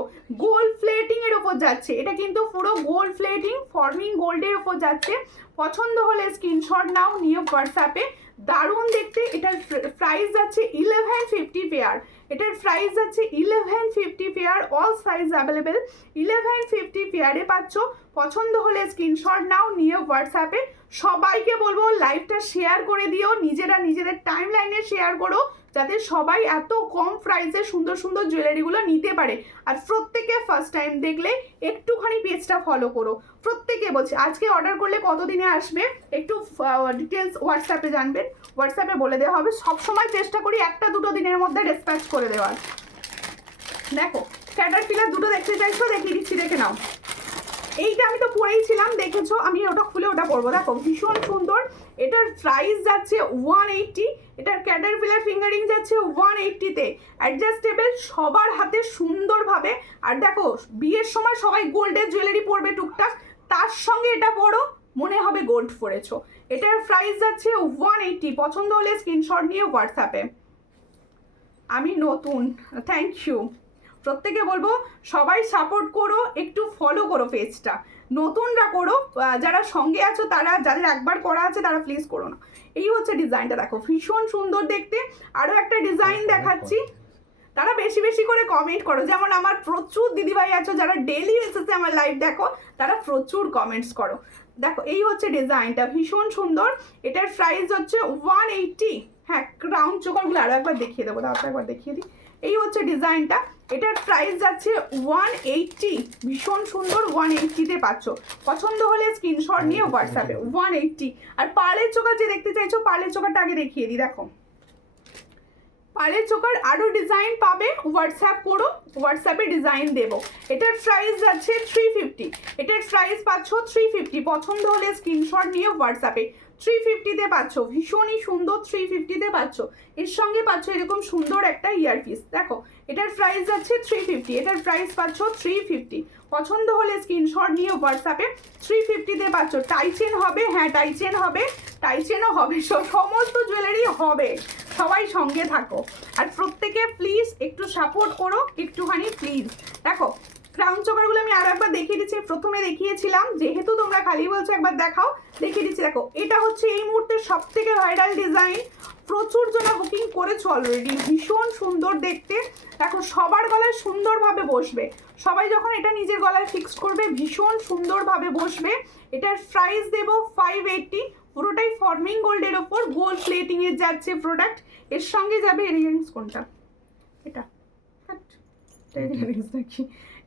গোল্ড প্লেটিং এর উপর যাচ্ছে, এটা কিন্তু পুরো গোল্ড প্লেটিং ফর্মিং গোল্ডের উপর যাচ্ছে। পছন্দ হলে স্ক্রিনশট নাও, নিয়ে হোয়াটসঅ্যাপে। দারুণ দেখতে, এটার প্রাইস যাচ্ছে 1150 পেয়ার, এটার প্রাইস যাচ্ছে 1150 পেয়ার, অল সাইজ অ্যাভেলেবেল, 1150 পেয়ারে পাচ্ছ। পছন্দ হলে স্ক্রিনশট নাও, নিয়ে হোয়াটসঅ্যাপে। সবাইকে বলবো লাইভটা শেয়ার করে দিও, নিজেরা নিজেদের টাইম লাইনে শেয়ার করো, যাতে সবাই এত কম প্রাইসে সুন্দর সুন্দর জুয়েলারিগুলো নিতে পারে। আর প্রত্যেকে ফার্স্ট টাইম দেখলে একটুখানি পেজটা ফলো করো, প্রত্যেকে বলছে। আজকে অর্ডার করলে কতদিনে আসবে একটু ডিটেলস হোয়াটসঅ্যাপে জানবেন, হোয়াটসঅ্যাপে বলে দেওয়া হবে। সবসময় চেষ্টা করি 1-2 দিনের মধ্যে ডিসপ্যাচ করে দেওয়ার। দেখো ক্যাটারপিলার দুটো দেখতে চাইছো, দেখিয়ে দিচ্ছি, দেখে নাও। এইটা আমি তো পরেই ছিলাম, দেখেছো, আমি ওটা খুলে ওটা পরবো। দেখো ভীষণ সুন্দর, এটার প্রাইস যাচ্ছে 180, এটার ক্যাটারপিলার ফিঙ্গারিং যাচ্ছে 180-তে, অ্যাডজাস্টেবল, সবার হাতে সুন্দরভাবে। আর দেখো বিয়ের সময় সবাই গোল্ডের জুয়েলারি পরবে টুকটাক, তার সঙ্গে এটা পরো, মনে হবে গোল্ড পরেছো। এটার প্রাইস যাচ্ছে 180, পছন্দ হলে স্ক্রিনশট নিয়ে হোয়াটসঅ্যাপে। আমি নতুন, থ্যাংক ইউ। প্রত্যেকে বলবো সবাই সাপোর্ট করো, একটু ফলো করো পেজটা, নতুনরা করো, যারা সঙ্গে আছো তারা, যাদের একবার করা আছে তারা প্লিজ করো না। এই হচ্ছে ডিজাইনটা, দেখো ভীষণ সুন্দর দেখতে। আরও একটা ডিজাইন দেখাচ্ছি, তারা বেশি বেশি করে কমেন্ট করো। যেমন আমার প্রচুর দিদিভাই আছো যারা ডেলি এসেছে আমার লাইভ দেখো, তারা প্রচুর কমেন্টস করো। দেখো এই হচ্ছে ডিজাইনটা, ভীষণ সুন্দর। এটার প্রাইস হচ্ছে 180। হ্যাঁ, ক্রাউন চোকারগুলো আরও একবার দেখিয়ে দেবো, তারপর একবার দেখিয়ে দিই। এই হচ্ছে ডিজাইনটা, এটার প্রাইস যাচ্ছে 180, ভীষণ সুন্দর, 180-তে পাচ্ছ। পছন্দ হলে স্ক্রিনশট নিয়ে হোয়াটসঅ্যাপে 180। আর পার্লের চোকার যে দেখতে চাইছো, পার্লের চোকারটা আগে দেখিয়ে দিই। দেখো পার্লের চোকার আরও ডিজাইন পাবে, হোয়াটসঅ্যাপ করো, হোয়াটসঅ্যাপে ডিজাইন দেবো। এটার প্রাইস যাচ্ছে 350, এটার প্রাইস পাচ্ছ 350, পছন্দ হলে স্ক্রিনশট নিয়ে হোয়াটসঅ্যাপে। 350-তে পাচ্ছ, ভীষণই সুন্দর, 350-তে পাচ্ছ। এর সঙ্গে পাচ্ছ এরকম সুন্দর একটা ইয়ারপিস। দেখো এটার প্রাইস যাচ্ছে 350, এটার প্রাইস পাচ্ছ 350, পছন্দ হলে স্ক্রিনশট নিয়ে হোয়াটসঅ্যাপে। 350-তে পাচ্ছ। টাইচেন হবে, হ্যাঁ টাইচেন হবে, টাইচেনও হবে, সমস্ত জুয়েলারি হবে, সবাই সঙ্গে থাকো। আর প্রত্যেকে প্লিজ একটু সাপোর্ট করো একটুখানি প্লিজ। দেখো ক্রাউন চোকারগুলো আমি আরো একবার দেখিয়ে দিচ্ছি, প্রথমে দেখিয়েছিলাম, যেহেতু তোমরা খালি বলছো একবার দেখাও, দেখিয়ে দিচ্ছি। দেখো এটা হচ্ছে এই মুহূর্তে সব থেকে ভাইরাল ডিজাইন, প্রচুর জনা বুকিং করেছো অলরেডি, ভীষণ সুন্দর দেখতে। দেখো সবার গলায় সুন্দরভাবে বসবে, সবাই যখন এটা নিজের গলায় ফিক্স করবে ভীষণ সুন্দরভাবে বসবে। এটার প্রাইস দেবো 580, পুরোটাই ফর্মিং গোল্ডের ওপর গোল্ড প্লেটিং এর যাচ্ছে প্রোডাক্ট। এর সঙ্গে যাবে ইয়াররিংস, কোনটা এটা, ইয়াররিংস নাকি?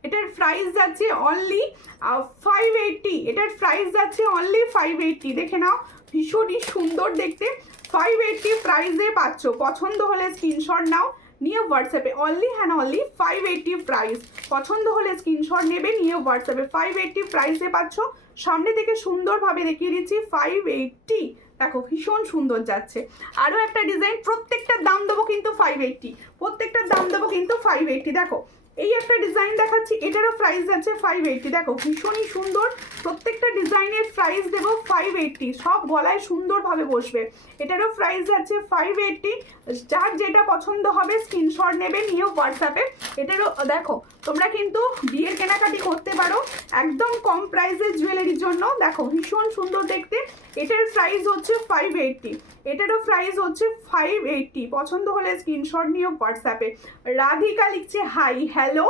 এটার প্রাইস যাচ্ছে অনলি 580, এটার প্রাইস যাচ্ছে অনলি 580, দেখে নাও ভীষণই সুন্দর দেখতে। 580 প্রাইসে পাচ্ছ, পছন্দ হলে স্ক্রিনশট নাও, নিয়ে হোয়াটসঅ্যাপে। অনলি হ্যাঁ অনলি 580 প্রাইস, পছন্দ হলে স্ক্রিনশট নেবে, নিয়ে হোয়াটসঅ্যাপে। 580 প্রাইসে পাচ্ছ, সামনে থেকে সুন্দরভাবে দেখিয়ে দিচ্ছি 580। দেখো ভীষণ সুন্দর যাচ্ছে। আরও একটা ডিজাইন, প্রত্যেকটার দাম দেবো কিন্তু 580, প্রত্যেকটার দাম দেবো কিন্তু 580। দেখো এই একটা ডিজাইন দেখাচ্ছি, এটারও প্রাইস আছে 580। দেখো ভীষণই সুন্দর, প্রত্যেকটা ডিজাইনের প্রাইস দেবো 580, সব গলায় সুন্দরভাবে বসবে। এটারও প্রাইস আছে 580, যার যেটা পছন্দ হবে স্ক্রিনশট নেবে, নিয়ে হোয়াটসঅ্যাপে। এটারও দেখো তোমরা কিন্তু বিয়ের কেনাকাটি করতে পারো একদম কম প্রাইসের জুয়েলারির জন্য। দেখো ভীষণ সুন্দর দেখতে, এটার প্রাইস হচ্ছে 580, এটারও প্রাইস হচ্ছে 580, পছন্দ হলে স্ক্রিনশট নিয়ে হোয়াটসঅ্যাপে। রাধিকা লিখছে হাই, হ্যালো,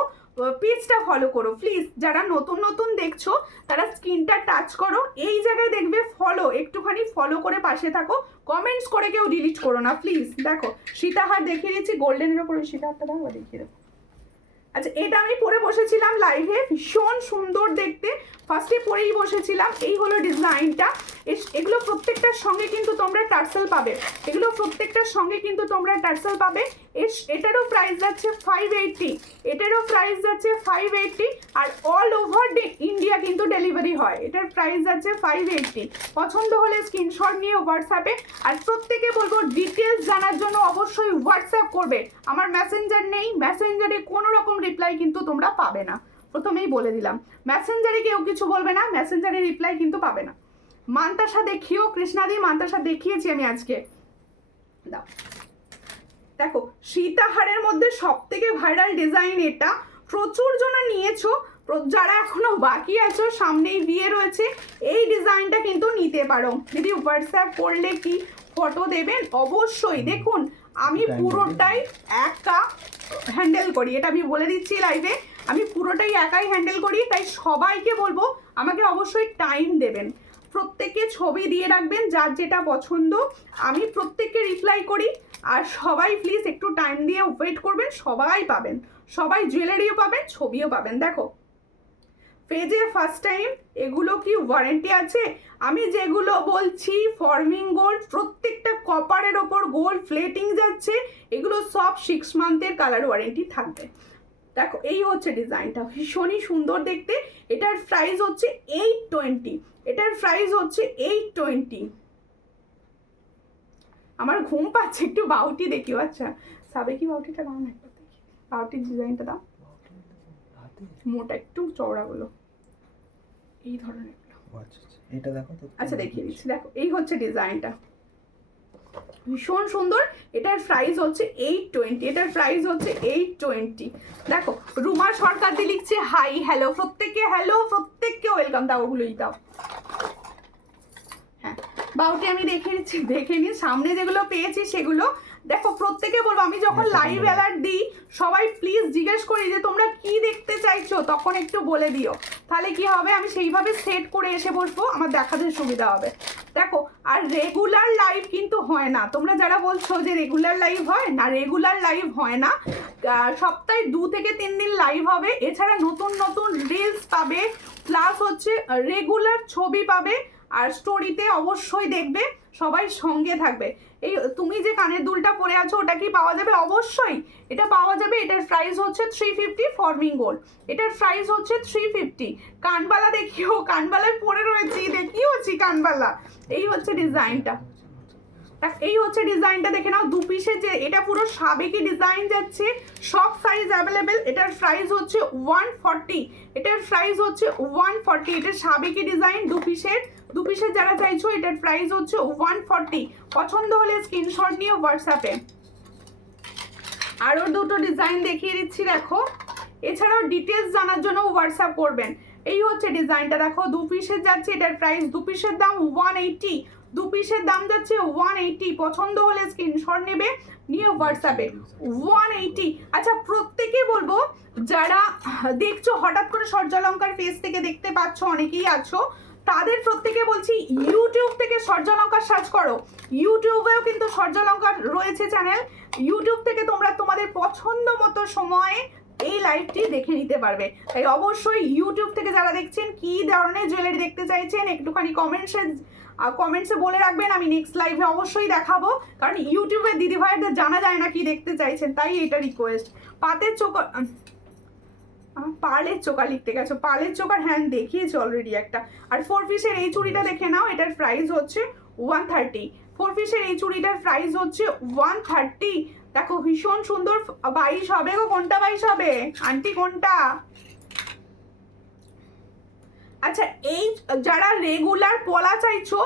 পেজটা ফলো করো প্লিজ। যারা নতুন নতুন দেখছো তারা স্ক্রিনটা টাচ করো, এই জায়গায় দেখবে ফলো, একটুখানি ফলো করে পাশে থাকো, কমেন্টস করে কেউ ডিলিট করো না প্লিজ। দেখো সীতাহার দেখিয়ে দিচ্ছি, গোল্ডেনের ওপরে সীতাহারটা দেখো, দেখিয়ে দেবো। আচ্ছা এটা আমি পরে বসেছিলাম লাইভে, ভীষণ সুন্দর দেখতে, ফার্স্টে পরেই বসেছিলাম। এই হলো ডিজাইনটা, এগুলো প্রত্যেকটার সঙ্গে কিন্তু তোমরা টার্সেল পাবে, এগুলো প্রত্যেকটার সঙ্গে কিন্তু তোমরা টার্সেল পাবে। এটারও প্রাইস যাচ্ছে 580, এটারও প্রাইস যাচ্ছে 580, আর অল ওভার ইন্ডিয়া কিন্তু ডেলিভারি হয়। এটার প্রাইস যাচ্ছে 580, পছন্দ হলে স্ক্রিনশট নিয়ে হোয়াটসঅ্যাপে। আর প্রত্যেকে বলবো ডিটেলস জানার জন্য অবশ্যই হোয়াটসঅ্যাপ করবে, আমার মেসেঞ্জার নেই, মেসেঞ্জারে কোনো রকম রিপ্লাই কিন্তু তোমরা পাবে না, প্রথমেই বলে দিলাম। মেসেঞ্জারে কেউ কিছু বলবে না, মেসেঞ্জারে রিপ্লাই কিন্তু পাবে না। মান্তাসা দেখিও, কৃষ্ণাদি মান্তাসা দেখিয়েছি আমি আজকে। দাও দেখো সীতাহারের মধ্যে সব থেকে ভাইরাল ডিজাইন এটা, প্রচুর জন নিয়েছো, যারা এখনো বাকি আছো সামনেই বিয়ে রয়েছে, এই ডিজাইনটা কিন্তু নিতে পারো। দিদি হোয়াটসঅ্যাপ করলে কি ফটো দেবেন? অবশ্যই। দেখুন আমি পুরোটাই একা হ্যান্ডেল করি, এটা আমি বলে দিচ্ছি লাইভে, আমি পুরোটাই একাই হ্যান্ডেল করি, তাই সবাইকে বলবো আমাকে অবশ্যই টাইম দেবেন, প্রত্যেককে ছবি দিয়ে রাখবেন যার যেটা পছন্দ, আমি প্রত্যেককে রিপ্লাই করি। আর সবাই প্লিজ একটু টাইম দিয়ে ওয়েট করবেন, সবাই পাবেন, সবাই জুয়েলারিও পাবেন, ছবিও পাবেন। দেখো পেজে ফার্স্ট টাইম, এগুলো কি ওয়ারেন্টি আছে? আমি যেগুলো বলছি ফর্মিং গোল্ড, প্রত্যেকটা কপারের ওপর গোল্ড প্লেটিং যাচ্ছে, এগুলো সব 6 মান্থের কালার ওয়ারেন্টি থাকবে। দেখো এই হচ্ছে ডিজাইনটা, ভীষণই সুন্দর দেখতে। এটার প্রাইস হচ্ছে 820, এটার প্রাইস হচ্ছে 820, আমার ঘুম পাচ্ছে, একটু বাউটি দেখিও। আচ্ছা সাবেকি বাউটিটা দাও না একবার দেখি, বাউটির ডিজাইনটা দাও, মোটা একটু চওড়াগুলো এই ধরনের। আচ্ছা এটা দেখো তো। আচ্ছা দেখিয়ে দিচ্ছি, দেখো এই হচ্ছে ডিজাইনটা, ভীষণ সুন্দর। এটার প্রাইস হচ্ছে 820, এটার প্রাইস হচ্ছে 820। দেখো রুমা সরকার দিয়ে লিখছে হাই, হ্যালো প্রত্যেককে, হ্যালো প্রত্যেককে ওয়েলকাম। দাও ওগুলোই দাও। হ্যাঁ বাউটি আমি দেখে নিচ্ছি, দেখে নিই সামনে যেগুলো পেয়েছি সেগুলো দেখো। প্রত্যেকে বলবো, আমি যখন লাইভ অ্যালার্ট দিই সবাই প্লিজ জিজ্ঞেস করি যে তোমরা কি দেখতে চাইছো, তখন একটু বলে দিও, তাহলে কি হবে আমি সেইভাবে সেট করে এসে বসবো, আমার দেখাতে সুবিধা হবে। দেখো আর রেগুলার লাইভ কিন্তু হয় না, তোমরা যারা বলছো যে রেগুলার লাইভ হয় না, রেগুলার লাইভ হয় না, সপ্তাহে 2 থেকে 3 দিন লাইভ হবে। এছাড়া নতুন নতুন রিলস পাবে, প্লাস হচ্ছে রেগুলার ছবি পাবে, আর স্টোরিতে অবশ্যই দেখবে, সবাই সঙ্গে থাকবে। এই তুমি যে কানের দুলটা পরে আছো ওটা কি পাওয়া যাবে? অবশ্যই এটা পাওয়া যাবে। এটার প্রাইস হচ্ছে 350 ফর্মিং গোল্ড, এটার প্রাইস হচ্ছে 350। কানবালা দেখিও, কানবালায় পরে রয়েছি, দেখিওছি কানবালা। এই হচ্ছে ডিজাইনটা, এই হচ্ছে ডিজাইনটা দেখে নাও। 2 পিসের যে এটা পুরো সাবেকি ডিজাইন যাচ্ছে, সব সাইজ অ্যাভেলেবেল। এটার প্রাইস হচ্ছে 140, এটার প্রাইস হচ্ছে 140। এটা সাবেকি ডিজাইন 2 পিসের, 2 পিসের যারা চাইছো এটার প্রাইস হচ্ছে 140। পছন্দ হলে স্ক্রিনশট নিয়ে হোয়াটসঅ্যাপে। আরও 2টো ডিজাইন দেখিয়ে দিচ্ছি দেখো, এছাড়াও ডিটেলস জানার জন্য হোয়াটসঅ্যাপ করবেন। এই হচ্ছে ডিজাইনটা দেখো, 2 পিসের যাচ্ছে, এটার প্রাইস 2 পিসের দাম 180, 2 পিসের দাম যাচ্ছে 180। পছন্দ হলে স্ক্রিনশট নেবে, নিয়ে হোয়াটসঅ্যাপে 180। আচ্ছা প্রত্যেকে বলবো যারা দেখছো হঠাৎ করে সূর্যালঙ্কার পেজ থেকে দেখতে পাচ্ছ, অনেকেই আছো, তাদের প্রত্যেকে বলছি ইউটিউব থেকে সূর্যালঙ্কার সার্চ করো। ইউটিউবেও কিন্তু সূর্যালঙ্কার রয়েছে চ্যানেল, ইউটিউব থেকে তোমরা তোমাদের পছন্দ মতো সময়ে এই লাইভটি দেখে নিতে পারবে। তাই অবশ্যই ইউটিউব থেকে যারা দেখছেন কি ধরনের জুয়েলারি দেখতে চাইছেন একটুখানি কমেন্টসে বলে রাখবেন, আমি নেক্সট লাইভে অবশ্যই দেখাবো, কারণ ইউটিউবের দিদিভাইদের জানা যায় না কি দেখতে চাইছেন, তাই এটা রিকোয়েস্ট। পাতের চোখা, পার্লের চোখা লিখতে গেছো, পার্লের চোখার হ্যান্ড দেখিয়েছি অলরেডি একটা। আর 4 পিসের এই চুড়িটা দেখে নাও, এটার প্রাইস হচ্ছে 130। 4 পিসের এই চুড়িটার প্রাইস হচ্ছে 130। দেখো ভীষণ সুন্দর। 22 হবে গো, কোনটা 22 হবে আন্টি, কোনটা? আচ্ছা এই যারা রেগুলার পলা চাইছো,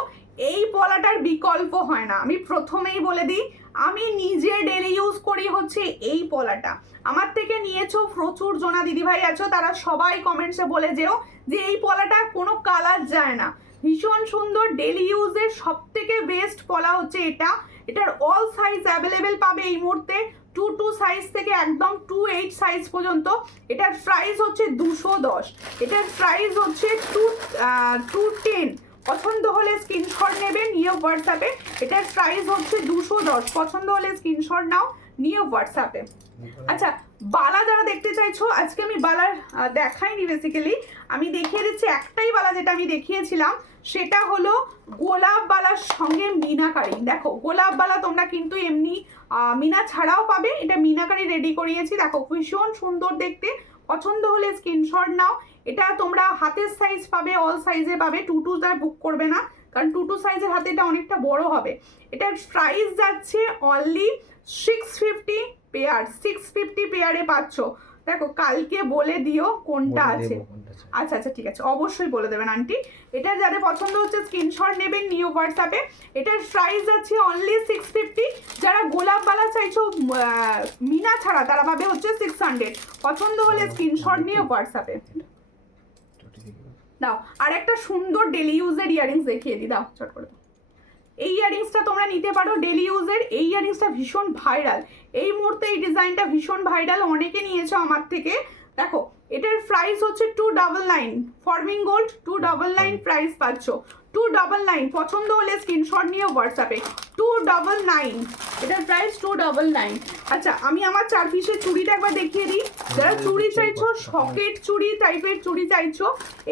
এই পলাটার বিকল্প হয় না, আমি প্রথমেই বলে দিই, আমি নিজে ডেলি ইউজ করি হচ্ছে এই পলাটা। আমার থেকে নিয়েছো প্রচুর জনা দিদিভাই আছো, তারা সবাই কমেন্টসে বলে যেও যে এই পলাটা কোনো কালার যায় না, ভীষণ সুন্দর, ডেলি ইউজের সব থেকে বেস্ট পলা হচ্ছে এটা। এটার অল সাইজ অ্যাভেলেবেল পাবে এই মুহূর্তে, 2 সাইজ থেকে একদম 28 সাইজ পর্যন্ত। এটার প্রাইস হচ্ছে 210, এটার প্রাইস হচ্ছে 210। পছন্দ হলে স্ক্রিনশট নেবে, নিয়ে হোয়াটসঅ্যাপে। এটার প্রাইস হচ্ছে 210, পছন্দ হলে স্ক্রিনশট নাও, নিয়ে হোয়াটসঅ্যাপে। আচ্ছা বালা যারা দেখতে চাইছো, আজকে আমি বালার দেখাইনি, বেসিক্যালি আমি দেখিয়ে দিচ্ছি একটাই বালা যেটা আমি দেখিয়েছিলাম, সেটা হলো গোলাপ বালার সঙ্গে মিনাকারি। দেখো গোলাপ বালা তোমরা কিন্তু এমনি মিনা ছাড়াও পাবে, এটা মিনাকারি রেডি করিয়েছি, দেখো ভীষণ সুন্দর দেখতে। পছন্দ হলে স্ক্রিনশট নাও। এটা তোমরা হাতের সাইজ পাবে, অল সাইজে পাবে, 2 দ্বারা বুক করবে না, কারণ 2 সাইজের হাতে এটা অনেকটা বড় হবে। এটার প্রাইস যাচ্ছে অনলি 650 পেয়ার, 650 পেয়ারে পাচ্ছ। দেখো কালকে বলে দিও কোনটা আছে। আচ্ছা আচ্ছা ঠিক আছে, অবশ্যই বলে দেবেন আন্টি। এটা যাদের পছন্দ হচ্ছে স্ক্রিনশট নেবেন, নিউ হোয়াটসঅ্যাপে। এটার প্রাইস আছে অনলি 650। যারা গোলাপ বালা চাইছো মিনা ছাড়া, তারা পাবে হচ্ছে 600। পছন্দ হলে স্ক্রিনশট নিয়ে হোয়াটসঅ্যাপে দাও। আর একটা সুন্দর ডেলি ইউজের ইয়ারিংস দেখিয়ে দিই, দাও চট করে। এই ইয়ারিংসটা তোমরা নিতে পারো ডেলি ইউজের, এই ইয়ারিংসটা ভীষণ ভাইরাল এই মুহূর্তে, এই ডিজাইনটা ভীষণ ভাইরাল, অনেকে নিয়েছো আমার থেকে। দেখো এটার প্রাইস হচ্ছে 299 ফর্মিং গোল্ড, 299 প্রাইস পাচ্ছ, 299। পছন্দ হলে স্ক্রিনশট নিয়ে হোয়াটসঅ্যাপে 299, এটার প্রাইস 299। আচ্ছা আমি আমার 4 পিসের চুড়িটা একবার দেখিয়ে দিই। যারা চুড়ি চাইছো, সকেট চুড়ি টাইপের চুড়ি চাইছো,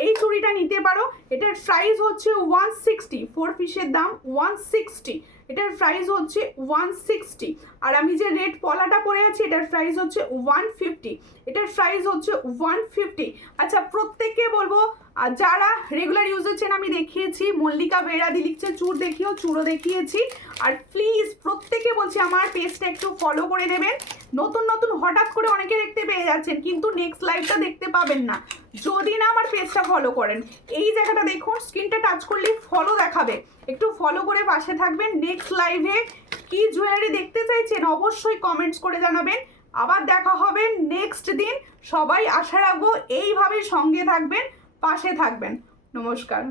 এই চুড়িটা নিতে পারো। এটার প্রাইস হচ্ছে 160, 4 পিসের দাম 160। এটার প্রাইস হচ্ছে 160। আর আমি যে রেড পলাটা পরে আছি এটার প্রাইস হচ্ছে 150, এটার প্রাইস হচ্ছে 150। আচ্ছা প্রত্যেককে বলবো যারা রেগুলার ইউজ হচ্ছেন, আমি দেখিয়েছি মল্লিকা বেড়াদি লিখছে চূড় দেখিও, চূড়ও দেখিয়েছি। আর প্লিজ প্রত্যেকে বলছি আমার পেজটা একটু ফলো করে নেবেন। নতুন নতুন হঠাৎ করে অনেকে দেখতে পেয়ে যাচ্ছেন কিন্তু নেক্সট লাইভটা দেখতে পাবেন না যদি না আমার পেজটা ফলো করেন। এই জায়গাটা দেখুন, স্ক্রিনটা টাচ করলেই ফলো দেখাবে, একটু ফলো করে পাশে থাকবেন। নেক্সট লাইভে কি জুয়েলারি দেখতে চাইছেন অবশ্যই কমেন্টস করে জানাবেন। আবার দেখা হবে নেক্সট দিন। সবাই আশা রাখবো এইভাবেই সঙ্গে থাকবেন, পাশে থাকবেন। নমস্কার।